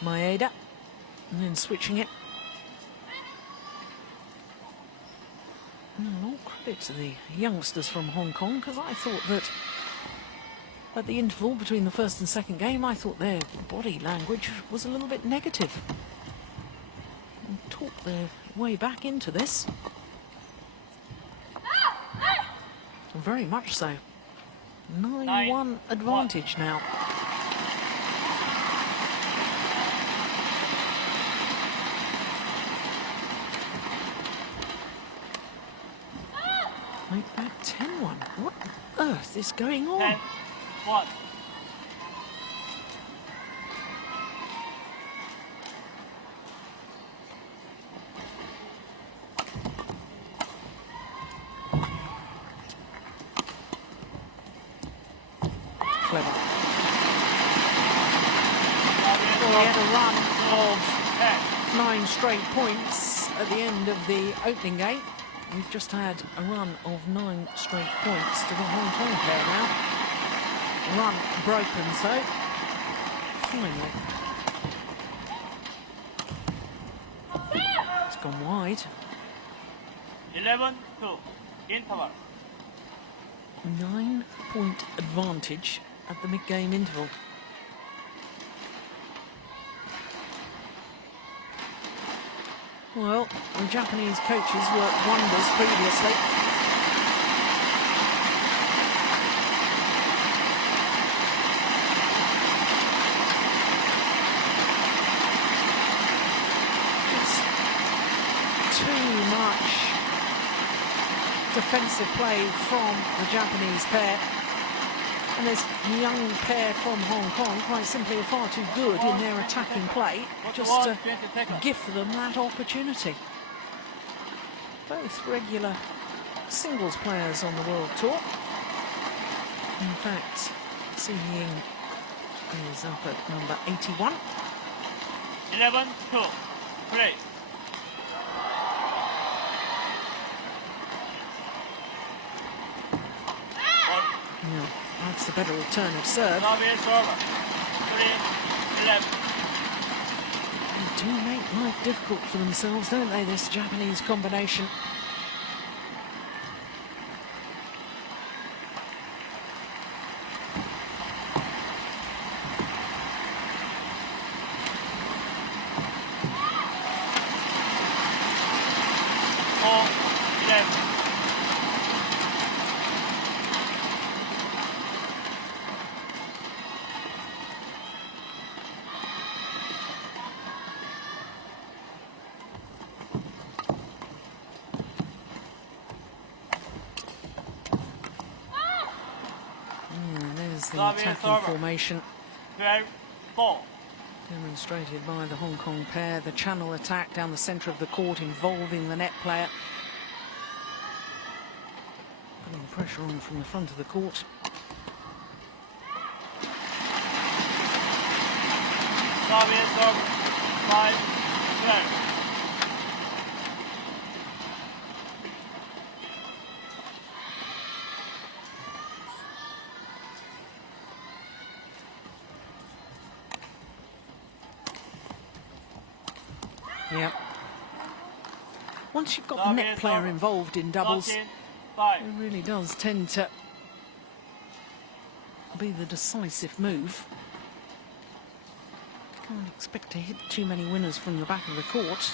Maeda, and then switching it. All credit to the youngsters from Hong Kong, because I thought that at the interval between the first and second game, I thought their body language was a little bit negative. And talked their way back into this. Very much so. 9-1 advantage now. Make that 10-1. What on earth is going on? 10-1. Clever. Well, he had a run of 9 straight points at the end of the opening game. We've just had a run of 9 straight points to the Hong Kong pair now. Run broken, so finally. It's gone wide. 11-2. Interval. 9-point advantage at the mid-game interval. Well, the Japanese coaches worked wonders previously. Just too much defensive play from the Japanese pair. And this young pair from Hong Kong, quite simply, are far too good in their attacking play, just to gift them that opportunity. Both regular singles players on the World Tour. In fact, Xi Ying is up at number 81. 11-2. Play. Yeah, that's the better return of serve. Service over. 3-11. They do make life difficult for themselves, don't they, this Japanese combination? 4-11. There's the Service attacking over. formation 12-4. demonstrated by the Hong Kong pair. The channel attack down the centre of the court involving the net player. Putting pressure on from the front of the court. Service over. 5-12. Yep. Once you've got the net player involved in doubles, it 13-5. really does tend to be the decisive move. Can't expect to hit too many winners from the back of the court.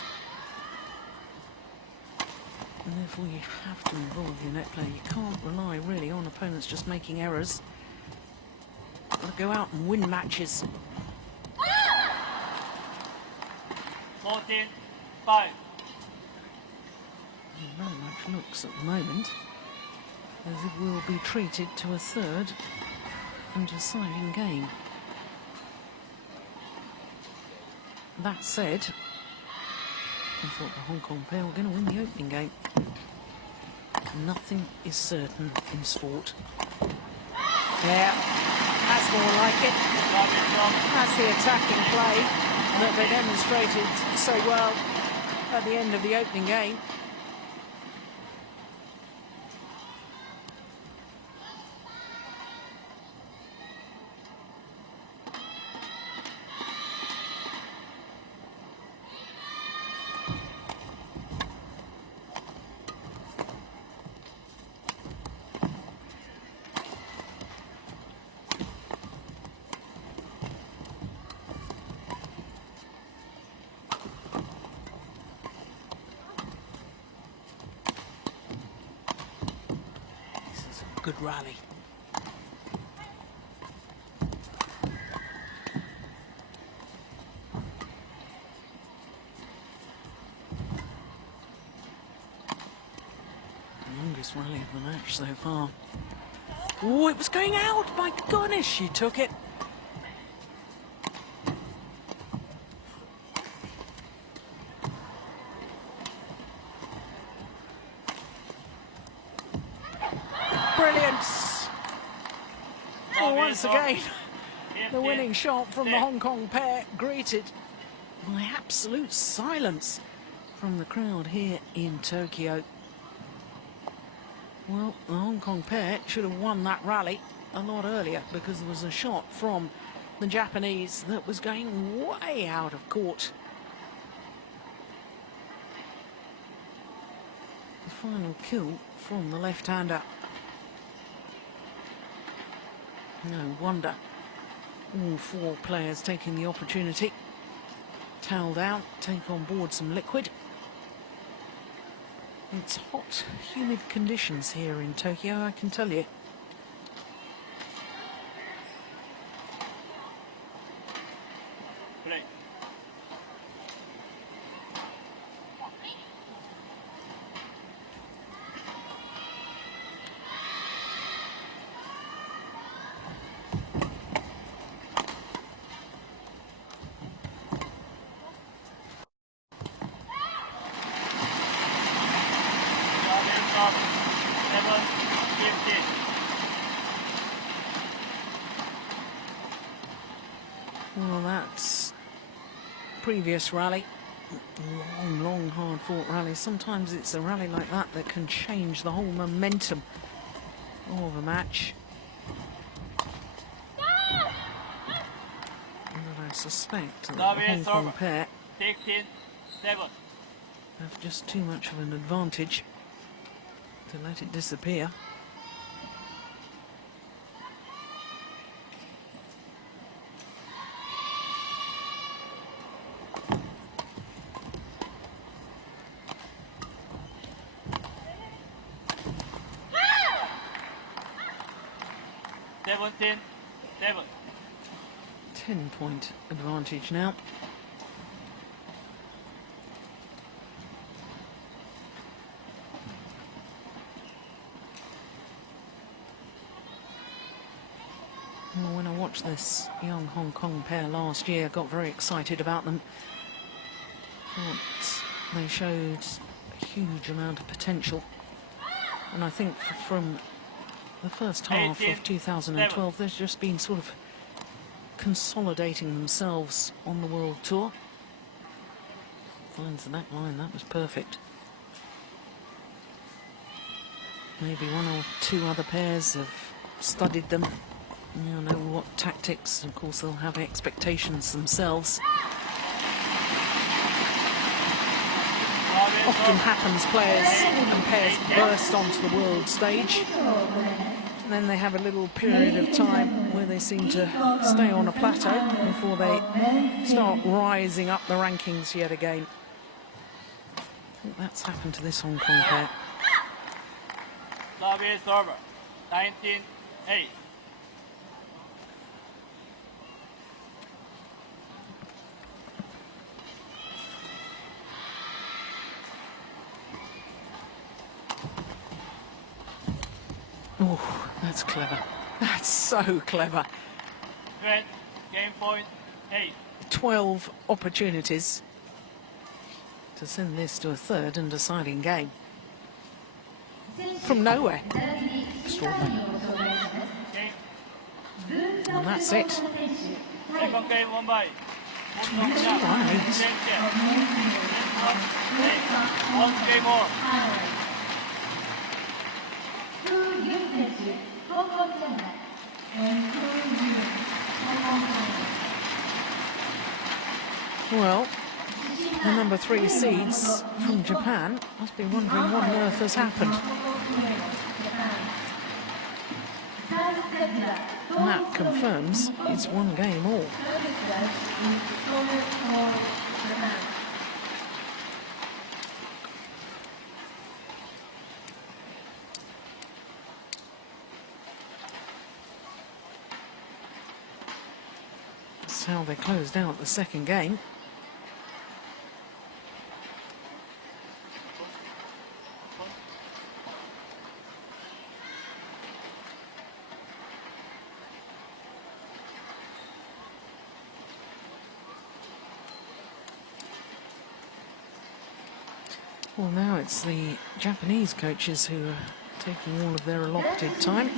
And therefore you have to involve your net player. You can't rely really on opponents just making errors. Got to go out and win matches. 14-5. Very much looks at the moment as if we'll be treated to a third and deciding game. That said, I thought the Hong Kong pair were going to win the opening game. Nothing is certain in sport. Yeah, that's more like it. That's the attacking play that they demonstrated so well at the end of the opening game. Good rally. Longest rally of the match so far. Oh, it was going out! My goodness, she took it. Brilliance! Oh, once again, the winning shot from the Hong Kong pair greeted by absolute silence from the crowd here in Tokyo. Well, the Hong Kong pair should have won that rally a lot earlier because there was a shot from the Japanese that was going way out of court. The final kill from the left-hander. No wonder all four players taking the opportunity. Towel down, take on board some liquid. It's hot, humid conditions here in Tokyo, I can tell you. Play. Service over. 7-15. Well, that's previous rally. Long, hard-fought rally. Sometimes it's a rally like that that can change the whole momentum of a match. And I suspect that the Hong Kong pair 16-7. have just too much of an advantage to let it disappear. 17-7. 10-point advantage now. Well, when I watched this young Hong Kong pair last year, got very excited about them. Thought they showed a huge amount of potential. And I think from the first half of 2012, there's just been sort of consolidating themselves on the World Tour. Finds the neck line, that was perfect. Maybe one or two other pairs have studied them. You know what tactics, of course they'll have expectations themselves. Often happens, players and pairs burst onto the world stage, and then they have a little period of time where they seem to stay on a plateau before they start rising up the rankings yet again. I think that's happened to this Hong Kong pair. Service over. 19-8. Oh, that's clever. That's so clever. Red, game point 8. 12 opportunities to send this to a third and deciding game. From nowhere. Extraordinary. And that's it. Second game 1 by. 25. 1 game more. Well, the number 3 seeds from Japan must be wondering what on earth has happened. And that confirms it's 1 game all. That's how they closed out the second game. Well, now it's the Japanese coaches who are taking all of their allotted time.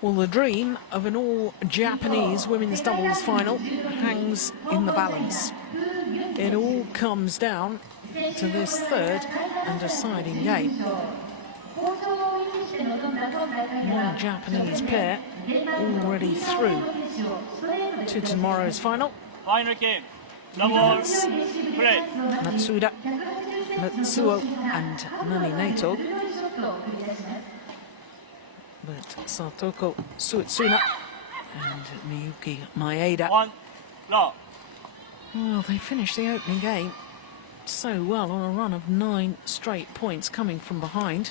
Well, the dream of an all-Japanese women's doubles final hangs in the balance. It all comes down to this third and deciding game. One Japanese pair already through to tomorrow's final. Final game. Doubles play. Matsuda, Matsuo and Nani Naito. But Satoko Suetsuna and Miyuki Maeda. 1 love. Well, they finished the opening game so well on a run of 9 straight points coming from behind.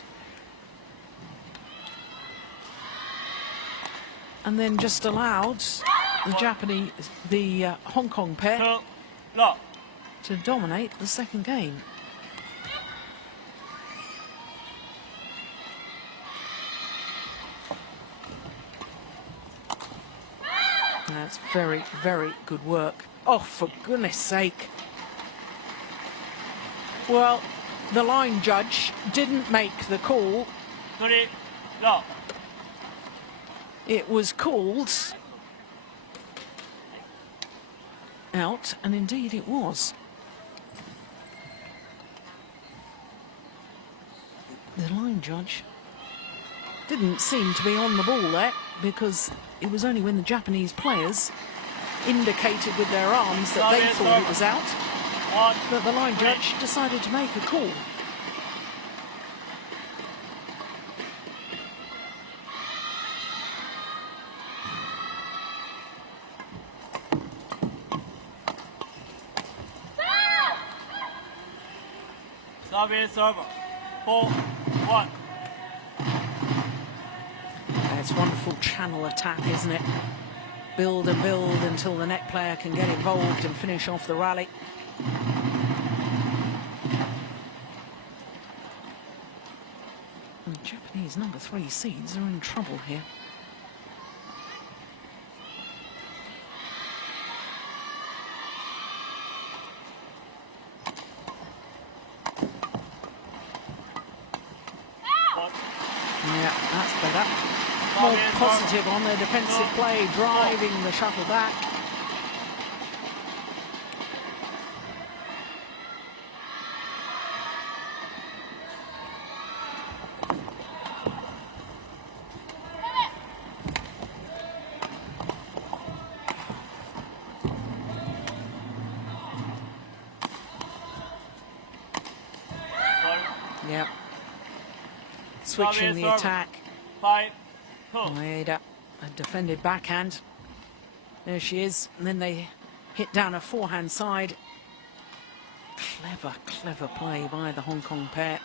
And then just allowed the Hong Kong pair 2 love. to dominate the second game. That's very, very good work. Oh, for goodness sake. Well, the line judge didn't make the call. 3 love. It was called out, and indeed it was. The line judge Didn't seem to be on the ball there, because it was only when the Japanese players indicated with their arms that they thought it was out that the line judge decided to make a call. Service over. 4-1. It's wonderful channel attack, isn't it? Build and build until the net player can get involved and finish off the rally. The Japanese number 3 seeds are in trouble here. Yeah, that's better. More positive on their defensive play, driving the shuttle back. Yep. Switching the attack. 5-2. Maeda, a defended backhand. There she is. And then they hit down a forehand side. Clever, clever play by the Hong Kong pair.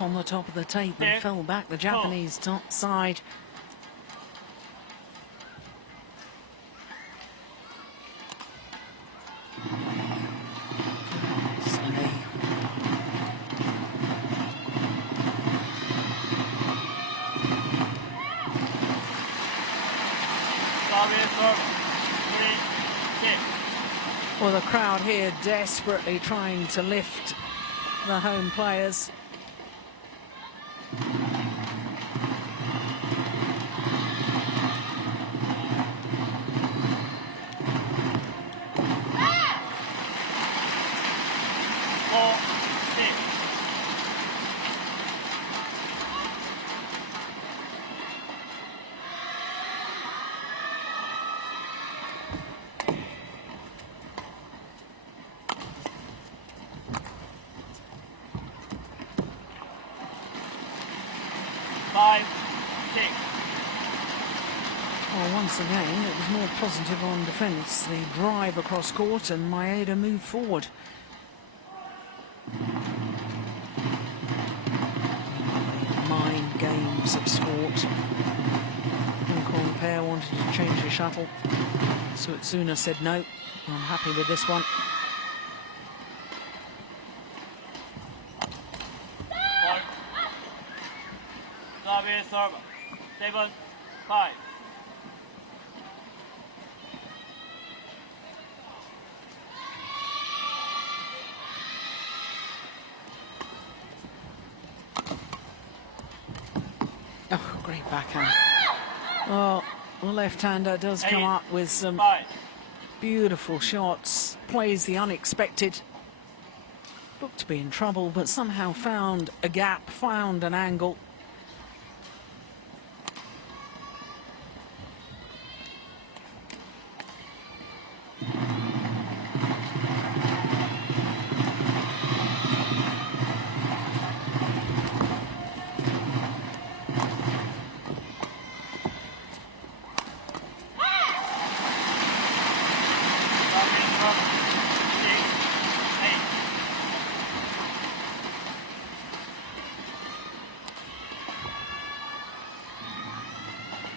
On the top of the tape and fell back the Japanese top side. Well, the crowd here desperately trying to lift the home players. Well, once again, it was more positive on defence. The drive across court and Maeda moved forward. Mind games of sport. Hong Kong pair wanted to change the shuttle. Suetsuna said no. I'm happy with this one. Serve 7-5. Oh, great backhand. Well, the left-hander does come up with some beautiful shots, plays the unexpected. Looked to be in trouble, but somehow found a gap, found an angle.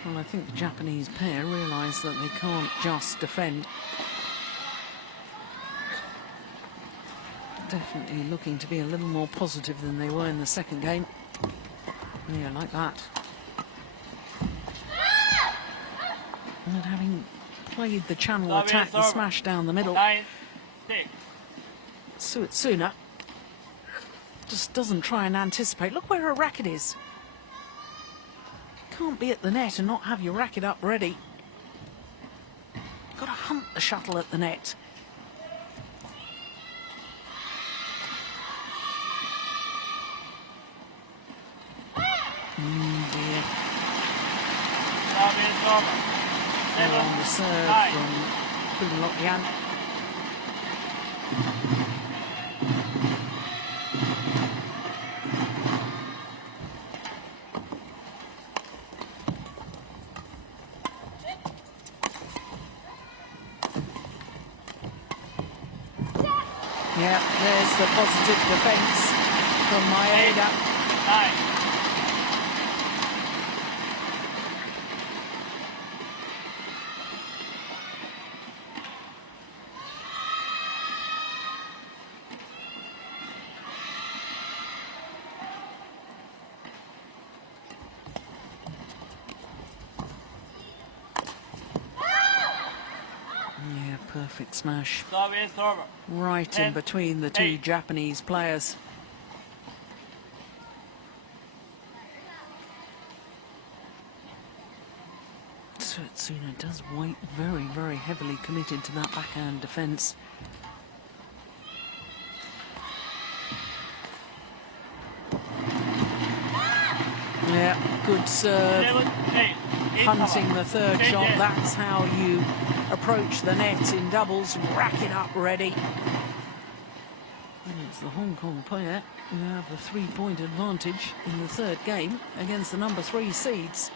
Well, I think the Japanese pair realise that they can't just defend. Definitely looking to be a little more positive than they were in the second game. Yeah, like that. And having played the channel attack, the smash down the middle, Suetsuna Just doesn't try and anticipate. Look where her racket is. Can't be at the net and not have your racket up ready. Got to hunt the shuttle at the net. Dear. On the serve from Yan. Yeah, there's the positive defence from Maeda. Perfect smash. Right in between the two Japanese players. Suetsuna does weight very, very heavily committed to that backhand defence. Yeah, good serve. Hunting the third shot, that's how you approach the net in doubles. Rack it up ready. And it's the Hong Kong player who have the 3-point advantage in the third game against the number 3 seeds.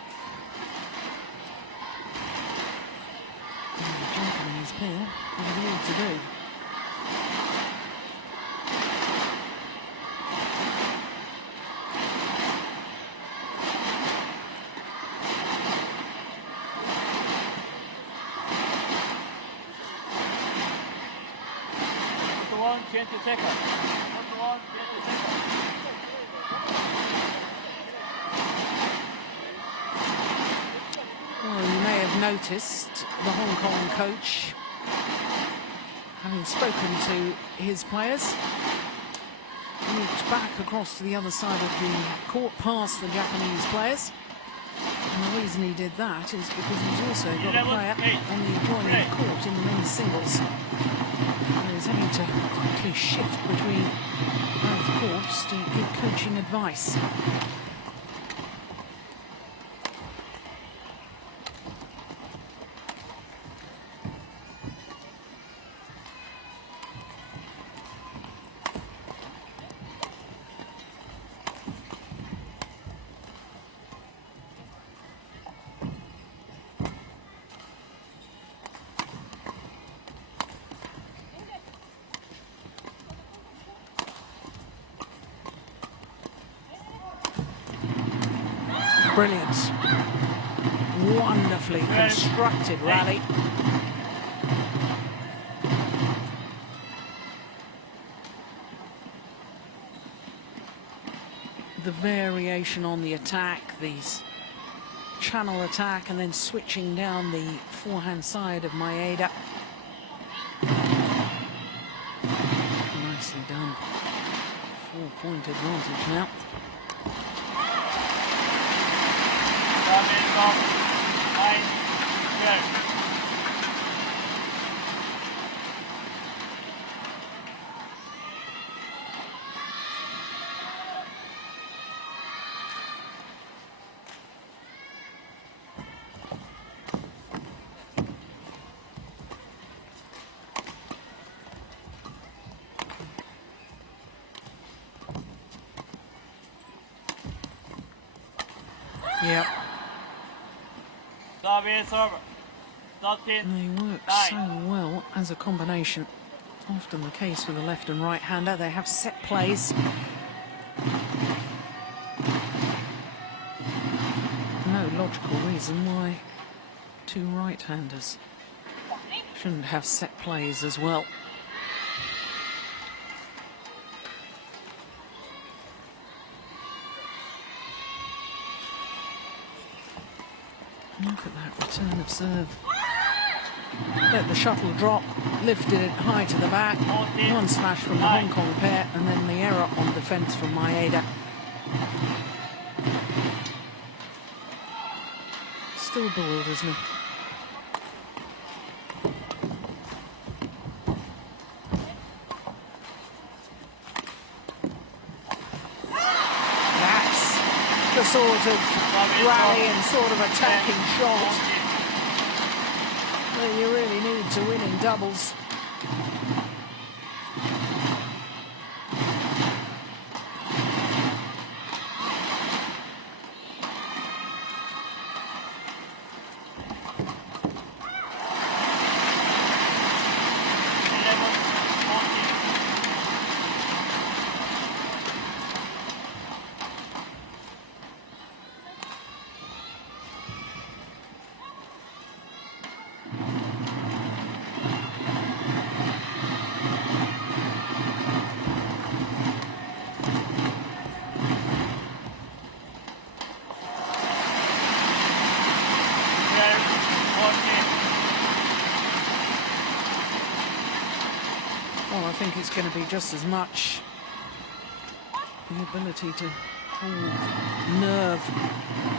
And the Japanese pair have it all to do. Well, you may have noticed the Hong Kong coach, having spoken to his players, walked back across to the other side of the court past the Japanese players. And the reason he did that is because he's also got a player on the adjoining court in the men's singles. And he's having to quickly shift between both courts to give coaching advice. Brilliant. Wonderfully constructed rally. The variation on the attack, the channel attack, and then switching down the forehand side of Maeda. Nicely done. 4-point advantage now. Yep. They work so well as a combination. Often the case with a left and right hander. They have set plays. No logical reason why two right-handers shouldn't have set plays as well. Look at that return of serve. let the shuttle drop, lifted it high to the back. One smash from the Hong Kong pair, and then the error on defence from Maeda. Still boiled, isn't he? That's the sort of rally and sort of attacking shot that you really need to win in doubles. Well, I think it's going to be just as much the ability to hold nerve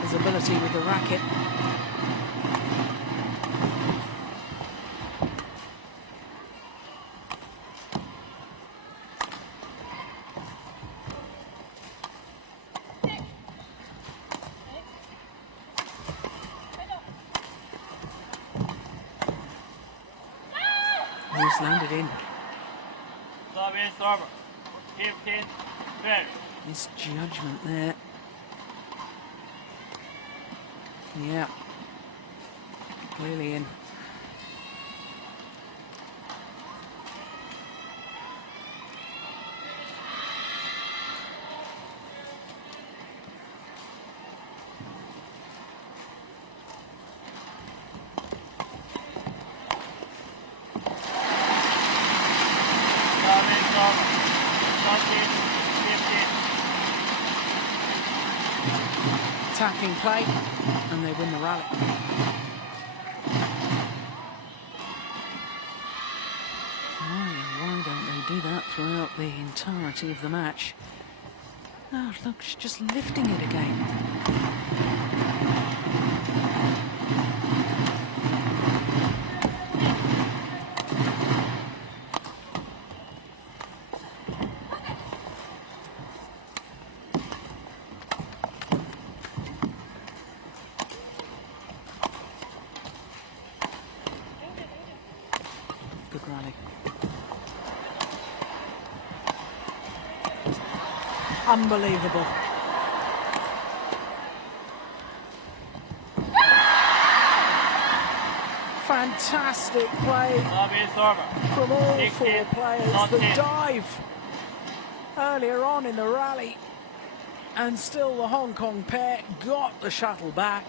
as ability with the racket. He's landed in. Server, 15, 12. His judgment there. Yeah. Really in. Attacking play, and they win the rally. Why don't they do that throughout the entirety of the match? Oh, look, she's just lifting it again. Good rally. Unbelievable. Fantastic play from all four players. The dive earlier on in the rally, and still the Hong Kong pair got the shuttle back.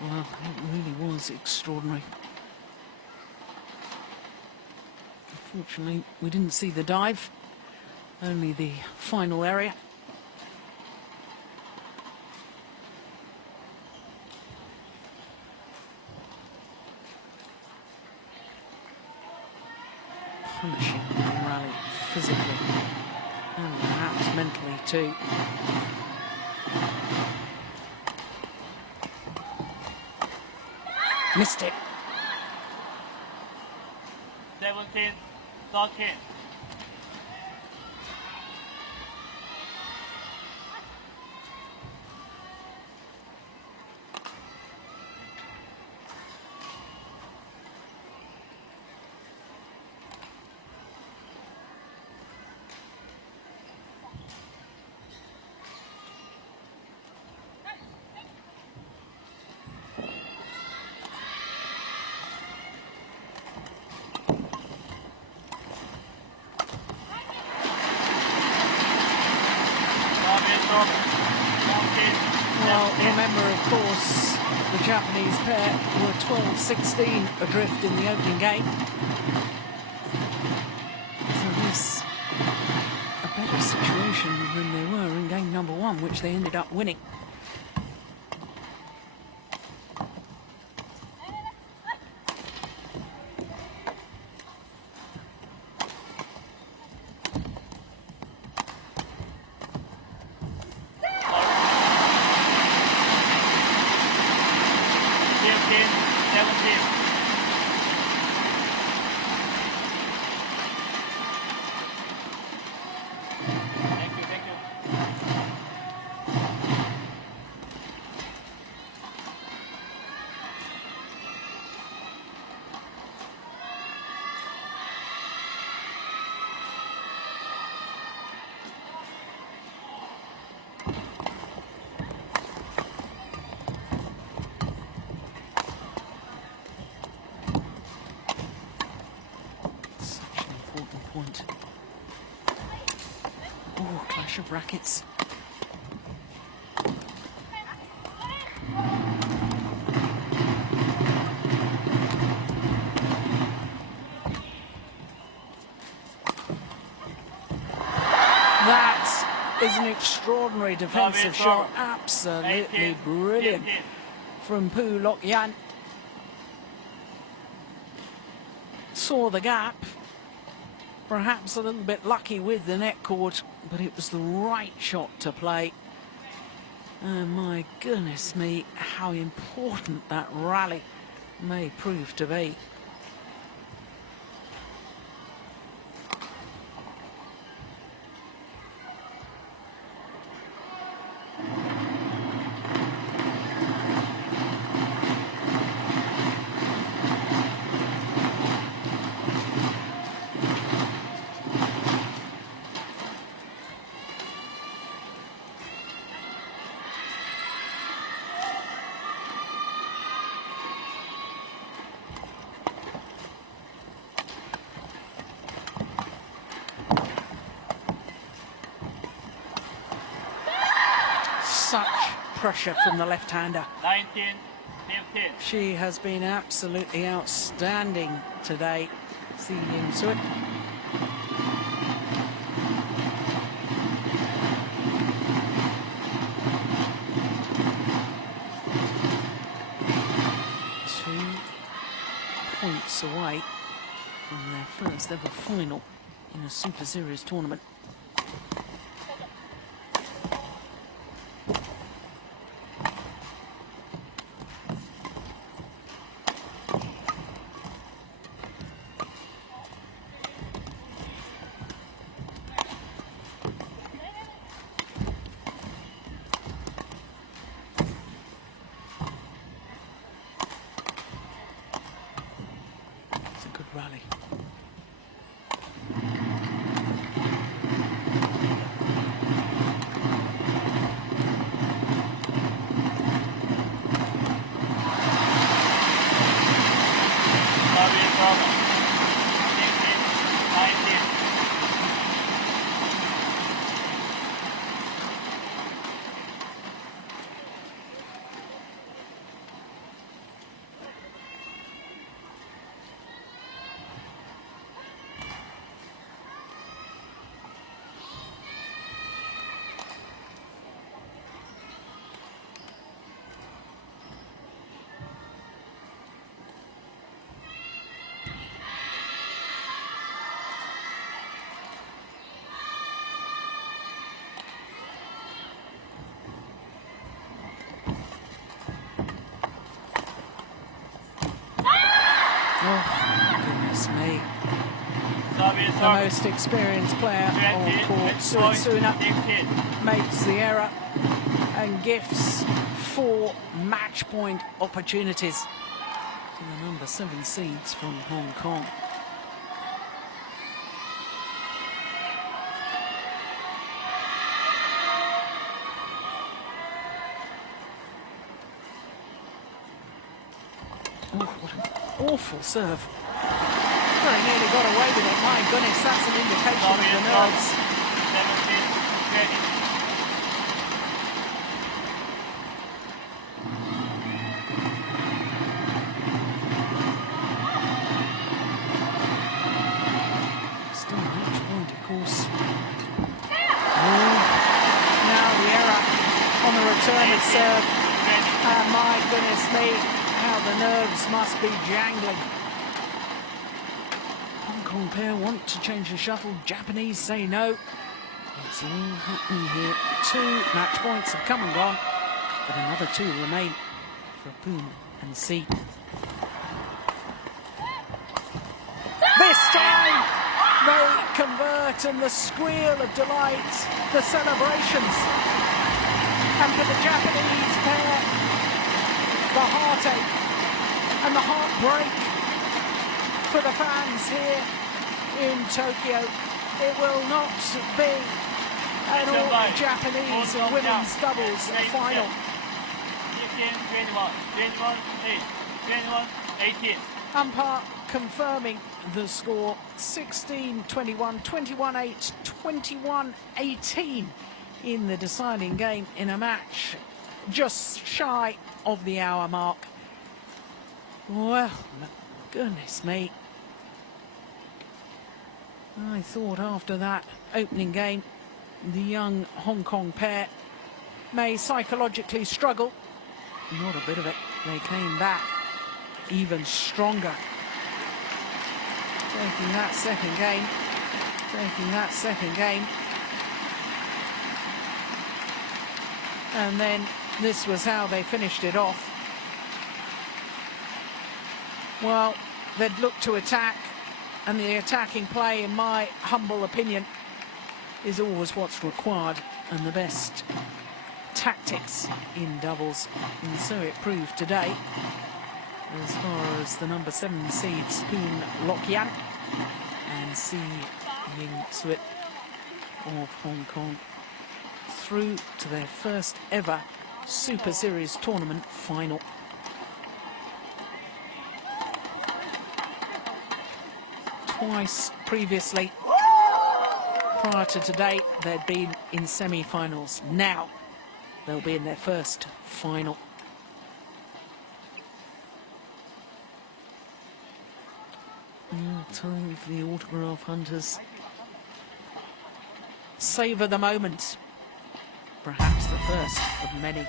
Well, it really was extraordinary. Unfortunately, we didn't see the dive, only the final area. Punishing the rally physically and perhaps mentally too. Missed it. 17, 13. Well, remember, of course, the Japanese pair were 12-16 adrift in the opening game. So this a better situation than they were in game number one, which they ended up winning. Point. Oh, clash of rackets. That is an extraordinary defensive shot. Absolutely brilliant from Pu Lok Yan. Saw the gap. Perhaps a little bit lucky with the net court, but it was the right shot to play. And my goodness me, how important that rally may prove to be. Such pressure from the left-hander. 19-15. She has been absolutely outstanding today. See Yin Sut. Points away from their first ever final in a Super Series tournament. Rally. Oh, goodness me. The most experienced player on court, Suetsuna, makes the error and gifts 4 match point opportunities to the number 7 seeds from Hong Kong. Oh, what an awful serve. Very nearly got away with it. My goodness, that's an indication of the nerves. 17-20. serve. And my goodness me, how the nerves must be jangling. Hong Kong pair want to change the shuttle. Japanese say no. It's all happening here. 2 match points have come and gone, but another 2 remain for Poon and C. This time they convert, and the squeal of delight, the celebrations. And for the Japanese pair, the heartache and the heartbreak for the fans here in Tokyo. It will not be an all-Japanese women's doubles final. 21, 21-8, 21-18. Umpire confirming the score: 16-21, 21-8, 21-18 in the deciding game in a match just shy of the hour mark. Well, goodness me. I thought after that opening game, the young Hong Kong pair may psychologically struggle. Not a bit of it. They came back even stronger. Taking that second game. And then this was how they finished it off. Well, they'd look to attack, and the attacking play, in my humble opinion, is always what's required and the best tactics in doubles. And so it proved today, as far as the number 7 seeds Poon Lok Yan and Si Ying Suit of Hong Kong through to their first ever Super Series tournament final. Twice previously, prior to today, they'd been in semi-finals. Now they'll be in their first final. Now time for the autograph hunters. Savour the moment. Perhaps the first of many.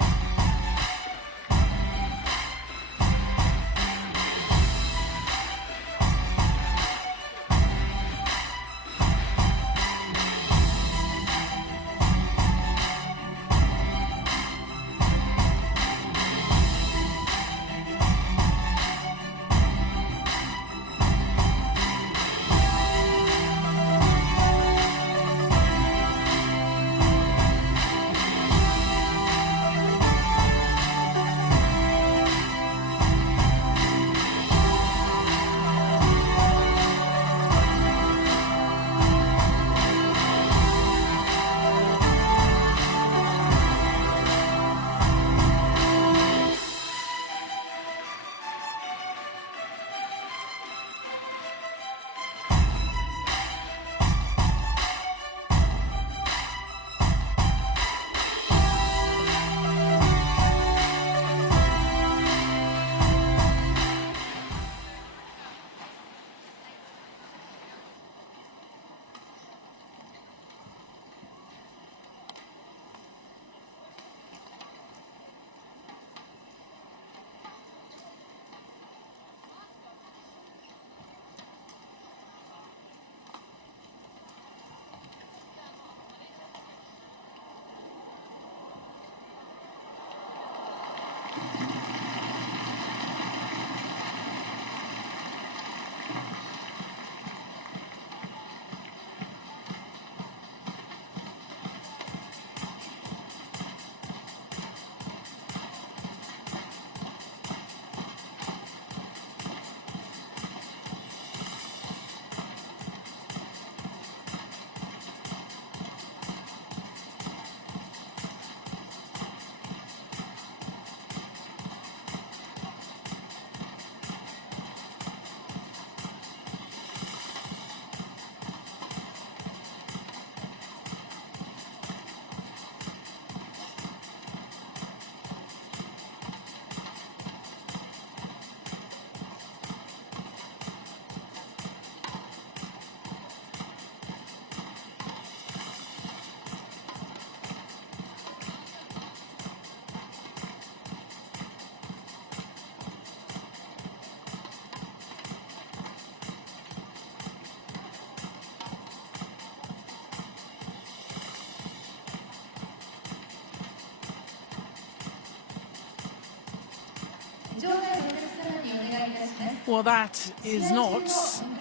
Well, that is not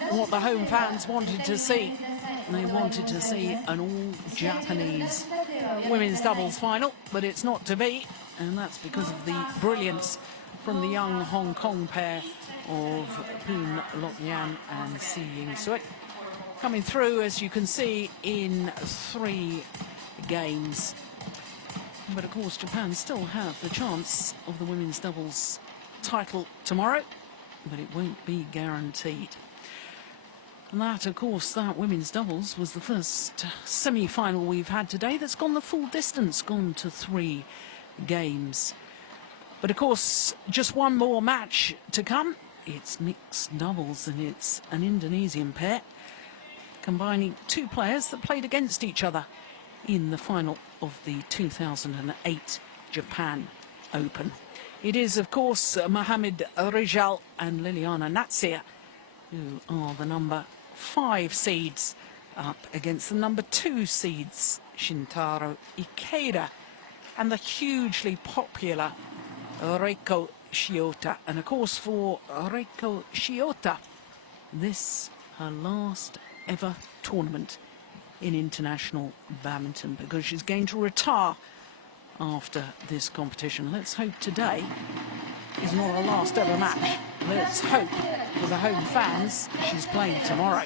what the home fans wanted to see. They wanted to see an all-Japanese women's doubles final, but it's not to be, and that's because of the brilliance from the young Hong Kong pair of Poon Lok Nyan and Si Ying Sui. Coming through, as you can see, in 3 games. But of course, Japan still have the chance of the women's doubles title tomorrow, but it won't be guaranteed. And that, of course, that women's doubles was the first semi-final we've had today that's gone the full distance, gone to 3 games. But of course, just one more match to come. It's mixed doubles, and it's an Indonesian pair combining 2 players that played against each other in the final of the 2008 Japan Open. It is, of course, Mohamed Rijal and Liliana Natsir, who are the number 5 seeds, up against the number 2 seeds, Shintaro Ikeda, and the hugely popular Reiko Shiota. And of course, for Reiko Shiota, this her last ever tournament in international badminton, because she's going to retire after this competition. Let's hope today is not her last ever match. Let's hope for the home fans she's playing tomorrow.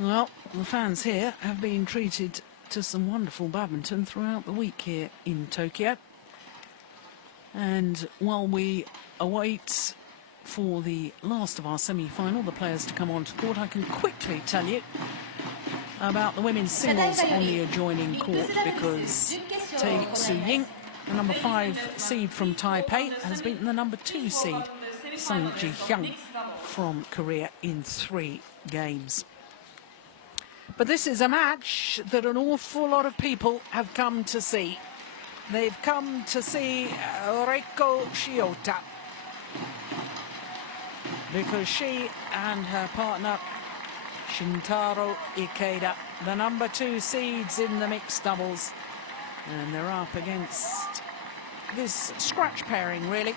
Well, the fans here have been treated to some wonderful badminton throughout the week here in Tokyo. And while we await for the last of our semi-final, the players to come onto court, I can quickly tell you about the women's singles on the adjoining court, because Tae Soo-ying, the number 5 seed from Taipei, has beaten the number 2 seed, Sung Ji-hyung, from Korea in 3 games. But this is a match that an awful lot of people have come to see. They've come to see Reiko Shiota, because she and her partner Shintaro Ikeda, the number 2 seeds in the mixed doubles, and they're up against this scratch pairing, really,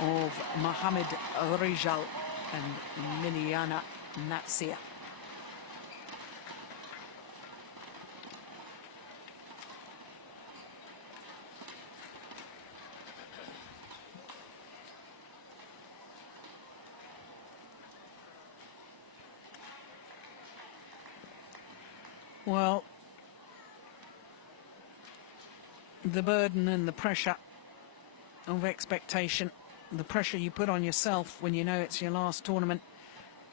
of Mohamed Rijal and Liliana Natsir. Well, the burden and the pressure of expectation, the pressure you put on yourself when you know it's your last tournament,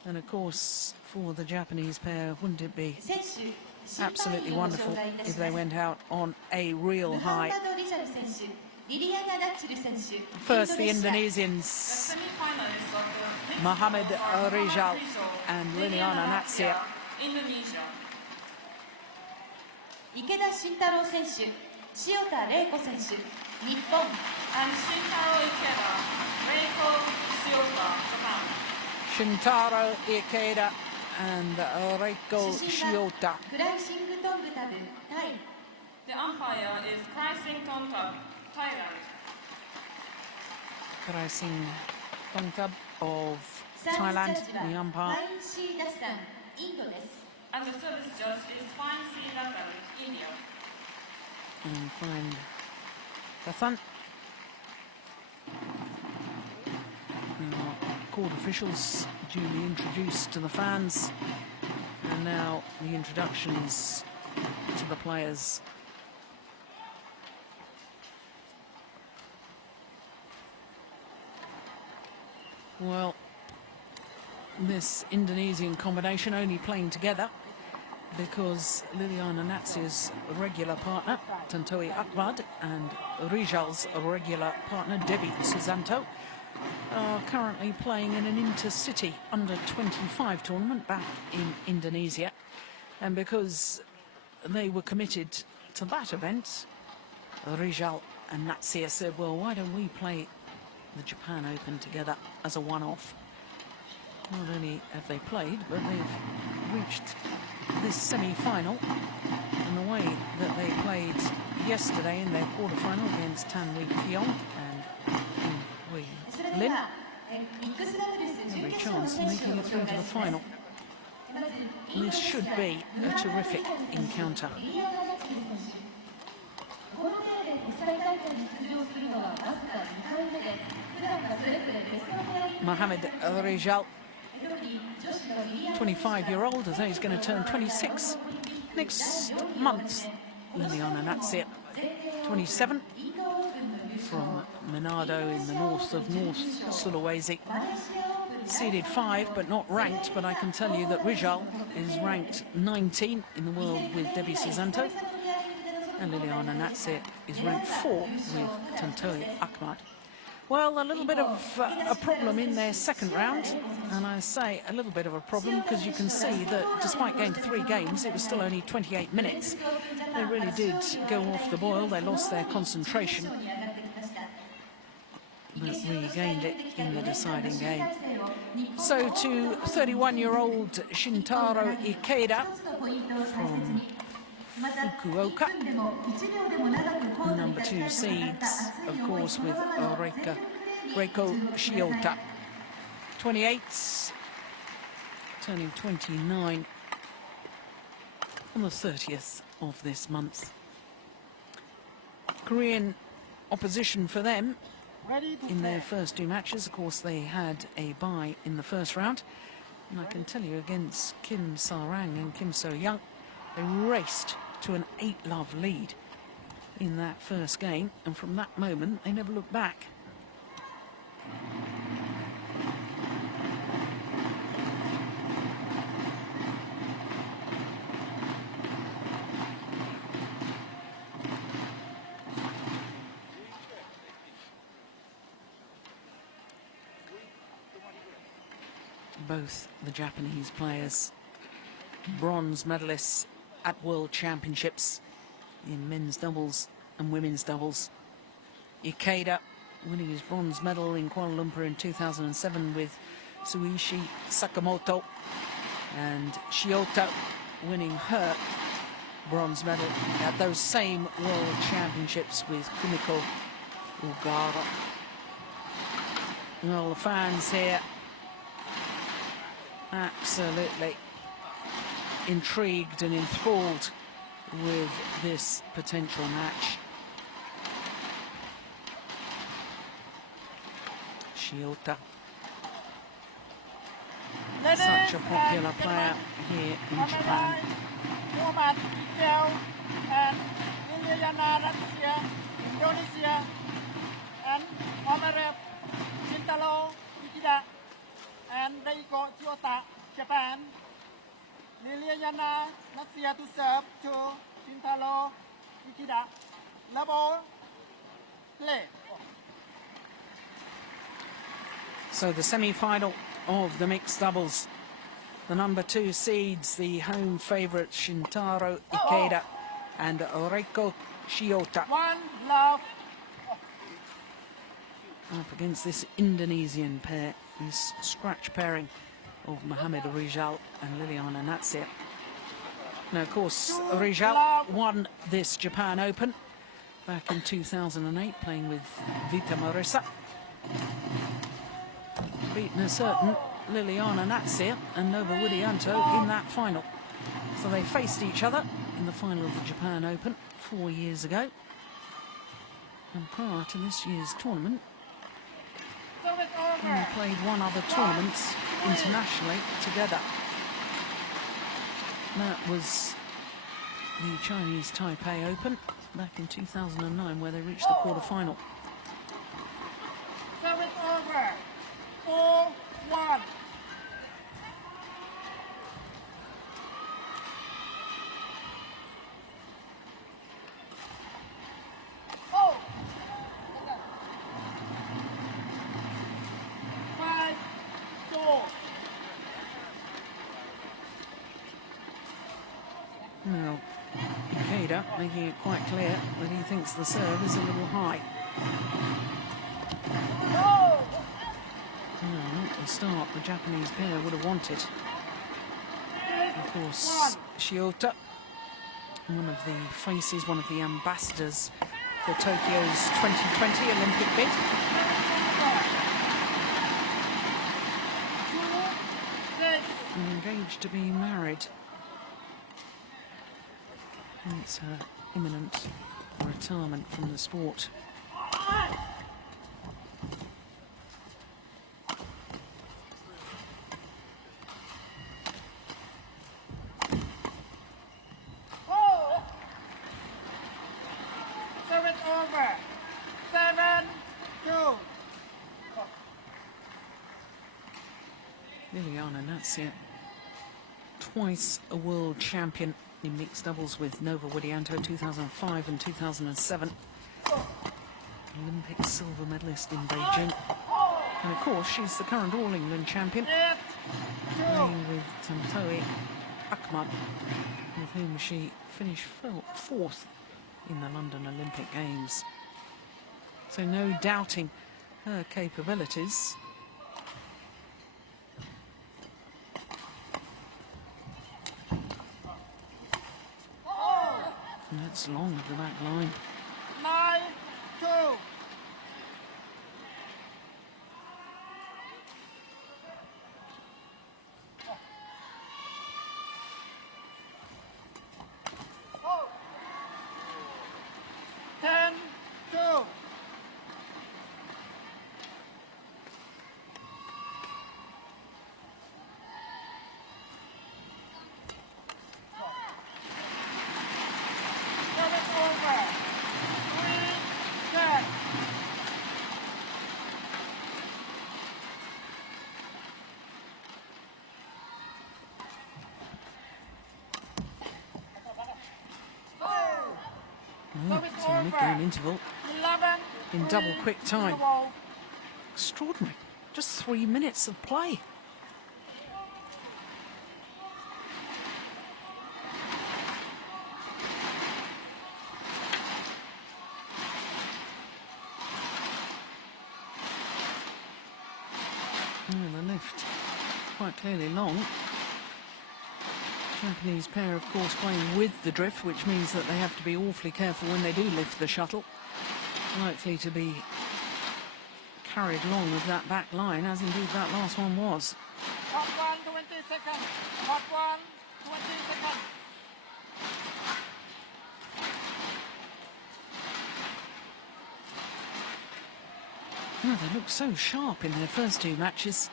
and of course for the Japanese pair, wouldn't it be absolutely wonderful if they went out on a real high? First, the Indonesians, Mohamed Rijal and Liliana Natsir. 池田慎太郎選手、塩田玲子選手、日本。Shintaro Ikeda and Reiko Shiota. The umpire is Kraising Tontab, Thailand. Kraising Tontab of Thailand, the umpire. And the service judge is Fine C. Lathan, India. And Fine Lathan. Court officials duly introduced to the fans, and now the introductions to the players. Well, this Indonesian combination only playing together because Liliana Natsir's regular partner, Tantowi Akbad, and Rijal's regular partner, Debbie Susanto, are currently playing in an intercity under-25 tournament back in Indonesia. And because they were committed to that event, Rijal and Natsir said, well, why don't we play the Japan Open together as a one-off? Not only have they played, but they've reached this semi-final, and the way that they played yesterday in their quarter-final against Tan Wee Kyong and Lin. ミックスダブルス準 Every 決勝の chance 選 of 手を making it ご through 紹 to 介 the します。 final. まず This should be a terrific encounter. このペアで国際大会に出場するのはわずか2回目で、普段はそれぞれ別のペアに Mohamed Rijal, 25-year-old, as though he's going to turn 26 next month. Liliana Natsir, 27, from Manado in the north of North Sulawesi. Seeded 5, but not ranked, but I can tell you that Rijal is ranked 19 in the world with Debbie Susanto, and Liliana Natsir is ranked 4 with Tantoy Ahmad. Well, a little bit of a problem in their second round, and I say a little bit of a problem because you can see that despite going to 3 games, it was still only 28 minutes. They really did go off the boil. They lost their concentration, but regained it in the deciding game. So to 31-year-old Shintaro Ikeda from Fukuoka, number 2 seeds, of course, with Reiko Shiota, 28, turning 29 on the 30th of this month. Korean opposition for them in their first 2 matches. Of course, they had a bye in the first round, and I can tell you against Kim Sarang and Kim So-young, they raced to an 8-love lead in that first game, and from that moment they never looked back. Both the Japanese players, bronze medalists at World Championships in men's doubles and women's doubles. Ikeda winning his bronze medal in Kuala Lumpur in 2007 with Suishi Sakamoto, and Shiota winning her bronze medal at those same World Championships with Kumiko Ugara. Well, the fans here absolutely intrigued and enthralled with this potential match. Shiota, such a popular player here in Japan. And Liliana Natsir, Indonesia, and Omaref Shintaro Ikeda, and Reiko Shiota, Japan. Liliana Natsir to serve to Shintaro Ikeda. Level play. So the semi-final of the mixed doubles. The number 2 seeds, the home favourite Shintaro Ikeda and Reiko Shiota, 1-love. up against this Indonesian pair, this scratch pairing of Mohamed Rijal and Liliana Natsir. Now, of course, Rijal won this Japan Open back in 2008, playing with Vita Marissa. Beaten a certain Liliana Natsir and Nova Widianto in that final. So they faced each other in the final of the Japan Open 4 years ago. And prior to this year's tournament, they played one other tournament internationally together. That was the Chinese Taipei Open back in 2009, where they reached the quarter-final. Service over. 4-1. Oh! 5-4. Now, Ikeda making it quite clear that he thinks the serve is a little high. Not the start the Japanese pair would have wanted. Of course, Shiota, one of the faces, one of the ambassadors for Tokyo's 2020 Olympic bid. and engaged to be married. And it's her imminent retirement from the sport. Service over. 7-2. Liliana Natsir, twice a world champion in mixed doubles with Nova Widianto 2005 and 2007. Olympic silver medalist in Beijing. And of course, she's the current All England champion, 8-2. playing with Tantowi Akmal, with whom she finished fourth in the London Olympic Games. So no doubting her capabilities. And that's long at the back line. 9-2. Oh. 10-2. Service over. 3-10. It's a mid-game interval 11. in double quick time. Extraordinary. Just 3 minutes of play. The lift quite clearly long. Japanese pair, of course, playing with the drift, which means that they have to be awfully careful when they do lift the shuttle. Likely to be carried along with that back line, as indeed that last one was. Hot 1, 20 seconds. Hot 1, 20 seconds. Oh, they looked so sharp in their first two matches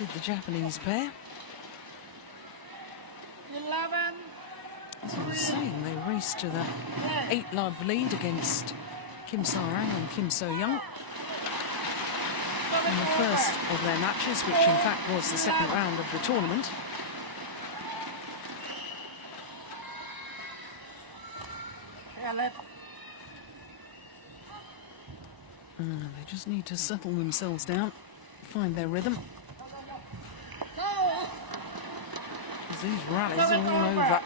with the Japanese pair. 11. As I was saying, they raced to the 8-love lead against Kim Sa-rang and Kim So-young in the first of their matches, which in fact was the second round of the tournament. They just need to settle themselves down, find their rhythm. As these rallies are all over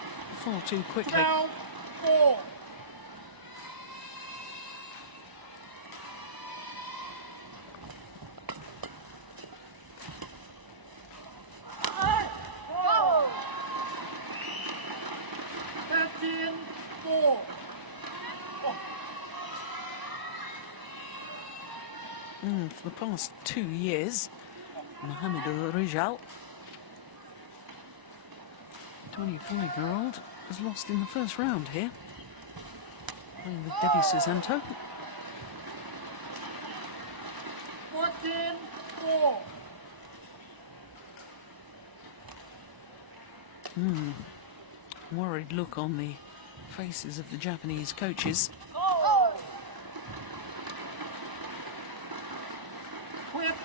far too quickly. 12-4. For the past 2 years, Mohamed Rijal, 25-year-old, was lost in the first round here, playing with Debbie Susanto. 14-4. Worried look on the faces of the Japanese coaches.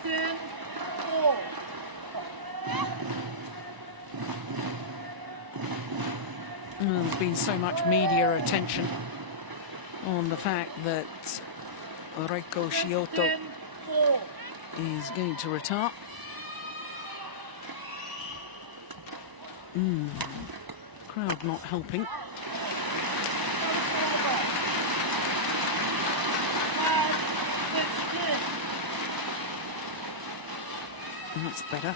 15-4. There's been so much media attention on the fact that Reiko Shioto 15-4. is going to retire. Crowd not helping. That's better.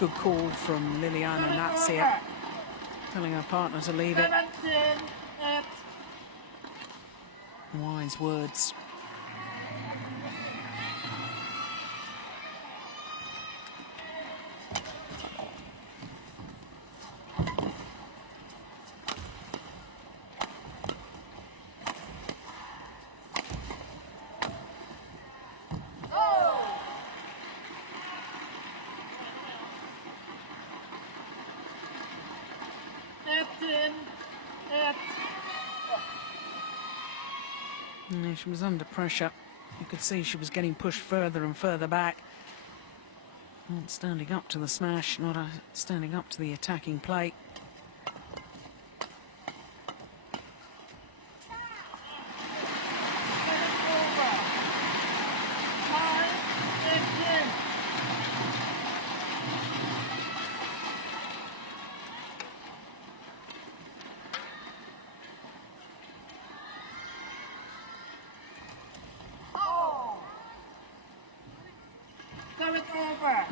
Good call from Liliana Natsia, telling her partner to leave it. 17-8. Wise words. Yeah, she was under pressure. You could see she was getting pushed further and further back. Not standing up to the smash, not standing up to the attacking play.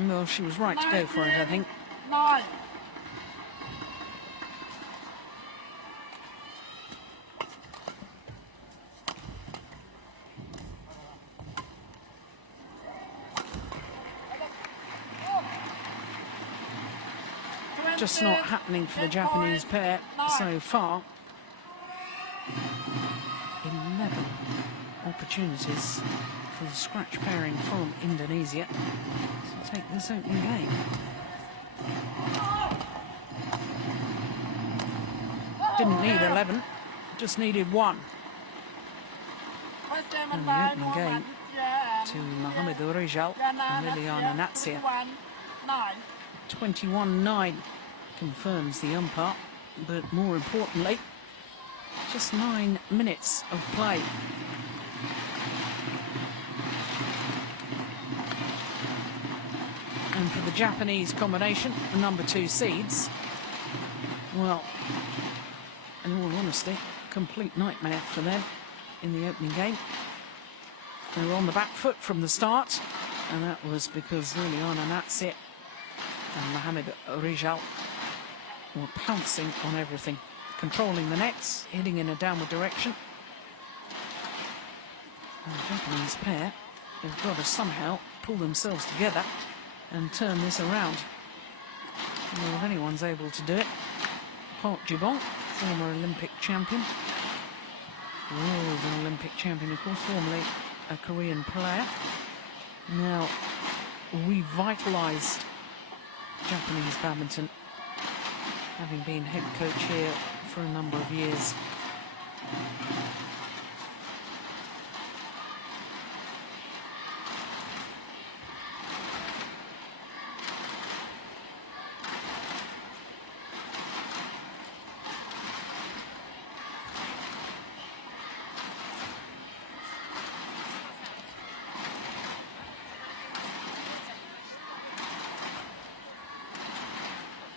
Well, she was right to go for it, I think. 9. Just not happening for the Japanese pair so far. 11 opportunities for the scratch pairing from Indonesia to take this opening game. Didn't need 11, just needed 1. And the opening game to Mohamed Rijal and Liliana Natsia. 21-9 confirms the umpire, but more importantly, just 9 minutes of play. And for the Japanese combination, the number 2 seeds, well, in all honesty, complete nightmare for them in the opening game. They were on the back foot from the start, and that was because Liliana Natsia and Mohamed Rijal were pouncing on everything, controlling the nets, hitting in a downward direction. And the Japanese pair have got to somehow pull themselves together and turn this around. Well, if anyone's able to do it, Park Ji-bong, former Olympic champion, world Olympic champion, of course, formerly a Korean player, now revitalised Japanese badminton, having been head coach here for a number of years.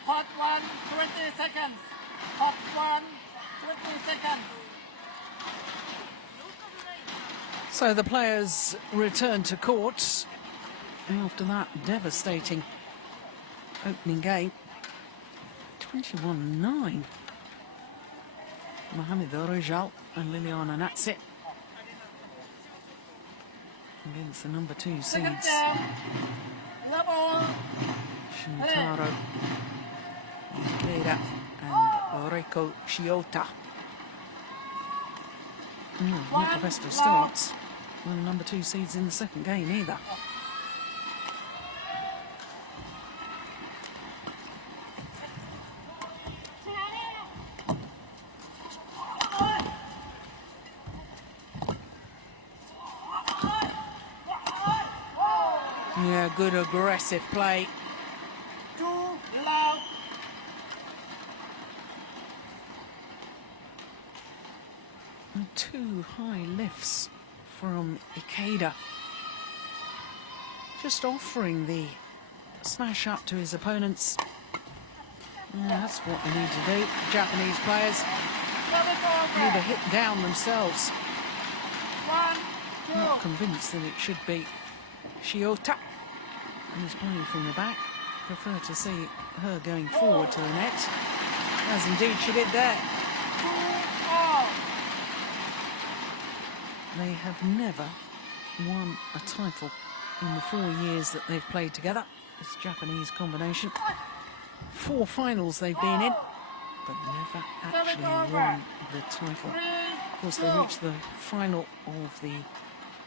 Hot 1, 20 seconds. Hot 1, 20 seconds. So the players return to court after that devastating opening game. 21-9. Mohamed Rijal and Liliana Natsia against the number 2 Second seeds, down. Level. Shintaro Ikeda and Reiko Shiota. Not the best of starts. Well, the number 2 seeds in the second game either. Yeah, good aggressive play. 2 love. And 2 high lifts from Ikeda. Just offering the smash up to his opponents. Yeah, that's what they need to do. Japanese players need to hit down themselves. 1, 2. Not convinced that it should be Shiota. And he's playing from the back. prefer to see her going forward to the net, as indeed she did there. They have never won a title in the 4 years that they've played together, this Japanese combination. 4 finals they've been in, but never actually won the title. Of course, they reached the final of the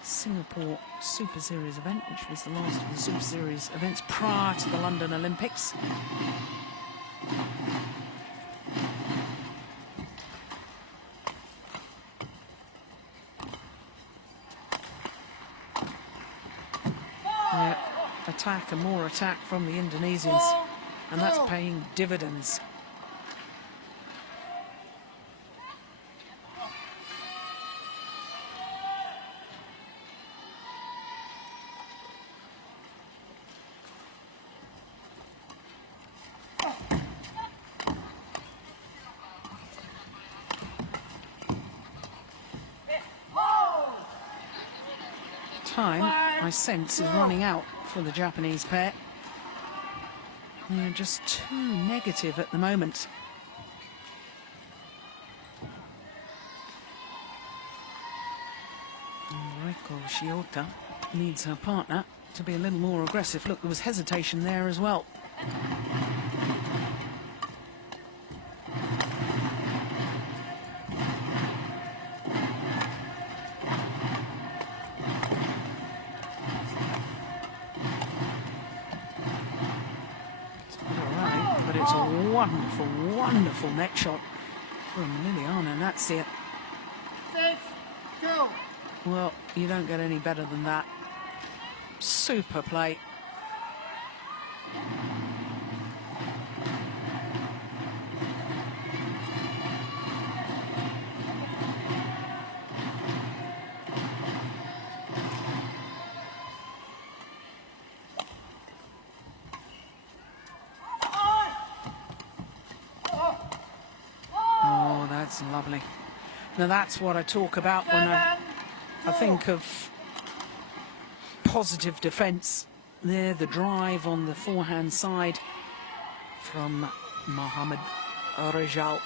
Singapore Super Series event, which was the last of the Super Series events prior to the London Olympics. Yeah, attack and more attack from the Indonesians, and that's paying dividends. Time, I sense, is running out for the Japanese pair. They're just too negative at the moment. Reiko Shiota needs her partner to be a little more aggressive. Look, there was hesitation there as well. Wonderful, wonderful net shot from Liliana Natsia. 6-2. Well, you don't get any better than that. Super play. That's lovely. Now that's what I talk about when I think of positive defence. There, the drive on the forehand side from Mohamed Rejal,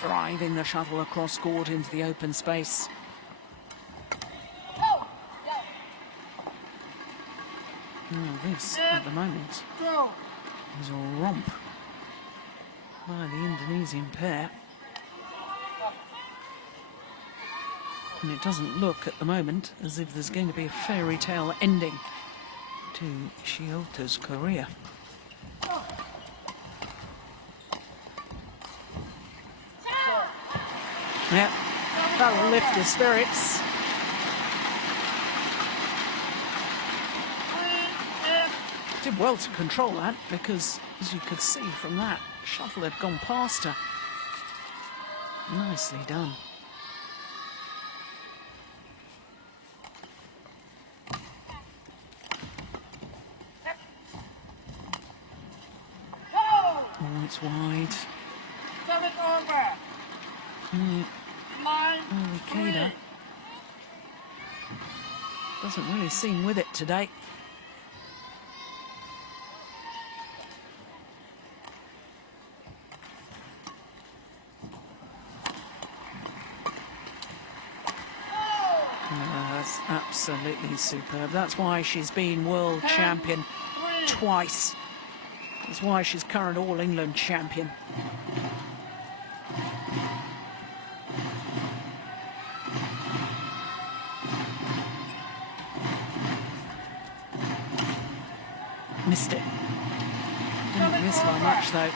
driving the shuttle across court into the open space. Oh, this, at the moment, is a romp by the Indonesian pair. And it doesn't look at the moment as if there's going to be a fairy tale ending to Shiota's career. Yeah, that'll lift the spirits. Did well to control that, because as you could see from that, shuttle had gone past her. Nicely done. Oh, it's wide. Ikeda doesn't really seem with it today. That's absolutely superb. That's why she's been world champion twice. That's why she's current All England champion. Missed it. Didn't miss by much though.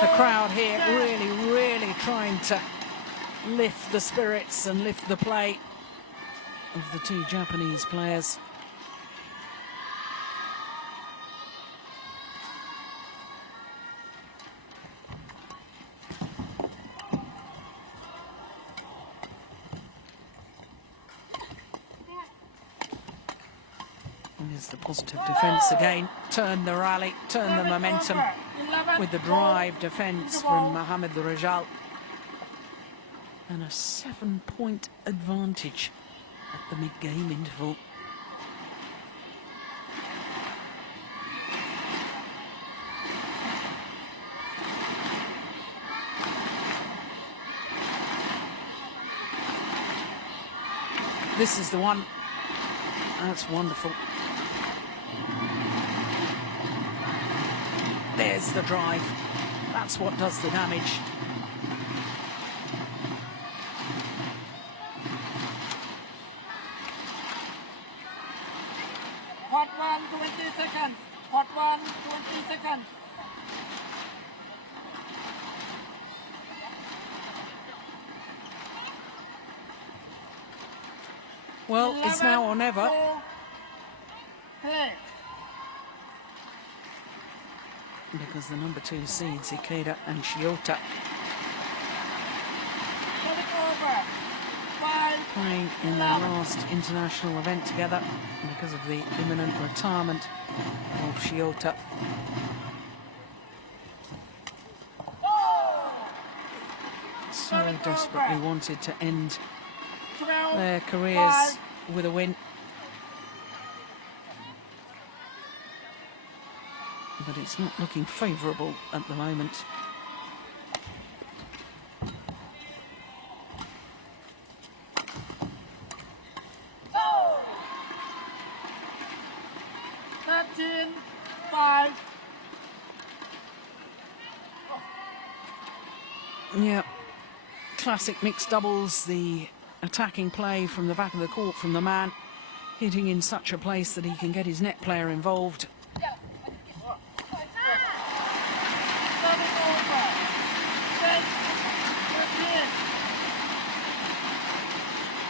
The crowd here really trying to lift the spirits and lift the play of the two Japanese players. Here's the positive defence again. Turn the rally, turn the momentum with the drive defence from Mohamed Rejal. And a 7-point advantage at the mid-game interval. This is the one. That's wonderful. There's the drive. That's what does the damage. Hot 1, 20 seconds. Hot 1, 20 seconds. Well, it's now or never. Play. Because the number 2 seeds, Ikeda and Shiota, Set it over. 5. playing in their last international event together because of the imminent retirement of Shiota. So desperately wanted to end 12. their careers with a win. But it's not looking favourable at the moment. Oh! 13, 5. Yeah, classic mixed doubles, the attacking play from the back of the court from the man, hitting in such a place that he can get his net player involved.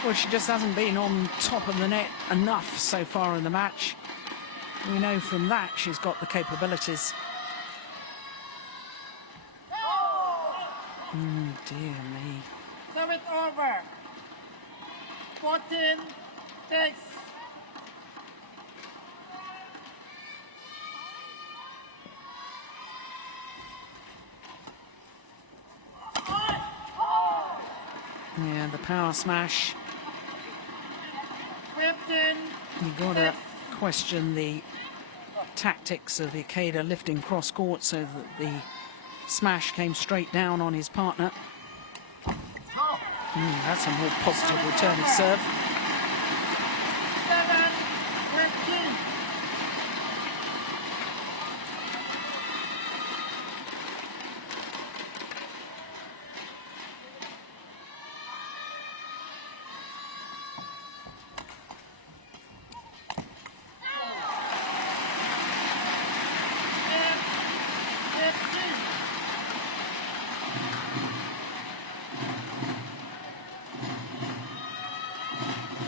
Well, she just hasn't been on top of the net enough so far in the match. We know from that she's got the capabilities. Dear me. Serve it over. 14, 6. Yeah, the power smash. 15. You gotta question the tactics of Ikeda lifting cross court so that the smash came straight down on his partner. That's a more positive return of serve. 7, 20.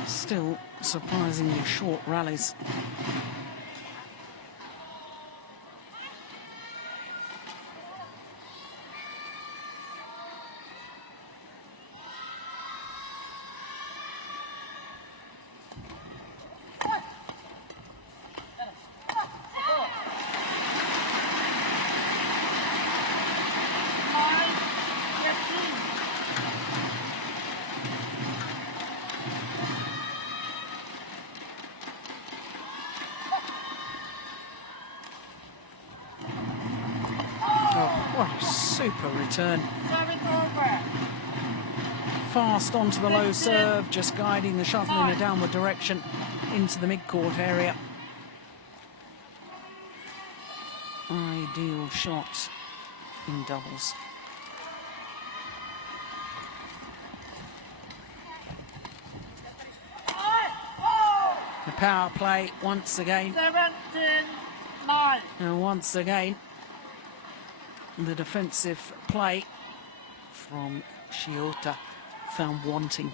Still surprisingly short rallies. What a super return. Serve it over. Fast onto the low serve, just guiding the shuttle in a downward direction into the mid-court area. Ideal shot in doubles. The power play once again. 17, 9. And once again, the defensive play from Shiota found wanting.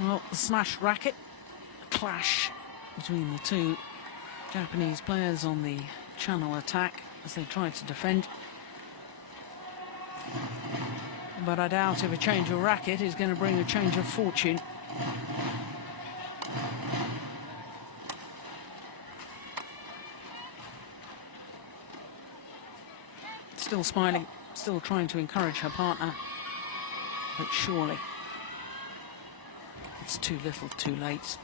Well, the smash racket, a clash between the two Japanese players on the channel attack as they tried to defend. But I doubt if a change of racket is going to bring a change of fortune. Still smiling, still trying to encourage her partner. but surely it's too little, too late.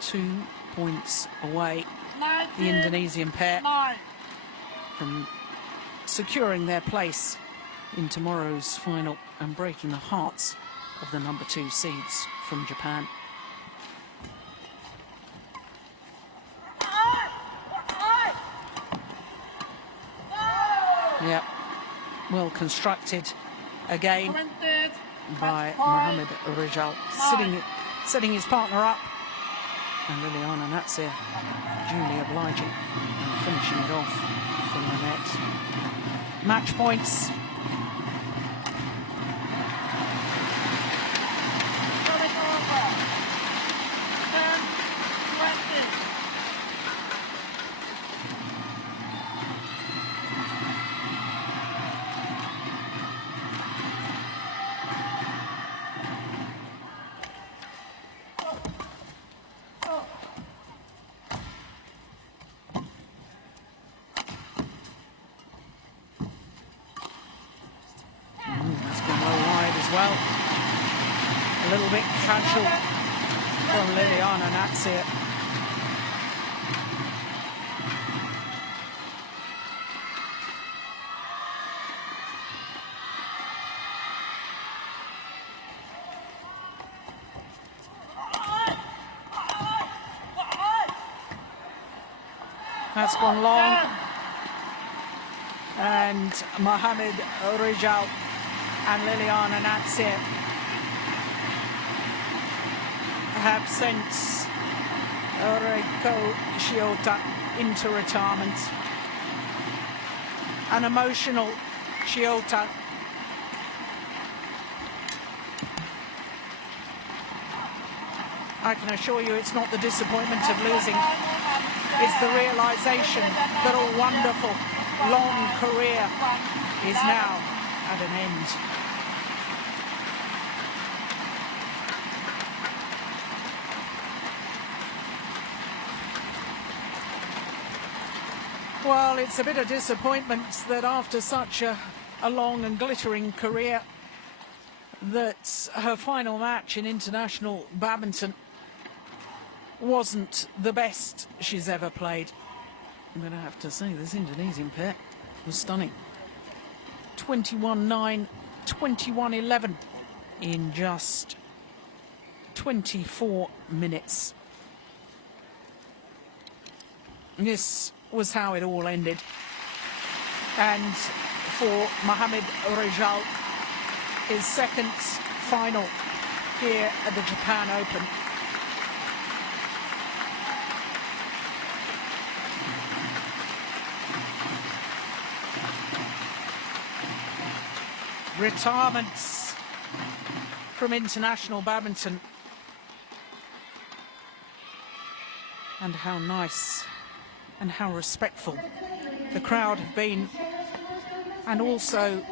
2 points away, the Indonesian pair, from securing their place in tomorrow's final and breaking the hearts of the number 2 seeds from Japan. Yep, well constructed again by Mohamed Rijal, setting his partner up, and Liliana Natsir duly obliging and finishing it off from the net. Match points. Well, a little bit casual from Liliana Natsir. That's gone long, and Mohamed Rijal and Liliana Natsir have sent Reiko Shiota into retirement. An emotional Shiota. I can assure you it's not the disappointment of losing, it's the realization that a wonderful long career is now at an end. Well, it's a bit of disappointment that after such a long and glittering career, that her final match in international badminton wasn't the best she's ever played. I'm going to have to say this Indonesian pair was stunning. 21-9, 21-11 in just 24 minutes. This was how it all ended. And for Mohamed Rijal, his second final here at the Japan Open. Retirements from international badminton. And how nice and how respectful the crowd have been, and also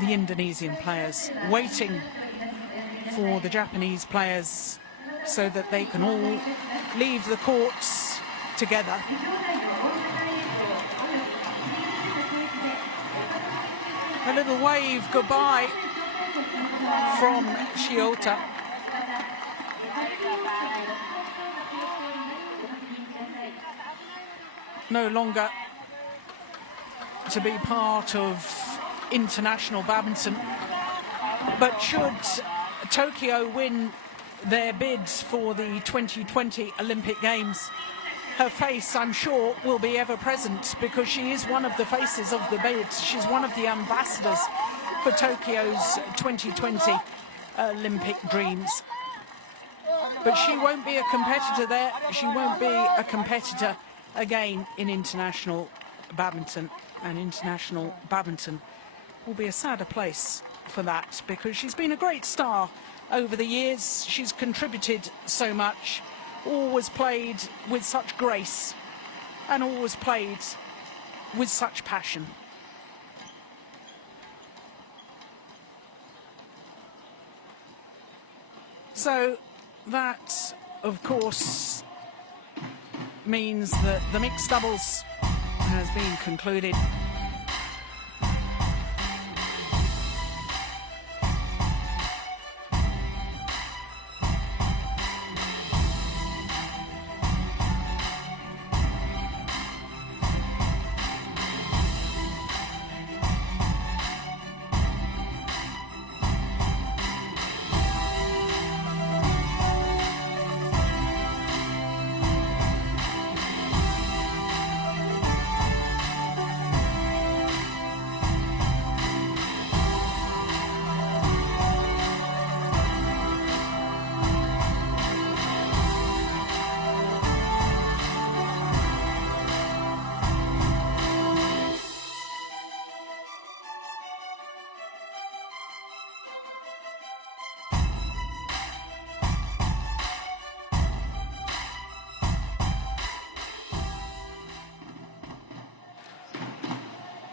the Indonesian players waiting for the Japanese players so that they can all leave the courts together. A little wave goodbye from Shiota. No longer to be part of international badminton, but should Tokyo win their bids for the 2020 Olympic Games, her face, I'm sure, will be ever present, because she is one of the faces of the bids. She's one of the ambassadors for Tokyo's 2020 Olympic dreams. But she won't be a competitor there. She won't be a competitor again in international badminton, and international badminton will be a sadder place for that, because she's been a great star over the years. She's contributed so much, always played with such grace, and always played with such passion. So that, of course, means that the mixed doubles has been concluded.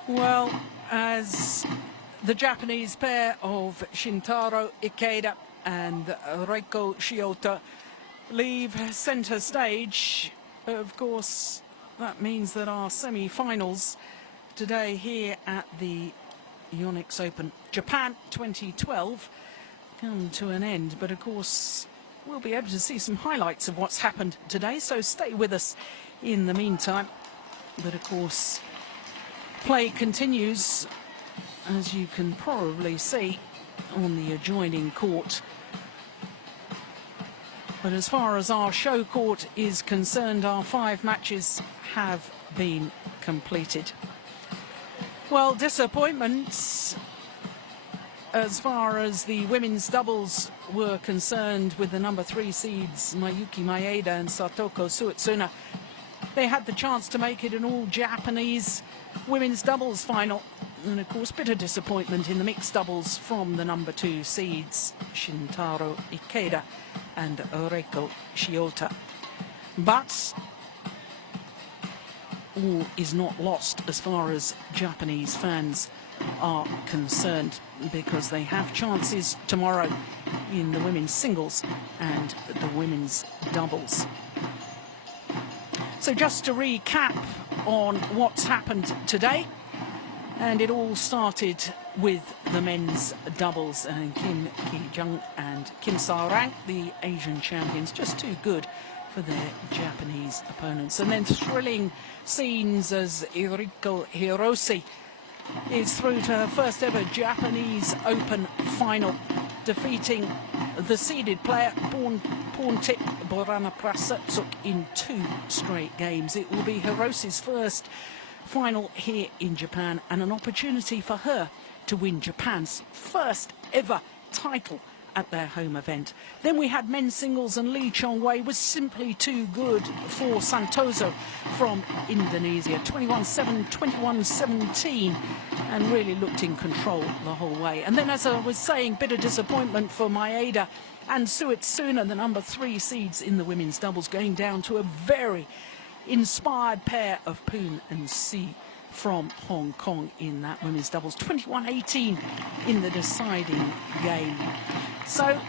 Well, as the Japanese pair of Shintaro Ikeda and Reiko Shiota leave centre stage, of course, that means that our semi-finals today here at the Yonex Open Japan 2012 come to an end. But of course, we'll be able to see some highlights of what's happened today, so stay with us in the meantime. But of course, play continues, as you can probably see on the adjoining court. But as far as our show court is concerned, our 5 matches have been completed. Well, disappointments as far as the women's doubles were concerned, with the number 3 seeds Mayuki Maeda and Satoko Suetsuna. They had the chance to make it an all-Japanese women's doubles final. And of course, bitter disappointment in the mixed doubles from the number 2 seeds Shintaro Ikeda and Reiko Shiota. But all is not lost as far as Japanese fans are concerned, because they have chances tomorrow in the women's singles and the women's doubles. So just to recap on what's happened today, and it all started with the men's doubles, and Kim Ki-jung and Kim Sa-rang, the Asian champions, just too good for their Japanese opponents. And then thrilling scenes as Iriko Hirose is through to her first ever Japanese Open final, defeating the seeded player Porntip Boranaprasatsuk in 2 straight games. It will be Hirose's first final here in Japan, and an opportunity for her to win Japan's first ever title at their home event. Then we had men's singles, and Lee Chong-wei was simply too good for Santoso from Indonesia. 21-7, 21-17, and really looked in control the whole way. And then, as I was saying, bitter disappointment for Maeda and Suetsuna, the number 3 seeds in the women's doubles, going down to a very inspired pair of Poon and Si from Hong Kong in that women's doubles. 21-18 in the deciding game. So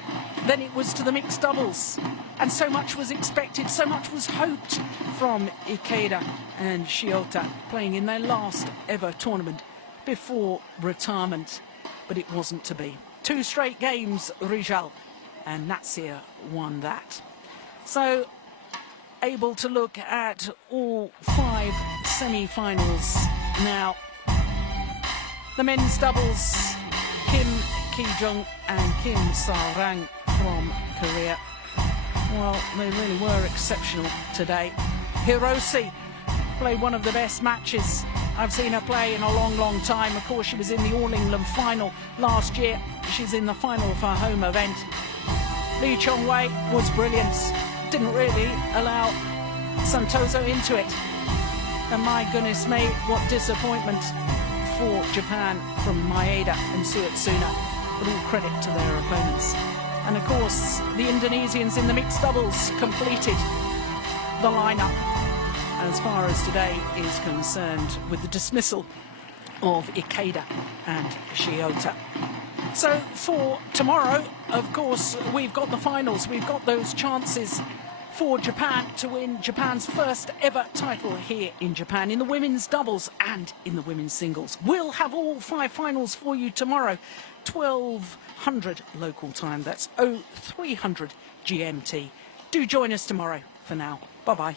then it was to the mixed doubles, and so much was expected, so much was hoped from Ikeda and Shiota, playing in their last ever tournament before retirement, but it wasn't to be. 2 straight games, Rijal, and Natsir won that. So able to look at all 5 semi-finals now. The men's doubles, Kim Ki-jung and Kim Sa-rang from Korea. Well, they really were exceptional today. Hirose played one of the best matches I've seen her play in a long, long time. Of course, she was in the All England final last year. She's in the final of her home event. Lee Chong-wei was brilliant. Didn't really allow Santoso into it. And my goodness me, what disappointment for Japan from Maeda and Suetsuna. But all credit to their opponents. And of course, the Indonesians in the mixed doubles completed the lineup as far as today is concerned, with the dismissal of Ikeda and Shiota. So for tomorrow, of course, we've got the finals. We've got those chances for Japan to win Japan's first ever title here in Japan, in the women's doubles and in the women's singles. We'll have all 5 finals for you tomorrow, 1200 local time. That's 0300 GMT. Do join us tomorrow. For now, bye-bye.